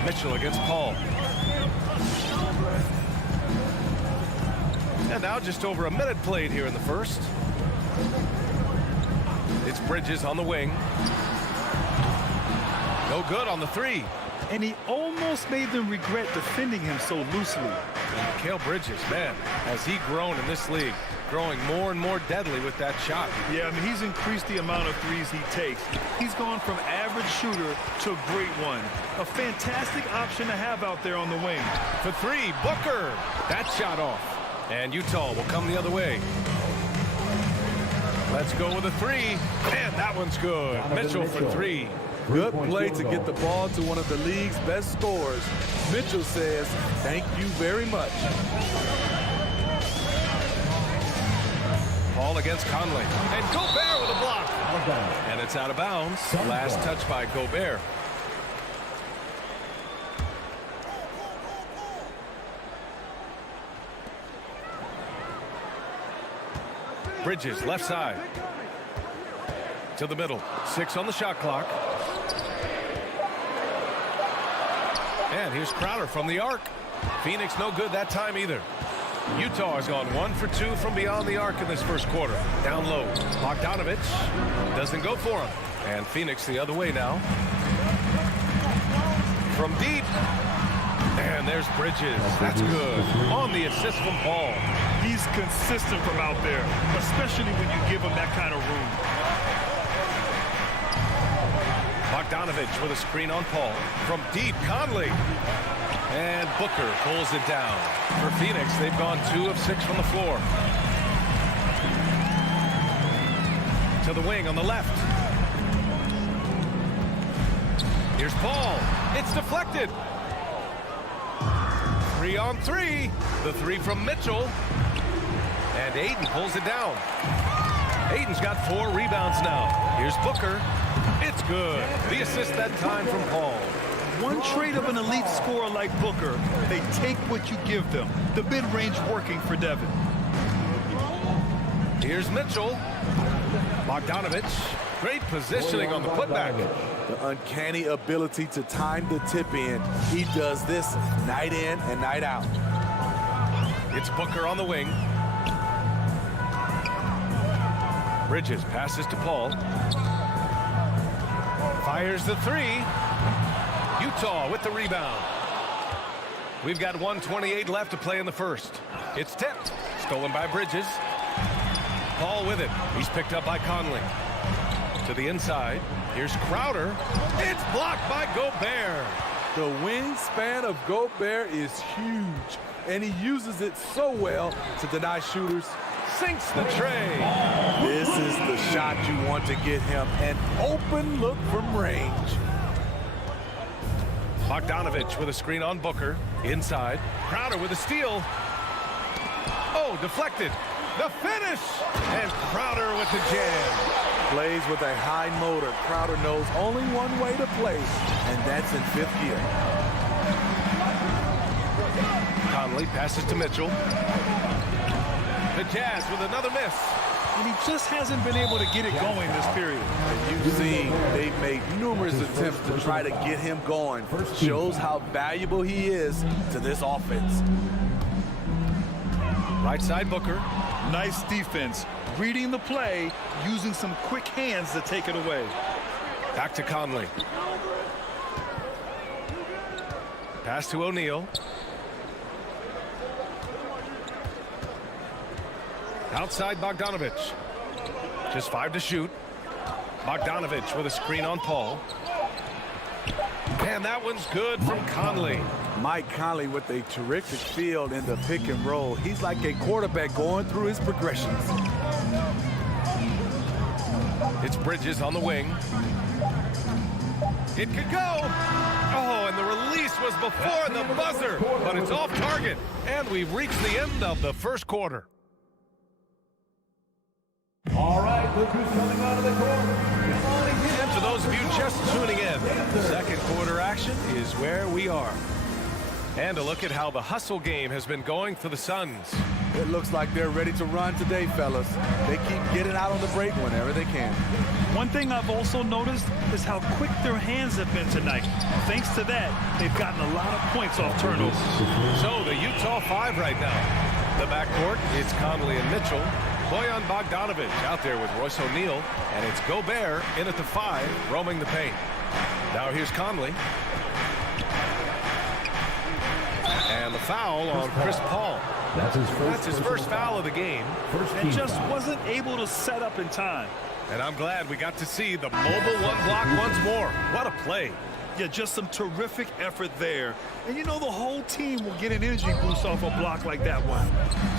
Mitchell against Paul. And now just over a minute played here in the first. It's Bridges on the wing. No good on the three. And he almost made them regret defending him so loosely. And Mikal Bridges, man, has he grown in this league? Growing more and more deadly with that shot. Yeah, I mean, he's increased the amount of threes he takes. He's gone from average shooter to a great one. A fantastic option to have out there on the wing. For three, Booker. That shot off. And Utah will come the other way. Let's go with a three. And that one's good. Mitchell for three. Good play to get the ball to one of the league's best scorers. Mitchell says, thank you very much. Paul against Conley. And Gobert with a block. And it's out of bounds. Last touch by Gobert. Bridges, left side. To the middle. 6 on the shot clock. And here's Crowder from the arc. Phoenix no good that time either. Utah has gone 1 for 2 from beyond the arc in this first quarter. Down low. Bogdanovic doesn't go for him. And Phoenix the other way now. From deep. And there's Bridges. That's good. On the assist from Paul. He's consistent from out there, especially when you give him that kind of room. Bogdanovic with a screen on Paul. From deep, Conley. And Booker pulls it down. For Phoenix, they've gone 2 of 6 from the floor. To the wing on the left. Here's Paul. It's deflected. 3 on 3. The 3 from Mitchell. And Ayton pulls it down. Ayton's got 4 rebounds now. Here's Booker. It's good. The assist that time from Paul. One trait of an elite scorer like Booker, they take what you give them. The mid-range working for Devin. Here's Mitchell. Bogdanovic. Great positioning on the putback. The uncanny ability to time the tip in. He does this night in and night out. It's Booker on the wing. Bridges passes to Paul. Fires the 3. Utah with the rebound. We've got 1:28 left to play in the first. It's tipped. Stolen by Bridges. Paul with it. He's picked up by Conley. To the inside. Here's Crowder. It's blocked by Gobert. The wingspan of Gobert is huge, and he uses it so well to deny shooters. Sinks the tray. This is the shot you want to get him. An open look from range. Bogdanovic with a screen on Booker. Inside. Crowder with a steal. Oh, deflected. The finish. And Crowder with the jam. Plays with a high motor. Crowder knows only one way to play, and that's in 5th gear. Conley passes to Mitchell. The Jazz with another miss. And he just hasn't been able to get it going this period. You've seen they've made numerous attempts to try to get him going. Shows how valuable he is to this offense. Right side Booker. Nice defense. reading the play, using some quick hands to take it away. Back to Conley. Pass to O'Neal. Outside Bogdanovich. Just 5 to shoot. Bogdanovich with a screen on Paul. And that one's good from Conley. Mike Conley with a terrific field in the pick and roll. He's like a quarterback going through his progressions. It's Bridges on the wing. It could go. Oh, and the release was before the buzzer, but it's off target. And we've reached the end of the first quarter. All right, look who's coming out of the court. Come on and get And for those of you just tuning in, second quarter action is where we are. And a look at how the hustle game has been going for the Suns. It looks like they're ready to run today, fellas. They keep getting out on the break whenever they can. One thing I've also noticed is how quick their hands have been tonight. Thanks to that, they've gotten a lot of points off turnovers. So the Utah 5 right now. The backcourt, it's Conley and Mitchell. Bojan Bogdanovich out there with Royce O'Neal. And it's Gobert in at the 5, roaming the paint. Now here's Conley. And the foul on Chris Paul. That's his first foul of the game. And just wasn't able to set up in time. And I'm glad we got to see the mobile one block once more. What a play. Yeah, just some terrific effort there. And you know the whole team will get an energy boost off a block like that one.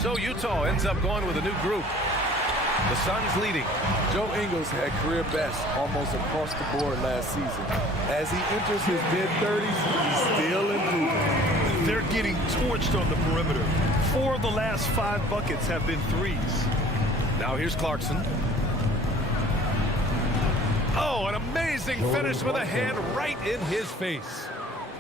So Utah ends up going with a new group. The Suns leading. Joe Ingles had career best almost across the board last season. As he enters his mid-30s, he's still improving. They're getting torched on the perimeter. 4 of the last 5 buckets have been threes. Now here's Clarkson. Oh, an amazing finish with a hand right in his face.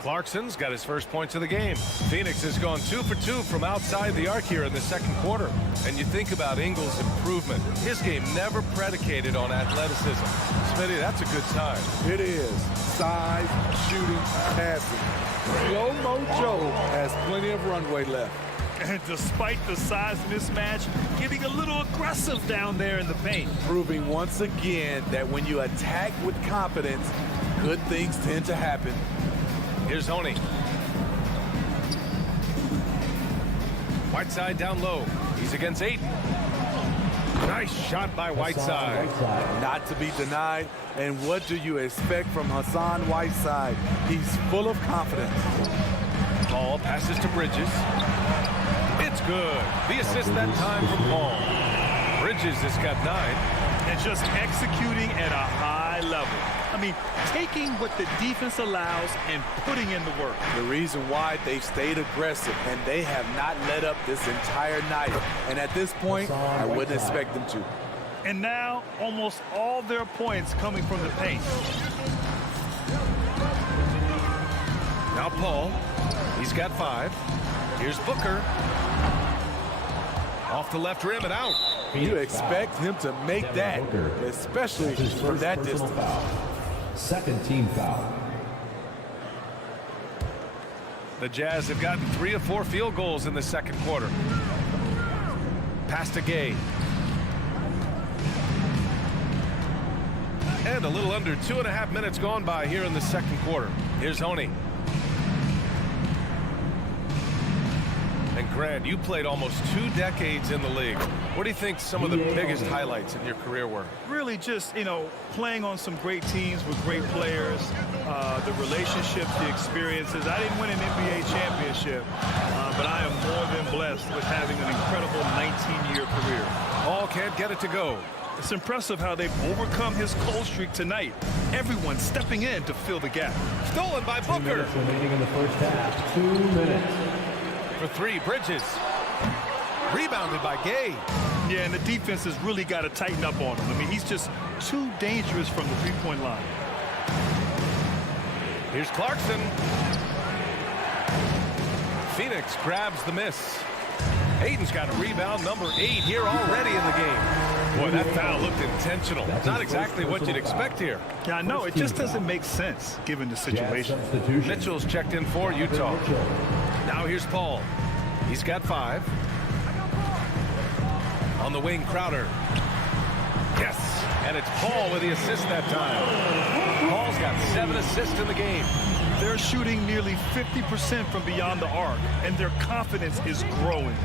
Clarkson's got his first points of the game. Phoenix has gone 2 for 2 from outside the arc here in the second quarter. And you think about Ingles' improvement. His game never predicated on athleticism. Smitty, that's a good sign. It is. Size, shooting, passing. Slow-mo Joe has plenty of runway left. And despite the size mismatch, getting a little aggressive down there in the paint. Proving once again that when you attack with confidence, good things tend to happen. Here's Honey. Whiteside down low. He's against Ayton. Nice shot by Whiteside. Not to be denied. And what do you expect from Hassan Whiteside? He's full of confidence. Paul passes to Bridges. It's good. The assist that time from Paul. Bridges has got 9. And just executing at a high level. I mean, taking what the defense allows and putting in the work. The reason why they stayed aggressive, and they have not let up this entire night. And at this point, I wouldn't expect them to. And now, almost all their points coming from the paint. Now Paul. He's got 5. Here's Booker. Off the left rim and out. You expect him to make that, especially from that distance. Second team foul. The Jazz have gotten 3 of 4 field goals in the second quarter. Pass to Gay. And a little under 2.5 minutes gone by here in the second quarter. Here's Honey. And Grant, you played almost 2 decades in the league. What do you think some of the biggest highlights in your career were? Really just, playing on some great teams with great players, the relationships, the experiences. I didn't win an NBA championship, but I am more than blessed with having an incredible 19-year career. All can't get it to go. It's impressive how they've overcome his cold streak tonight. Everyone stepping in to fill the gap. Stolen by Booker. 2 minutes remaining in the first half. 2 minutes. For 3, Bridges. Rebounded by Gay. Yeah, and the defense has really got to tighten up on him. I mean, he's just too dangerous from the three-point line. Here's Clarkson. Phoenix grabs the miss. Ayton's got a rebound, number 8 here already in the game. Boy, that foul looked intentional. Not exactly what you'd expect here. Yeah, I know. It just doesn't make sense given the situation. Mitchell's checked in for Utah. Now here's Paul. He's got 5. On the wing, Crowder. Yes, and it's Paul with the assist that time. Paul's got 7 assists in the game. They're shooting nearly 50% from beyond the arc, and their confidence is growing.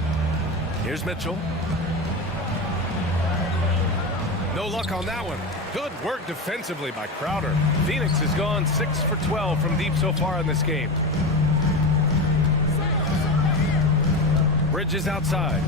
Here's Mitchell. No luck on that one. Good work defensively by Crowder. Phoenix has gone 6 for 12 from deep so far in this game. Bridges outside.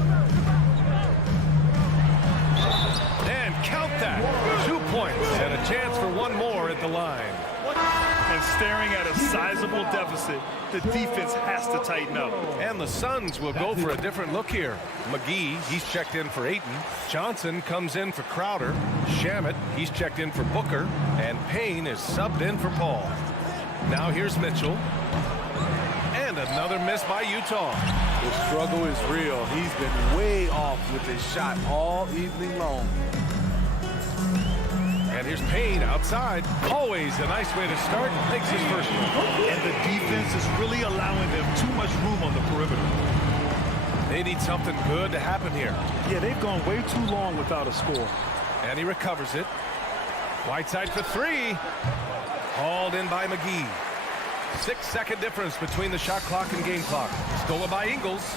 And count that. 2 points and a chance for one more at the line. And staring at a sizable deficit, the defense has to tighten up. And the Suns will go for a different look here. McGee, he's checked in for Ayton. Johnson comes in for Crowder. Shamet, he's checked in for Booker. And Payne is subbed in for Paul. Now here's Mitchell. And another miss by Utah. The struggle is real. He's been way off with his shot all evening long. And here's Payne outside. Always a nice way to start. Makes his first one. And the defense is really allowing them too much room on the perimeter. They need something good to happen here. Yeah, they've gone way too long without a score. And he recovers it. Whiteside for 3. Hauled in by McGee. 6-second difference between the shot clock and game clock. Stolen by Ingles.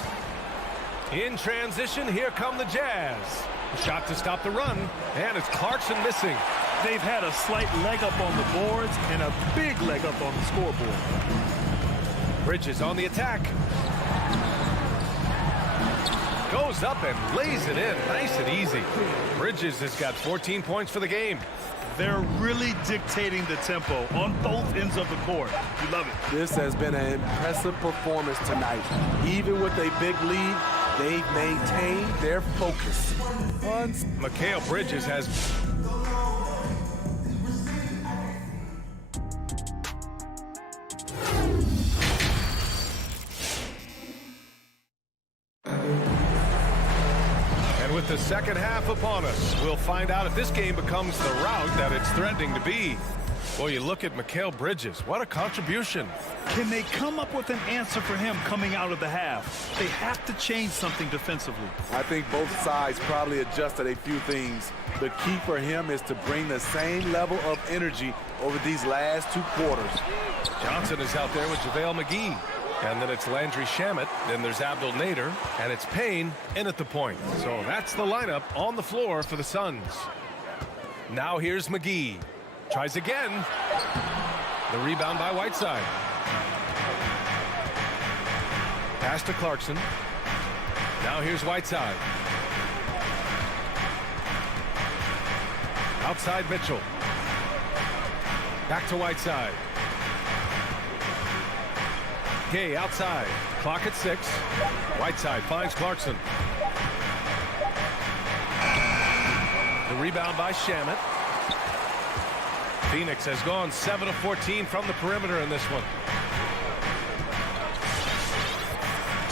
In transition, here come the Jazz. Shot to stop the run, and it's Clarkson missing. They've had a slight leg up on the boards and a big leg up on the scoreboard. Bridges on the attack. Goes up and lays it in nice and easy. Bridges has got 14 points for the game. They're really dictating the tempo on both ends of the court. You love it. This has been an impressive performance tonight. Even with a big lead, they've maintained their focus. Mikal Bridges has... And with the second half upon us, we'll find out if this game becomes the rout that it's threatening to be. Well, you look at Mikal Bridges. What a contribution. Can they come up with an answer for him coming out of the half? They have to change something defensively. I think both sides probably adjusted a few things. The key for him is to bring the same level of energy over these last 2 quarters. Johnson is out there with JaVale McGee. And then it's Landry Shamet. Then there's Abdel Nader. And it's Payne in at the point. So that's the lineup on the floor for the Suns. Now here's McGee. Tries again. The rebound by Whiteside. Pass to Clarkson. Now here's Whiteside. Outside Mitchell. Back to Whiteside. Gay outside. Clock at 6. Whiteside finds Clarkson. The rebound by Shamet. Phoenix has gone 7 of 14 from the perimeter in this one.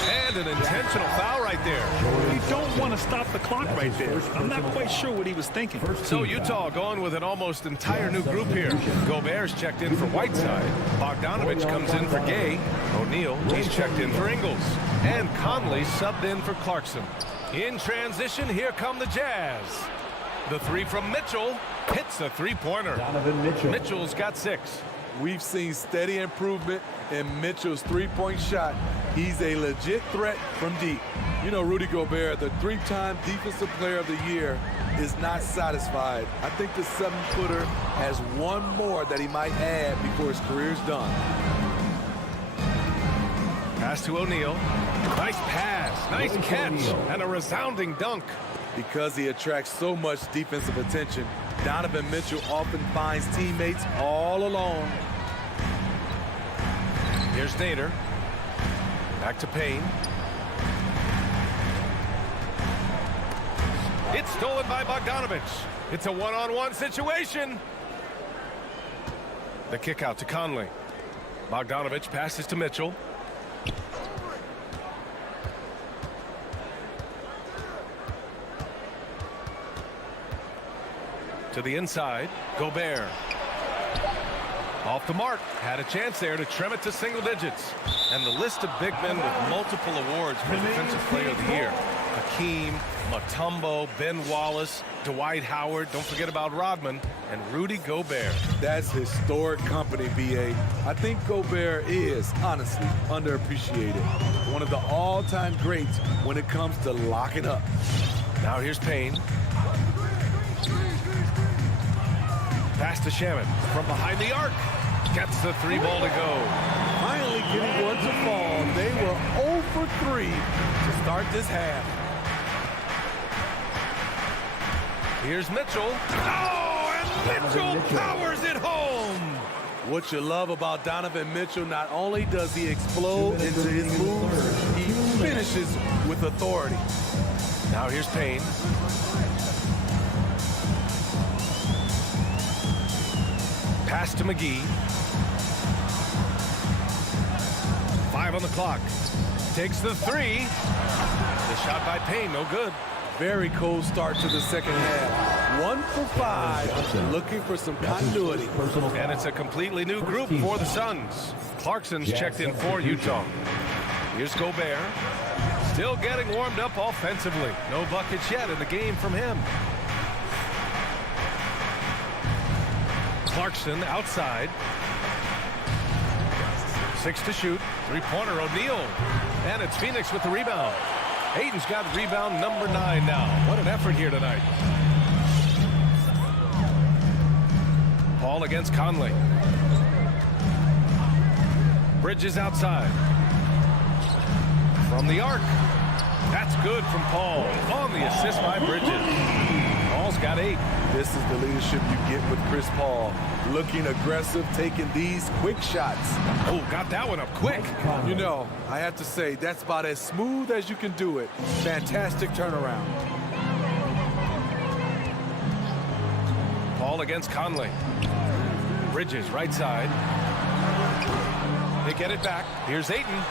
And an intentional foul right there. You don't want to stop the clock right there. I'm not quite sure what he was thinking. So Utah going with an almost entire new group here. Gobert's checked in for Whiteside. Bogdanovich comes in for Gay. O'Neal, he's checked in for Ingles. And Conley subbed in for Clarkson. In transition, here come the Jazz. The 3 from Mitchell hits a 3-pointer. Mitchell's got 6. We've seen steady improvement in Mitchell's 3-point shot. He's a legit threat from deep. You know, Rudy Gobert, the 3-time Defensive Player of the Year, is not satisfied. I think the 7-footer has one more that he might add before his career's done. Pass to O'Neal. Nice pass, nice catch, and a resounding dunk. Because he attracts so much defensive attention, Donovan Mitchell often finds teammates all alone. Here's Nader. Back to Payne. It's stolen by Bogdanovich. It's a one-on-one situation. The kick out to Conley. Bogdanovich passes to Mitchell. To the inside, Gobert. Off the mark, had a chance there to trim it to single digits. And the list of big men with multiple awards for Defensive Player of the Year. Hakeem, Mutombo, Ben Wallace, Dwight Howard. Don't forget about Rodman and Rudy Gobert. That's historic company, B.A. I think Gobert is, honestly, underappreciated. One of the all-time greats when it comes to locking up. Now here's Payne. Pass to Shaman from behind the arc. Gets the 3 ball to go. Finally getting one to fall. They were 0 for 3 to start this half. Here's Mitchell. Oh, and Mitchell powers it home. What you love about Donovan Mitchell, not only does he explode into his moves, he finishes with authority. Now here's Payne. Pass to McGee. 5 on the clock. Takes the 3. The shot by Payne, no good. Very cold start to the second half. 1 for 5, looking for some continuity. And it's a completely new group for the Suns. Clarkson's checked in for Utah. Here's Gobert. Still getting warmed up offensively. No buckets yet in the game from him. Clarkson outside. 6 to shoot. 3-pointer O'Neal. And it's Phoenix with the rebound. Hayden's got rebound number 9 now. What an effort here tonight. Paul against Conley. Bridges outside. From the arc. That's good from Paul. On the assist by Bridges. Paul's got 8. This is the leadership you get with Chris Paul. Looking aggressive, taking these quick shots. Oh, got that one up quick. You know, I have to say, that's about as smooth as you can do it. Fantastic turnaround. Paul against Conley. Bridges, right side. They get it back. Here's Ayton.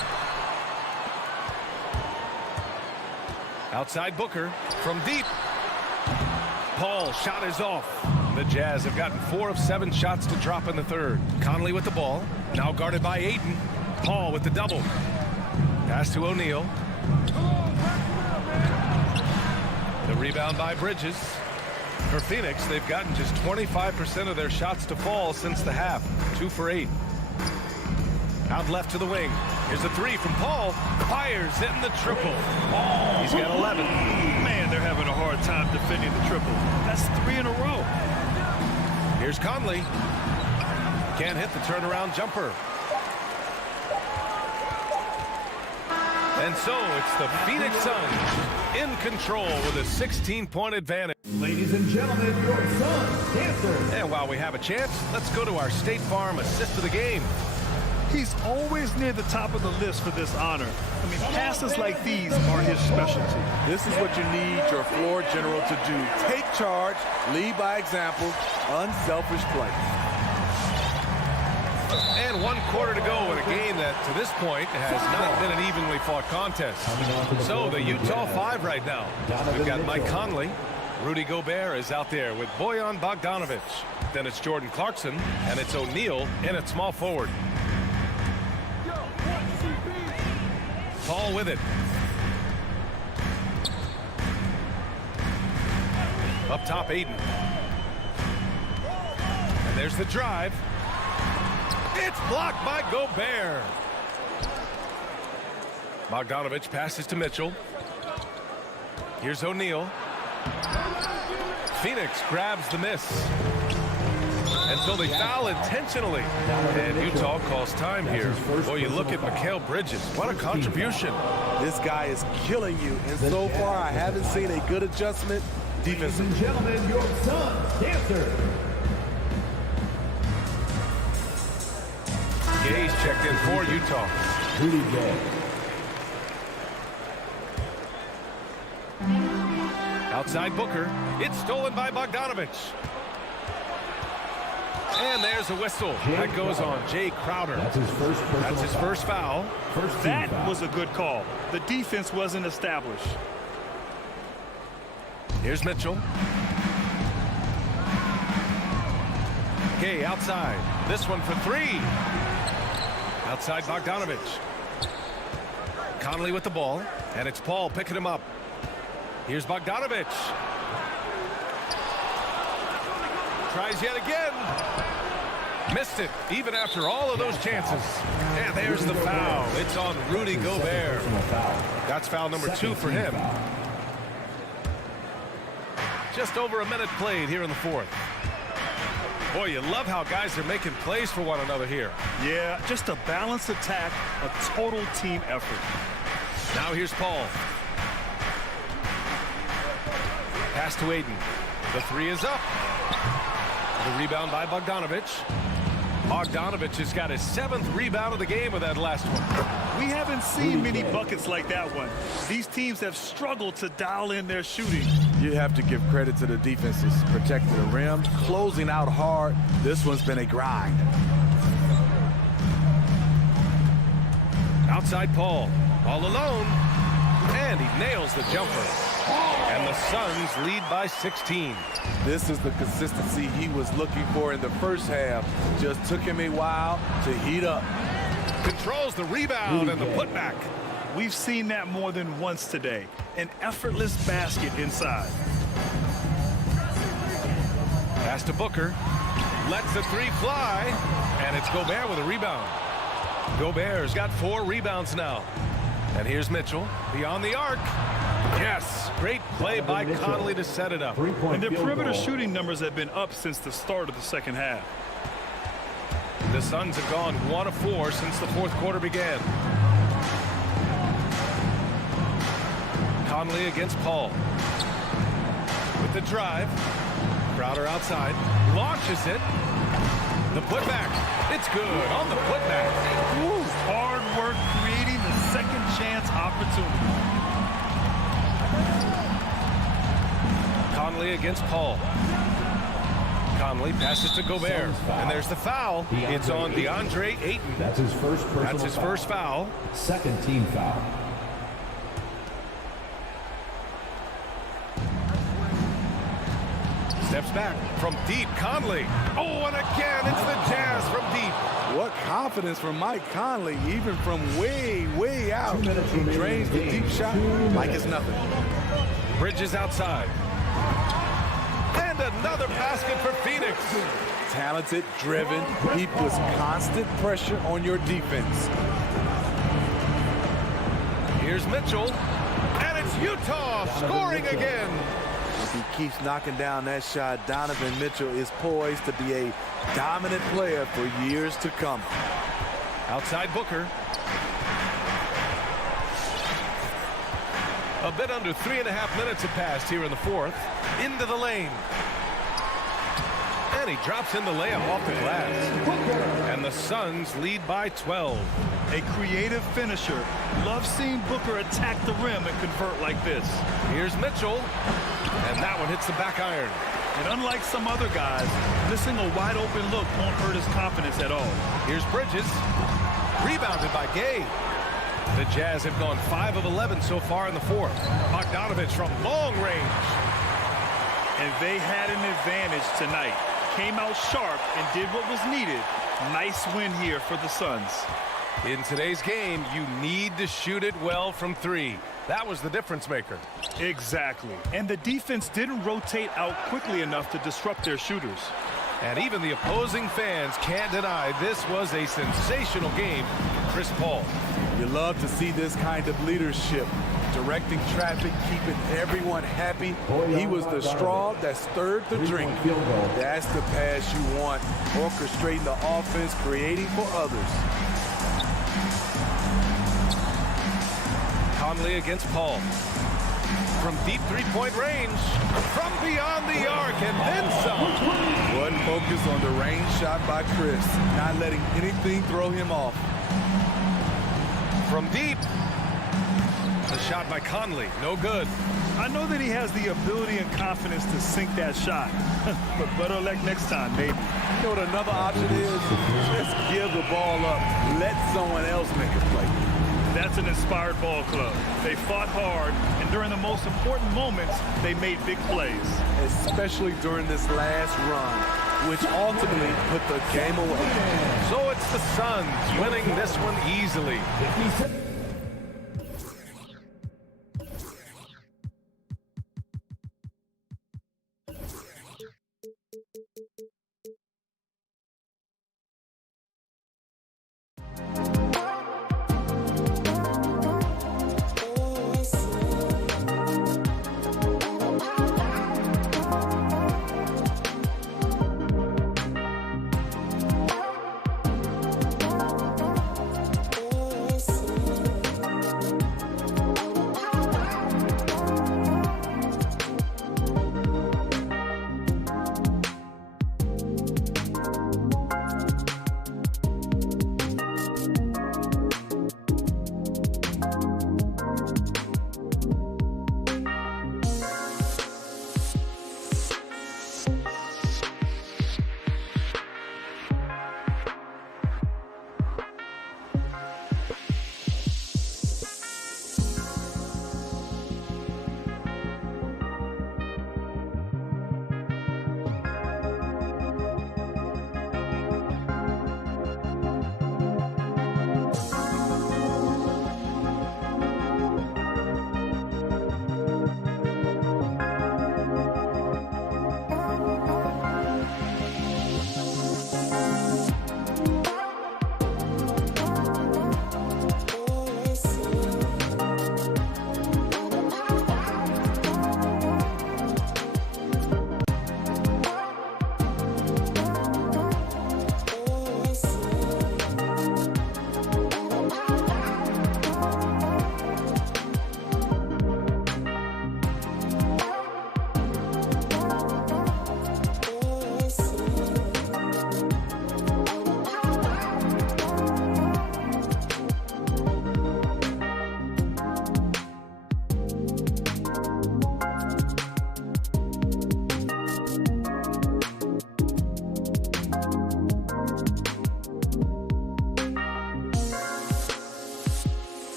Outside Booker from deep. Paul, shot is off. The Jazz have gotten 4 of 7 shots to drop in the third. Conley with the ball. Now guarded by Ayton. Paul with the double. Pass to O'Neal. The rebound by Bridges. For Phoenix, they've gotten just 25% of their shots to fall since the half. 2 for 8. Out left to the wing. Here's a 3 from Paul. Fires in the triple. He's got 11. Man, they're having a hard time defending the triple. That's 3 in a row. Here's Conley. Can't hit the turnaround jumper. And so it's the Phoenix Suns in control with a 16-point advantage. Ladies and gentlemen, your Suns dancer. And while we have a chance, let's go to our State Farm assist of the game. He's always near the top of the list for this honor. I mean, passes like these are his specialty. This is what you need your floor general to do. Take charge, lead by example, unselfish play. And 1 quarter to go in a game that, to this point, has not been an evenly fought contest. So the Utah 5 right now. We've got Mike Conley. Rudy Gobert is out there with Bojan Bogdanovic. Then it's Jordan Clarkson, and it's O'Neal in at small forward. Paul with it. Up top, Ayton. And there's the drive. It's blocked by Gobert. Bogdanovic passes to Mitchell. Here's O'Neal. Phoenix grabs the miss. And so they foul intentionally. And Utah calls time here. Boy, you look at Mikal Bridges. What a contribution. This guy is killing you. And so far, I haven't seen a good adjustment defensively. Ladies and gentlemen, your Suns dancer. Gay's checked in for Utah. Rudy Gay. Outside Booker. It's stolen by Bogdanovic. And there's a whistle. That goes on Jay Crowder. That's his first foul. That was a good call. The defense wasn't established. Here's Mitchell. Gay outside. This one for 3. Outside Bogdanovic. Conley with the ball. And it's Paul picking him up. Here's Bogdanovich. Tries yet again. Missed it, even after all of those chances. And there's the foul. It's on Rudy Gobert. That's foul number 2 for him. Just over a minute played here in the fourth. Boy, you love how guys are making plays for one another here. Yeah, just a balanced attack, a total team effort. Now here's Paul. Pass to Aiden. The 3 is up. The rebound by Bogdanovich. Bogdanovich has got his 7th rebound of the game with that last one. We haven't seen many buckets like that one. These teams have struggled to dial in their shooting. You have to give credit to the defenses. Protecting the rim, closing out hard. This one's been a grind. Outside Paul, all alone. And he nails the jumper. And the Suns lead by 16. This is the consistency he was looking for in the first half. Just took him a while to heat up. Controls the rebound and the putback. We've seen that more than once today. An effortless basket inside. Pass to Booker. Lets the 3 fly. And it's Gobert with a rebound. Gobert's got 4 rebounds now. And here's Mitchell beyond the arc. Yes, great play by Conley to set it up. And their perimeter shooting numbers have been up since the start of the second half. The Suns have gone 1 of 4 since the fourth quarter began. Conley against Paul. With the drive. Crowder outside. Launches it. The putback. It's good on the putback. Woo, hard work creating the second chance opportunity. Conley against Paul. Conley passes to Gobert. And there's the foul. It's on DeAndre Ayton. That's his first personal That's his first foul. Second team foul. Steps back from deep. Conley. Oh, and again, it's the Jazz from deep. What confidence from Mike Conley, even from way, way out. He drains the deep shot like it's nothing. Bridges outside. And another basket for Phoenix. Talented, driven. He puts constant pressure on your defense. Here's Mitchell. And it's Utah scoring again. If he keeps knocking down that shot, Donovan Mitchell is poised to be a dominant player for years to come. Outside Booker. A bit under 3.5 minutes have passed here in the fourth. Into the lane. And he drops in the layup off the glass. And the Suns lead by 12. A creative finisher. Love seeing Booker attack the rim and convert like this. Here's Mitchell. And that one hits the back iron. And unlike some other guys, missing a wide open look won't hurt his confidence at all. Here's Bridges. Rebounded by Gay. The Jazz have gone 5 of 11 so far in the fourth. Bogdanovich from long range. And they had an advantage tonight. Came out sharp and did what was needed. Nice win here for the Suns. In today's game, you need to shoot it well from 3. That was the difference maker. Exactly. And the defense didn't rotate out quickly enough to disrupt their shooters. And even the opposing fans can't deny this was a sensational game for Chris Paul. You love to see this kind of leadership. Directing traffic, keeping everyone happy. He was the straw that stirred the drink. That's the pass you want. Orchestrating the offense, creating for others. Conley against Paul. From deep three-point range. From beyond the arc, and then some. One focus on the range shot by Chris. Not letting anything throw him off. From deep. The shot by Conley, no good. I know that he has the ability and confidence to sink that shot. But better luck next time, maybe. You know what another option is? Just give the ball up. Let someone else make a play. That's an inspired ball club. They fought hard, and during the most important moments, they made big plays. Especially during this last run, which ultimately put the game away. So it's the Suns winning this one easily.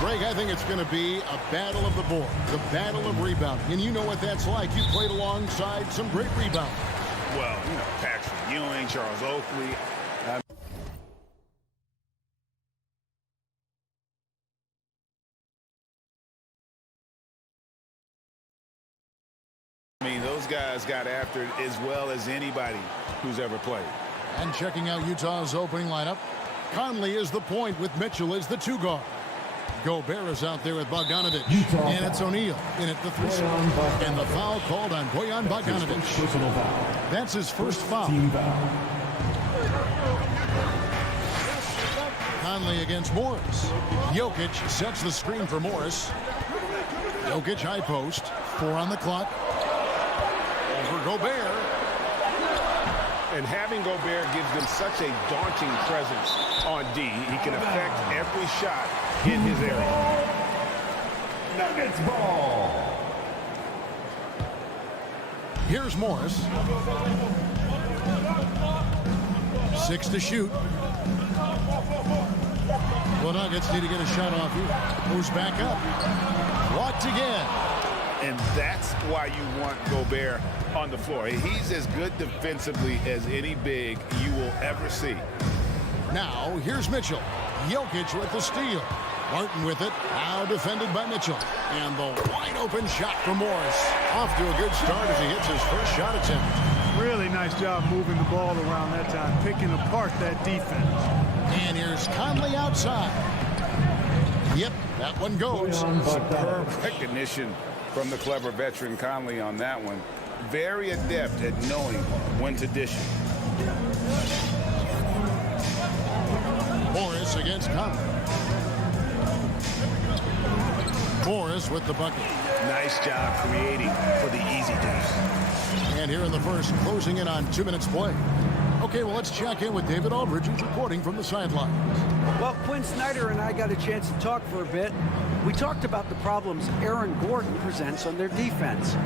Greg, I think it's going to be a battle of the board, the battle of rebounding. And you know what that's like. You played alongside some great rebounders. Well, you know, Patrick Ewing, Charles Oakley. I mean, those guys got after it as well as anybody who's ever played. And checking out Utah's opening lineup, Conley is the point with Mitchell as the 2 guard. Gobert is out there with Bogdanovic. And it's O'Neal in at the 3 spot. And the foul called on Bojan Bogdanovic. That's his first foul. Conley against Morris. Jokic sets the screen for Morris. Jokic high post. 4 on the clock. Over Gobert. And having Gobert gives them such a daunting presence on D. He can affect every shot in his area. Nuggets ball. Here's Morris. 6 to shoot. The Nuggets need to get a shot off here. Moves back up. Blocked again. And that's why you want Gobert on the floor. He's as good defensively as any big you will ever see. Now, here's Mitchell. Jokic with the steal. Martin with it. Now defended by Mitchell. And the wide open shot for Morris. Off to a good start as he hits his first shot attempt. Really nice job moving the ball around that time, picking apart that defense. And here's Conley outside. Yep, that one goes. Superb recognition from the clever veteran Conley on that one. Very adept at knowing when to dish it. Morris against Conley. Morris with the bucket. Nice job creating for the easy days. And here in the first, closing in on 2 minutes play. Okay, well, let's check in with David Aldridge, who's reporting from the sidelines. Well, Quinn Snyder and I got a chance to talk for a bit. We talked about the problems Aaron Gordon presents on their defense.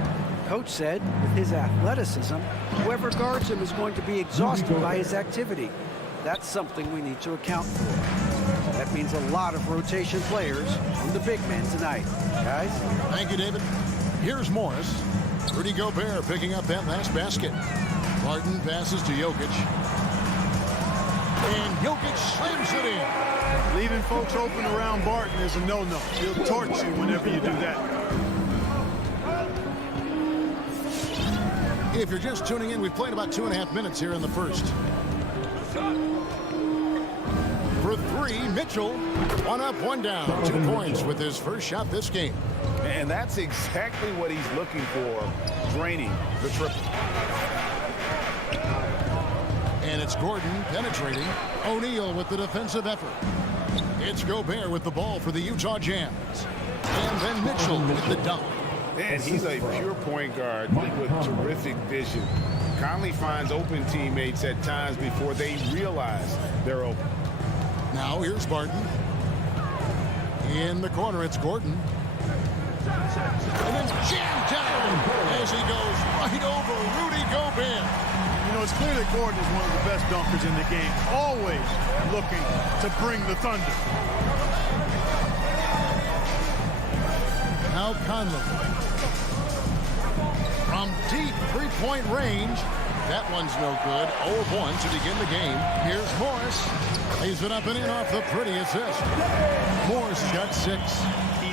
Coach said, with his athleticism, whoever guards him is going to be exhausted by his activity. That's something we need to account for. That means a lot of rotation players on the big man tonight. Guys? Thank you, David. Here's Morris. Rudy Gobert picking up that last basket. Martin passes to Jokic. And Jokic slams it in. Leaving folks open around Barton is a no-no. He'll torch you whenever you do that. If you're just tuning in, we've played about 2.5 minutes here in the first. For 3, Mitchell. 1 up, 1 down. 2 points with his first shot this game. And that's exactly what he's looking for, draining the triple. And it's Gordon penetrating. O'Neal with the defensive effort. It's Gobert with the ball for the Utah Jazz. And then Mitchell with the dunk. And he's a pure point guard with terrific vision. Conley finds open teammates at times before they realize they're open. Now here's Barton. In the corner, it's Gordon. And then jammed down as he goes right over Rudy Gobert. You know, it's clear that Gordon is one of the best dunkers in the game, always looking to bring the thunder. Now Conley. From deep three-point range. That one's no good. 0-1 to begin the game. Here's Morris. Lays it up and in off the pretty assist. Morris got 6.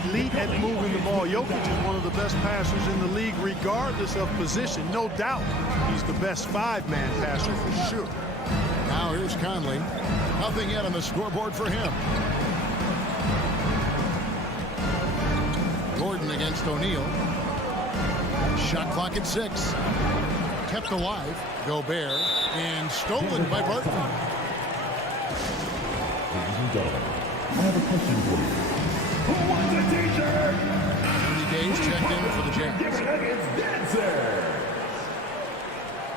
Elite at moving the ball. Jokic is one of the best passers in the league, regardless of position. No doubt he's the best 5-man passer for sure. Now here's Conley. Nothing yet on the scoreboard for him. Gordon against O'Neal. Shot clock at 6. Kept alive. Gobert. And stolen by Barton. Ladies and gentlemen, I have a question for you. Who wants a t-shirt? 30 days checked in for the Jazz. Denver Nuggets dancer.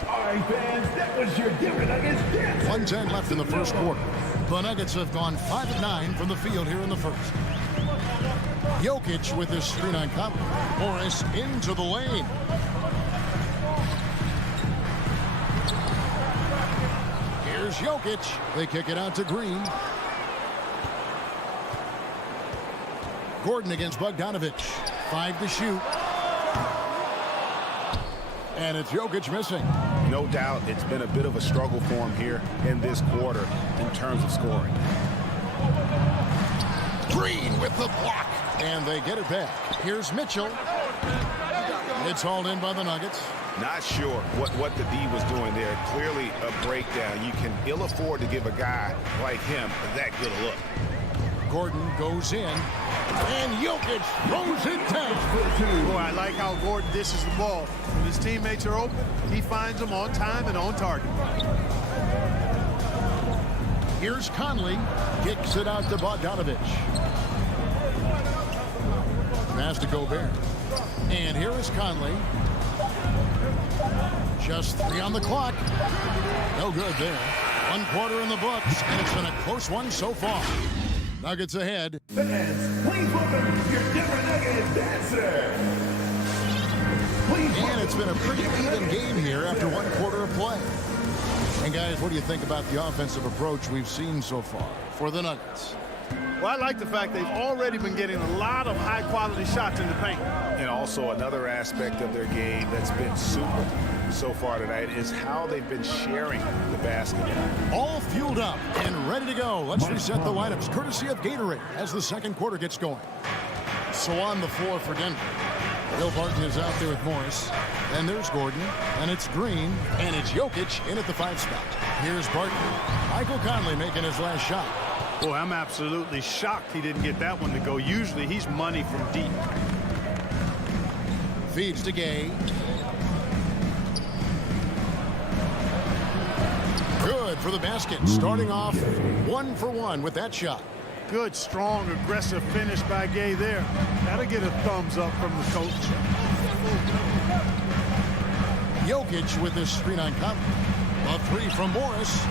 All right, fans, that was your Denver Nuggets dancer. 1:10 left in the first quarter. The Nuggets have gone 5 of 9 from the field here in the first. Jokic with his screen on Conley. Morris into the lane. Here's Jokic. They kick it out to Green. Gordon against Bogdanovich. 5 to shoot. And it's Jokic missing. No doubt it's been a bit of a struggle for him here in this quarter in terms of scoring. Green with the block. And they get it back. Here's Mitchell. It's hauled in by the Nuggets. Not sure what the D was doing there. Clearly a breakdown. You can ill afford to give a guy like him that good a look. Gordon goes in. And Jokic throws it down. Boy, I like how Gordon dishes the ball. When his teammates are open, he finds them on time and on target. Here's Conley. Kicks it out to Bogdanovich. Pass to Gobert. And here is Conley. Just 3 on the clock. No good there. 1 quarter in the books, and it's been a close one so far. Nuggets ahead. Fans, please welcome your Denver Nuggets dancer. And it's been a pretty even game here after 1 quarter of play. And guys, what do you think about the offensive approach we've seen so far for the Nuggets? Well, I like the fact they've already been getting a lot of high-quality shots in the paint. And also another aspect of their game that's been super so far tonight is how they've been sharing the basketball. All fueled up and ready to go. Let's reset the lineups courtesy of Gatorade as the second quarter gets going. So on the floor for Denver, Bill Barton is out there with Morris. And there's Gordon, and it's Green, and it's Jokic in at the 5 spot. Here's Barton. Michael Conley making his last shot. Boy, I'm absolutely shocked he didn't get that one to go. Usually he's money from deep. Feeds to Gay. Good for the basket. Starting off 1 for 1 with that shot. Good, strong, aggressive finish by Gay there. Gotta get a thumbs up from the coach. Jokic with this screen on Conley. A 3 from Morris.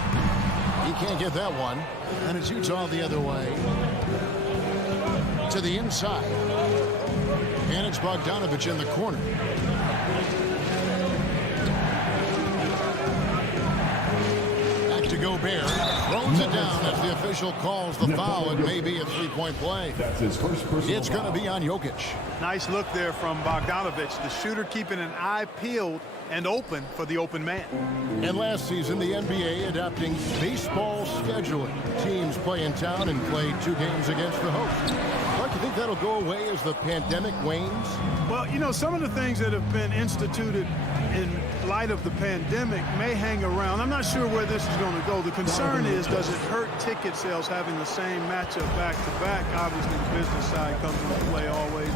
He can't get that one. And it's Utah the other way. To the inside. And it's Bogdanovich in the corner. Back to Gobert. Throws it down as the official calls the foul. It may be a 3-point play. That's his first personal It's going to be on Jokic. Nice look there from Bogdanovich. The shooter keeping an eye peeled and open for the open man. And last season, the NBA adopting baseball scheduling. Teams play in town and play 2 games against the host. Mark, you think that'll go away as the pandemic wanes? Well, you know, some of the things that have been instituted in light of the pandemic may hang around. I'm not sure where this is going to go. The concern is, does it hurt ticket sales having the same matchup back-to-back? Obviously, the business side comes into play always.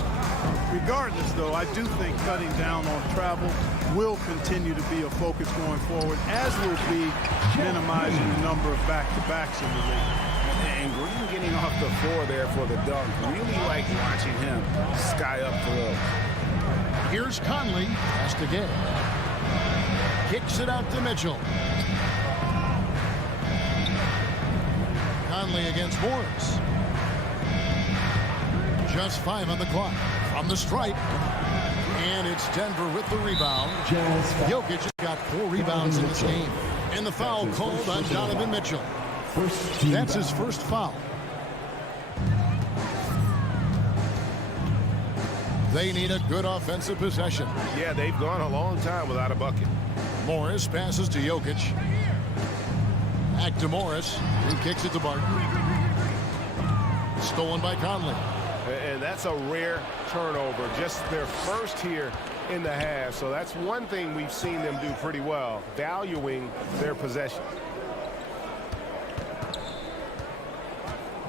Regardless, though, I do think cutting down on travel will continue to be a focus going forward, as will be minimizing the number of back-to-backs in the league. And Green getting off the floor there for the dunk. Really like watching him sky up through. Here's Conley. Pass to Gay. Kicks it out to Mitchell. Conley against Morris. Just 5 on the clock. From the stripe. And it's Denver with the rebound. Jokic has got 4 rebounds in this game. And the foul called on Donovan Mitchell. That's his first foul. They need a good offensive possession. Yeah, they've gone a long time without a bucket. Morris passes to Jokic. Back to Morris, who kicks it to Barton. Stolen by Conley. And that's a rare turnover, just their first here in the half. So that's one thing we've seen them do pretty well, valuing their possession.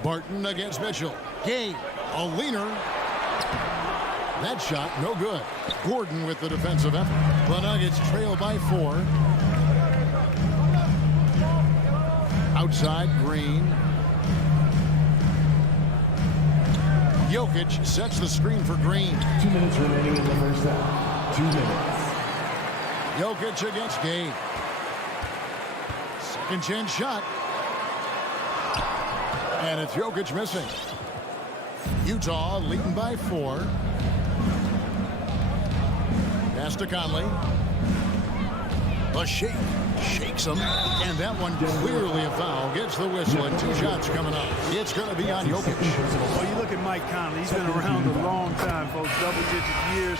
Barton against Mitchell. Gay, a leaner. That shot, no good. Gordon with the defensive effort. The Nuggets trail by 4. Outside, Green. Jokic sets the screen for Green. 2 minutes remaining in the first half. 2 minutes. Jokic against Gay. Second chance shot. And it's Jokic missing. Utah leading by 4. Pass to Conley. A shake. Shakes him. And that one clearly a foul. Gets the whistle and 2 shots coming up. It's going to be on Jokic. Well, you look at Mike Conley. He's been around a long time, folks. Double-digit years.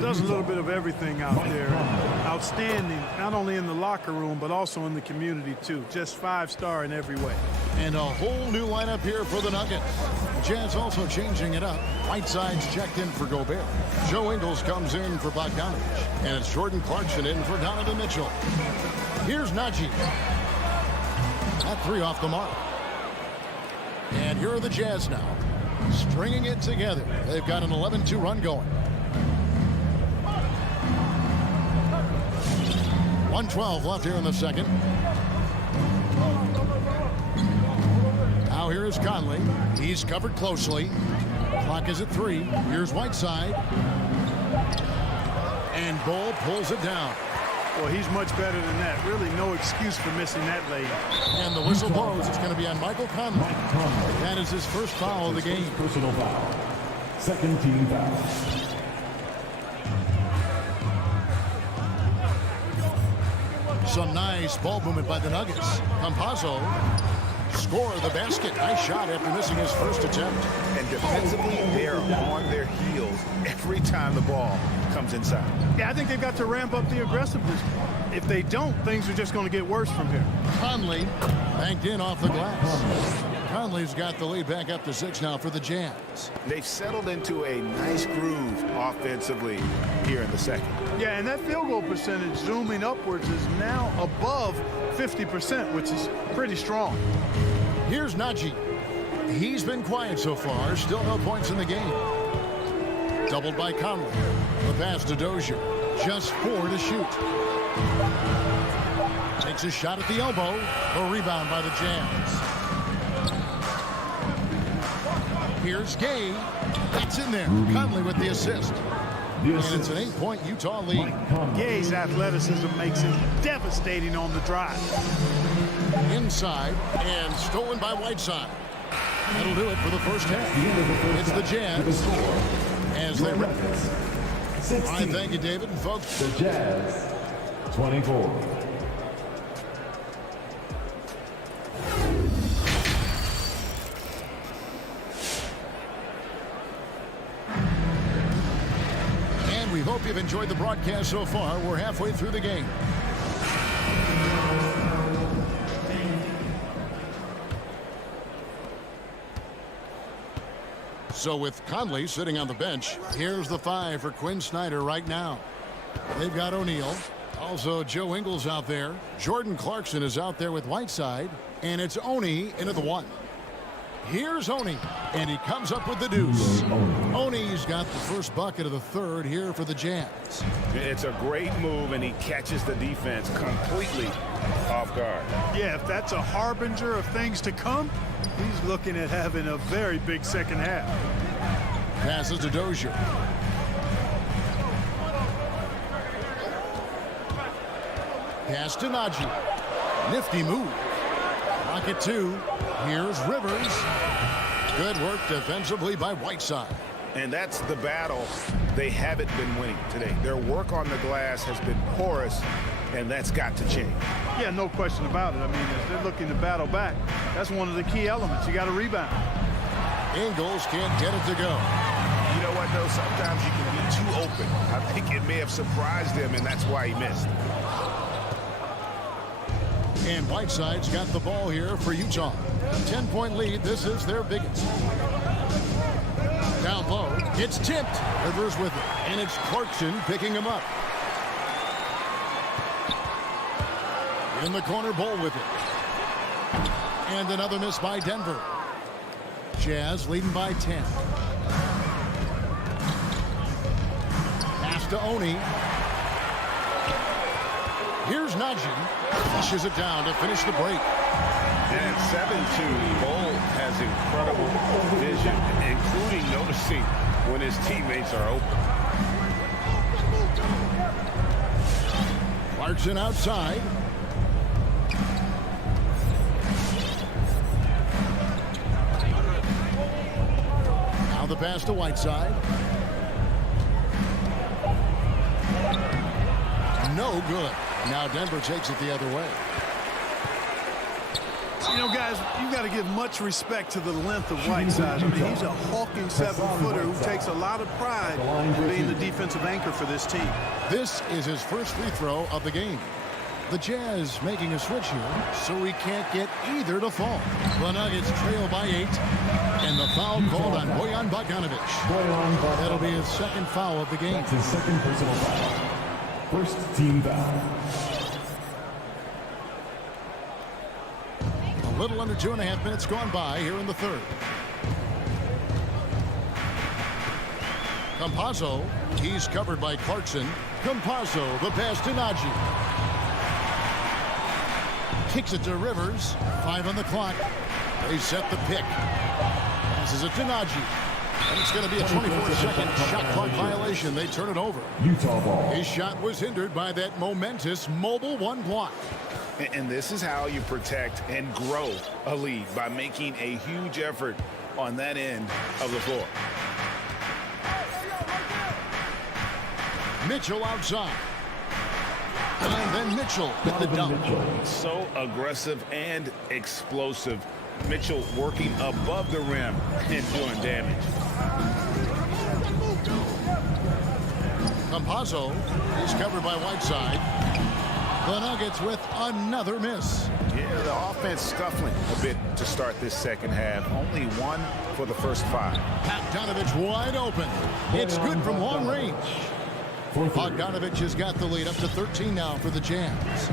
Does a little bit of everything out there. Outstanding, not only in the locker room, but also in the community, too. Just 5-star in every way. And a whole new lineup here for the Nuggets. The Jazz also changing it up. Whiteside's checked in for Gobert. Joe Ingles comes in for Bogdanovich. And it's Jordan Clarkson in for Donovan Mitchell. Here's Najee. That 3 off the mark. And here are the Jazz now, stringing it together. They've got an 11-2 run going. 1:12 left here in the second. Now here is Conley. He's covered closely. Clock is at 3. Here's Whiteside. And Ball pulls it down. Well, he's much better than that. Really no excuse for missing that lane. And the whistle blows. It's going to be on Michael Conley. That is his first foul of the game. Personal foul. Second team foul. Some nice ball movement by the Nuggets. Campazzo score the basket. Nice shot after missing his first attempt. And defensively, they're on their heels every time the ball comes inside. Yeah, I think they've got to ramp up the aggressiveness. If they don't, things are just going to get worse from here. Conley banked in off the glass. Conley's got the lead back up to 6 now for the Jazz. They've settled into a nice groove offensively here in the second. Yeah, and that field goal percentage zooming upwards is now above 50%, which is pretty strong. Here's Najee. He's been quiet so far. Still no points in the game. Doubled by Conley. The pass to Dozier. Just 4 to shoot. Takes a shot at the elbow. A rebound by the Jazz. Here's Gay. That's in there. Conley with the assist. And it's an 8-point Utah lead. Gay's athleticism makes him devastating on the drive. Inside and stolen by Whiteside. That'll do it for the first half. It's the Jazz as they rep. All right, thank you, David and folks. The Jazz, 24. And we hope you've enjoyed the broadcast so far. We're halfway through the game. So with Conley sitting on the bench, here's the 5 for Quinn Snyder right now. They've got O'Neal. Also Joe Ingles out there. Jordan Clarkson is out there with Whiteside. And it's Oni into the 1. Here's Oni. And he comes up with the deuce. Oni's got the first bucket of the third here for the Jazz. It's a great move, and he catches the defense completely off guard. Yeah, if that's a harbinger of things to come, he's looking at having a very big second half. Passes to Dozier. Pass to Najee. Nifty move. Pocket 2. Here's Rivers. Good work defensively by Whiteside. And that's the battle they haven't been winning today. Their work on the glass has been porous, and that's got to change. Yeah, no question about it. I mean, as they're looking to battle back, that's one of the key elements. You got to rebound. Ingles can't get it to go. You know what, though? Sometimes you can be too open. I think it may have surprised him, and that's why he missed. And Whiteside's got the ball here for Utah. 10-point lead. This is their biggest. Down low. It's tipped. Rivers with it. And it's Clarkson picking him up. In the corner, Ball with it. And another miss by Denver. Jazz leading by 10. Pass to Oni. Here's Najee. Pushes it down to finish the break. And 7-2, Bol has incredible vision, including noticing when his teammates are open. Clarkson outside. Now the pass to Whiteside. No good. Now Denver takes it the other way. You know, guys, you've got to give much respect to the length of Whiteside. I mean, he's a hulking 7-footer who takes a lot of pride in being the defensive anchor for this team. This is his first free throw of the game. The Jazz making a switch here, so he can't get either to fall. The Nuggets trail by 8, and the foul called on Bojan Bogdanovic. That'll be his second foul of the game. That's his second personal foul. First team foul. A little under 2.5 minutes gone by here in the third. Campazzo, he's covered by Clarkson. Campazzo, the pass to Nagy. Kicks it to Rivers. 5 on the clock. They set the pick. Passes it to Nagy. And it's going to be a 24-second shot clock violation. They turn it over. Utah ball. His shot was hindered by that momentous mobile 1 block. And this is how you protect and grow a lead, by making a huge effort on that end of the floor. Mitchell outside. And then Mitchell with the dunk. So aggressive and explosive. Mitchell working above the rim and doing damage. Campazzo is covered by Whiteside. The Nuggets with another miss. Yeah, the offense scuffling a bit to start this second half. Only 1 for the first 5. Bogdanovic wide open. It's good from long range. Bogdanovic has got the lead up to 13 now for the Jazz.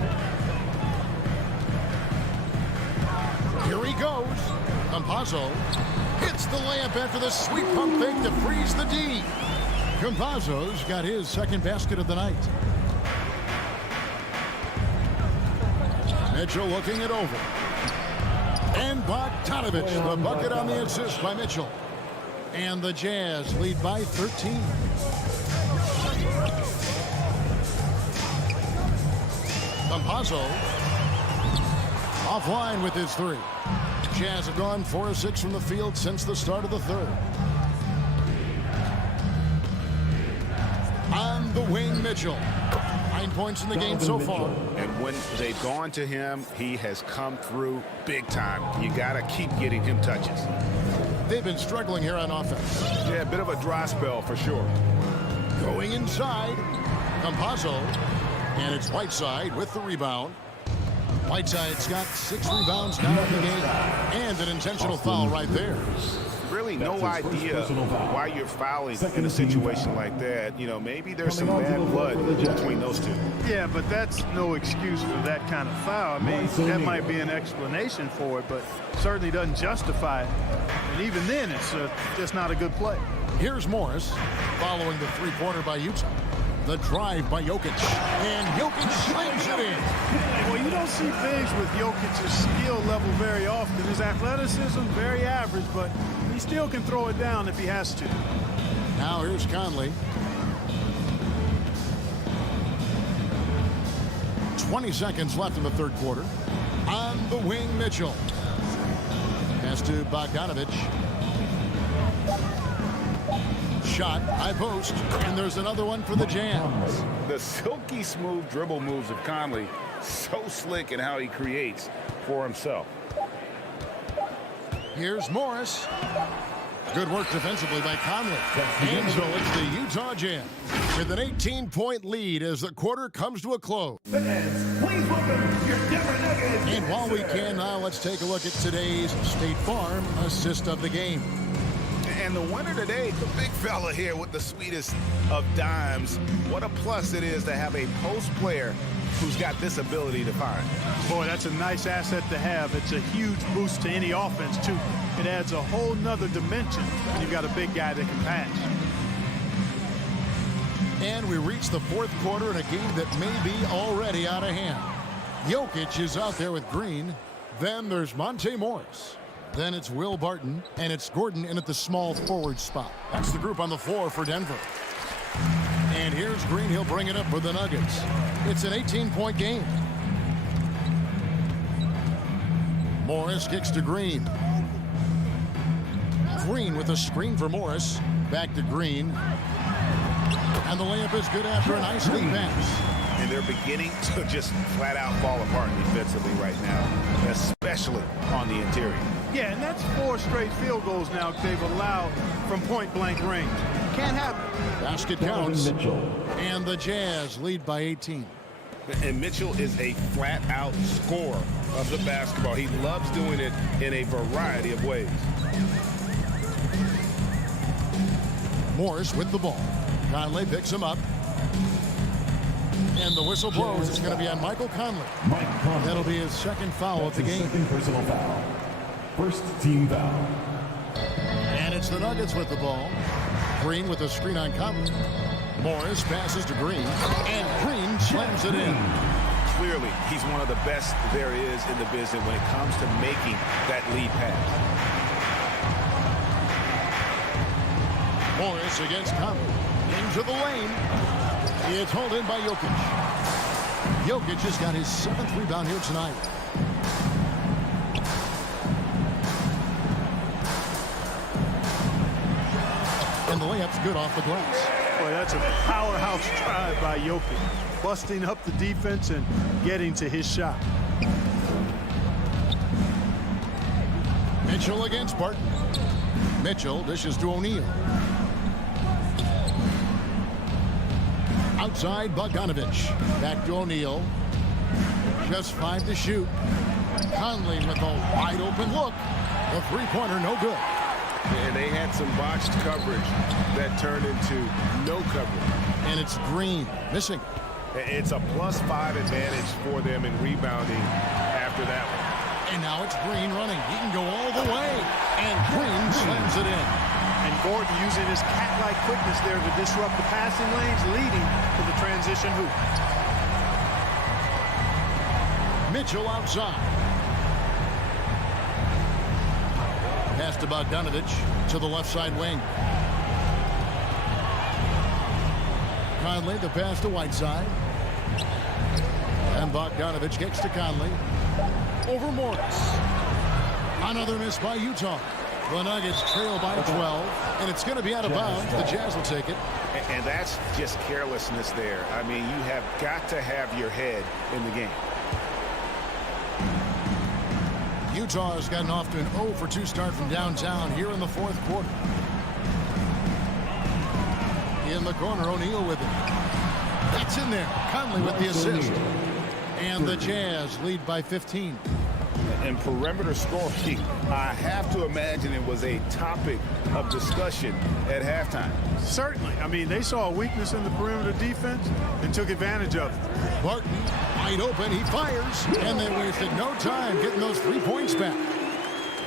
Here he goes. Campazzo hits the layup after the sweet pump fake to freeze the D. Campazzo's got his second basket of the night. Mitchell looking it over. And Bogdanovic, the bucket on the assist by Mitchell. And the Jazz lead by 13. Campazzo offline with his 3. Jazz have gone 4 of 6 from the field since the start of the third. On the wing, Mitchell. 9 points in the game so far. And when they've gone to him, he has come through big time. You got to keep getting him touches. They've been struggling here on offense. Yeah, a bit of a dry spell for sure. Going inside, Campazzo. And it's Whiteside with the rebound. Whiteside's got 6 rebounds now in the game. And an intentional foul right there. Really no idea why you're fouling in a situation like that. You know, maybe there's some bad blood between those two. Yeah, but that's no excuse for that kind of foul. I mean, that might be an explanation for it, but certainly doesn't justify it. And even then, it's just not a good play. Here's Morris following the 3-pointer by Utah. The drive by Jokic. And Jokic slams it in. Well, you don't see bigs with Jokic's skill level very often. His athleticism, very average, but he still can throw it down if he has to. Now here's Conley. 20 seconds left in the third quarter. On the wing, Mitchell. Pass to Bogdanovic. Shot, high post, and there's another one for the Jazz. The silky smooth dribble moves of Conley, so slick in how he creates for himself. Here's Morris. Good work defensively by Conley. And so it's the Utah Jazz with an 18-point lead as the quarter comes to a close. Fans, please welcome your Denver Nuggets. And while we can now, let's take a look at today's State Farm assist of the game. And the winner today, the big fella here with the sweetest of dimes. What a plus it is to have a post player who's got this ability to find. Boy, that's a nice asset to have. It's a huge boost to any offense, too. It adds a whole nother dimension when you've got a big guy that can pass. And we reach the fourth quarter in a game that may be already out of hand. Jokic is out there with Green. Then there's Monte Morris. Then it's Will Barton, and it's Gordon in at the small forward spot. That's the group on the floor for Denver. And here's Green. He'll bring it up for the Nuggets. It's an 18-point game. Morris kicks to Green. Green with a screen for Morris. Back to Green. And the layup is good after a nice lead pass. and they're beginning to just flat out fall apart defensively right now, especially on the interior. Yeah, and that's 4 straight field goals now they've allowed from point-blank range. Can't happen. Basket counts, and the Jazz lead by 18. And Mitchell is a flat-out scorer of the basketball. He loves doing it in a variety of ways. Morris with the ball. Conley picks him up. And the whistle blows. It's going to be on Michael Conley. That'll be his second foul of the game. Second personal foul. First team foul. And it's the Nuggets with the ball. Green with a screen on Conley. Morris passes to Green. And Green slams it in. Clearly, he's one of the best there is in the business when it comes to making that lead pass. Morris against Conley. Into the lane. It's hauled in by Jokic. Jokic has got his 7th rebound here tonight. And the layup's good off the glass. Boy, that's a powerhouse drive by Jokic. Busting up the defense and getting to his shot. Mitchell against Barton. Mitchell dishes to O'Neal. Outside, Bogdanovich. Back to O'Neal. Just 5 to shoot. Conley with a wide open look. The three-pointer no good. And they had some botched coverage that turned into no coverage. And it's Green missing. It's a +5 advantage for them in rebounding after that one. And now it's Green running. He can go all the way. And Green slams it in. And Gordon using his cat-like quickness there to disrupt the passing lanes, leading to the transition hoop. Mitchell outside. Pass to Bogdanovich to the left side wing. Conley, the pass to Whiteside. And Bogdanovich gets to Conley. Over Morris. Another miss by Utah. The Nuggets trail by 12, and it's going to be out of bounds. The Jazz will take it. And that's just carelessness there. I mean, you have got to have your head in the game. Utah has gotten off to an 0 for 2 start from downtown here in the 4th quarter. In the corner, O'Neal with it. That's in there. Conley with the assist. And the Jazz lead by 15. And perimeter scoring, I have to imagine it was a topic of discussion at halftime. Certainly. I mean, they saw a weakness in the perimeter defense and took advantage of it. Barton, wide open, he fires, and they wasted no time getting those 3 points back.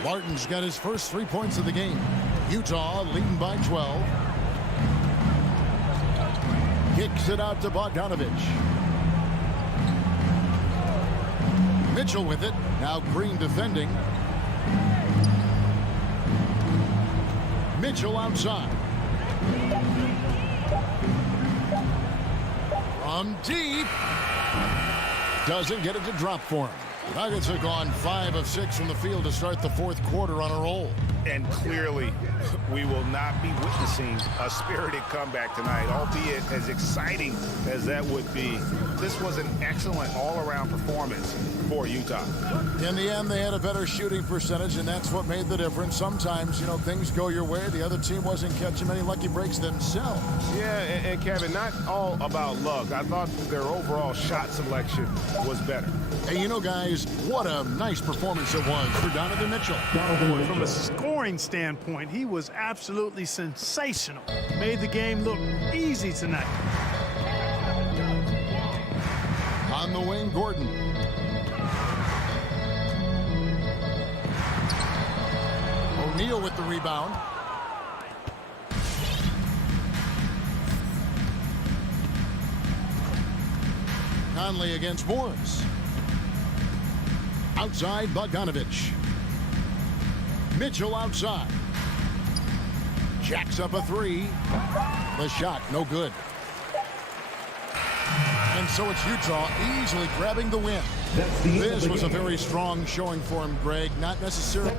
Barton's got his first 3 points of the game. Utah leading by 12. Kicks it out to Bogdanovich. Mitchell with it. Now Green defending. Mitchell outside. From deep. Doesn't get it to drop for him. Nuggets have gone 5 of 6 from the field to start the 4th quarter on a roll. And clearly, we will not be witnessing a spirited comeback tonight, albeit as exciting as that would be. This was an excellent all-around performance for Utah. In the end, they had a better shooting percentage, and that's what made the difference. Sometimes, you know, things go your way. The other team wasn't catching many lucky breaks themselves. Yeah, and Kevin, not all about luck. I thought their overall shot selection was better. Hey, you know, guys, what a nice performance it was for Donovan Mitchell. From a scoring standpoint, he was absolutely sensational. Made the game look easy tonight. On the wing, Gordon. O'Neal with the rebound. Conley against Morris. Outside, Bogdanovich. Mitchell outside. Jacks up a 3. The shot, no good. And so it's Utah easily grabbing the win. This was a very strong showing for him, Greg. Not necessarily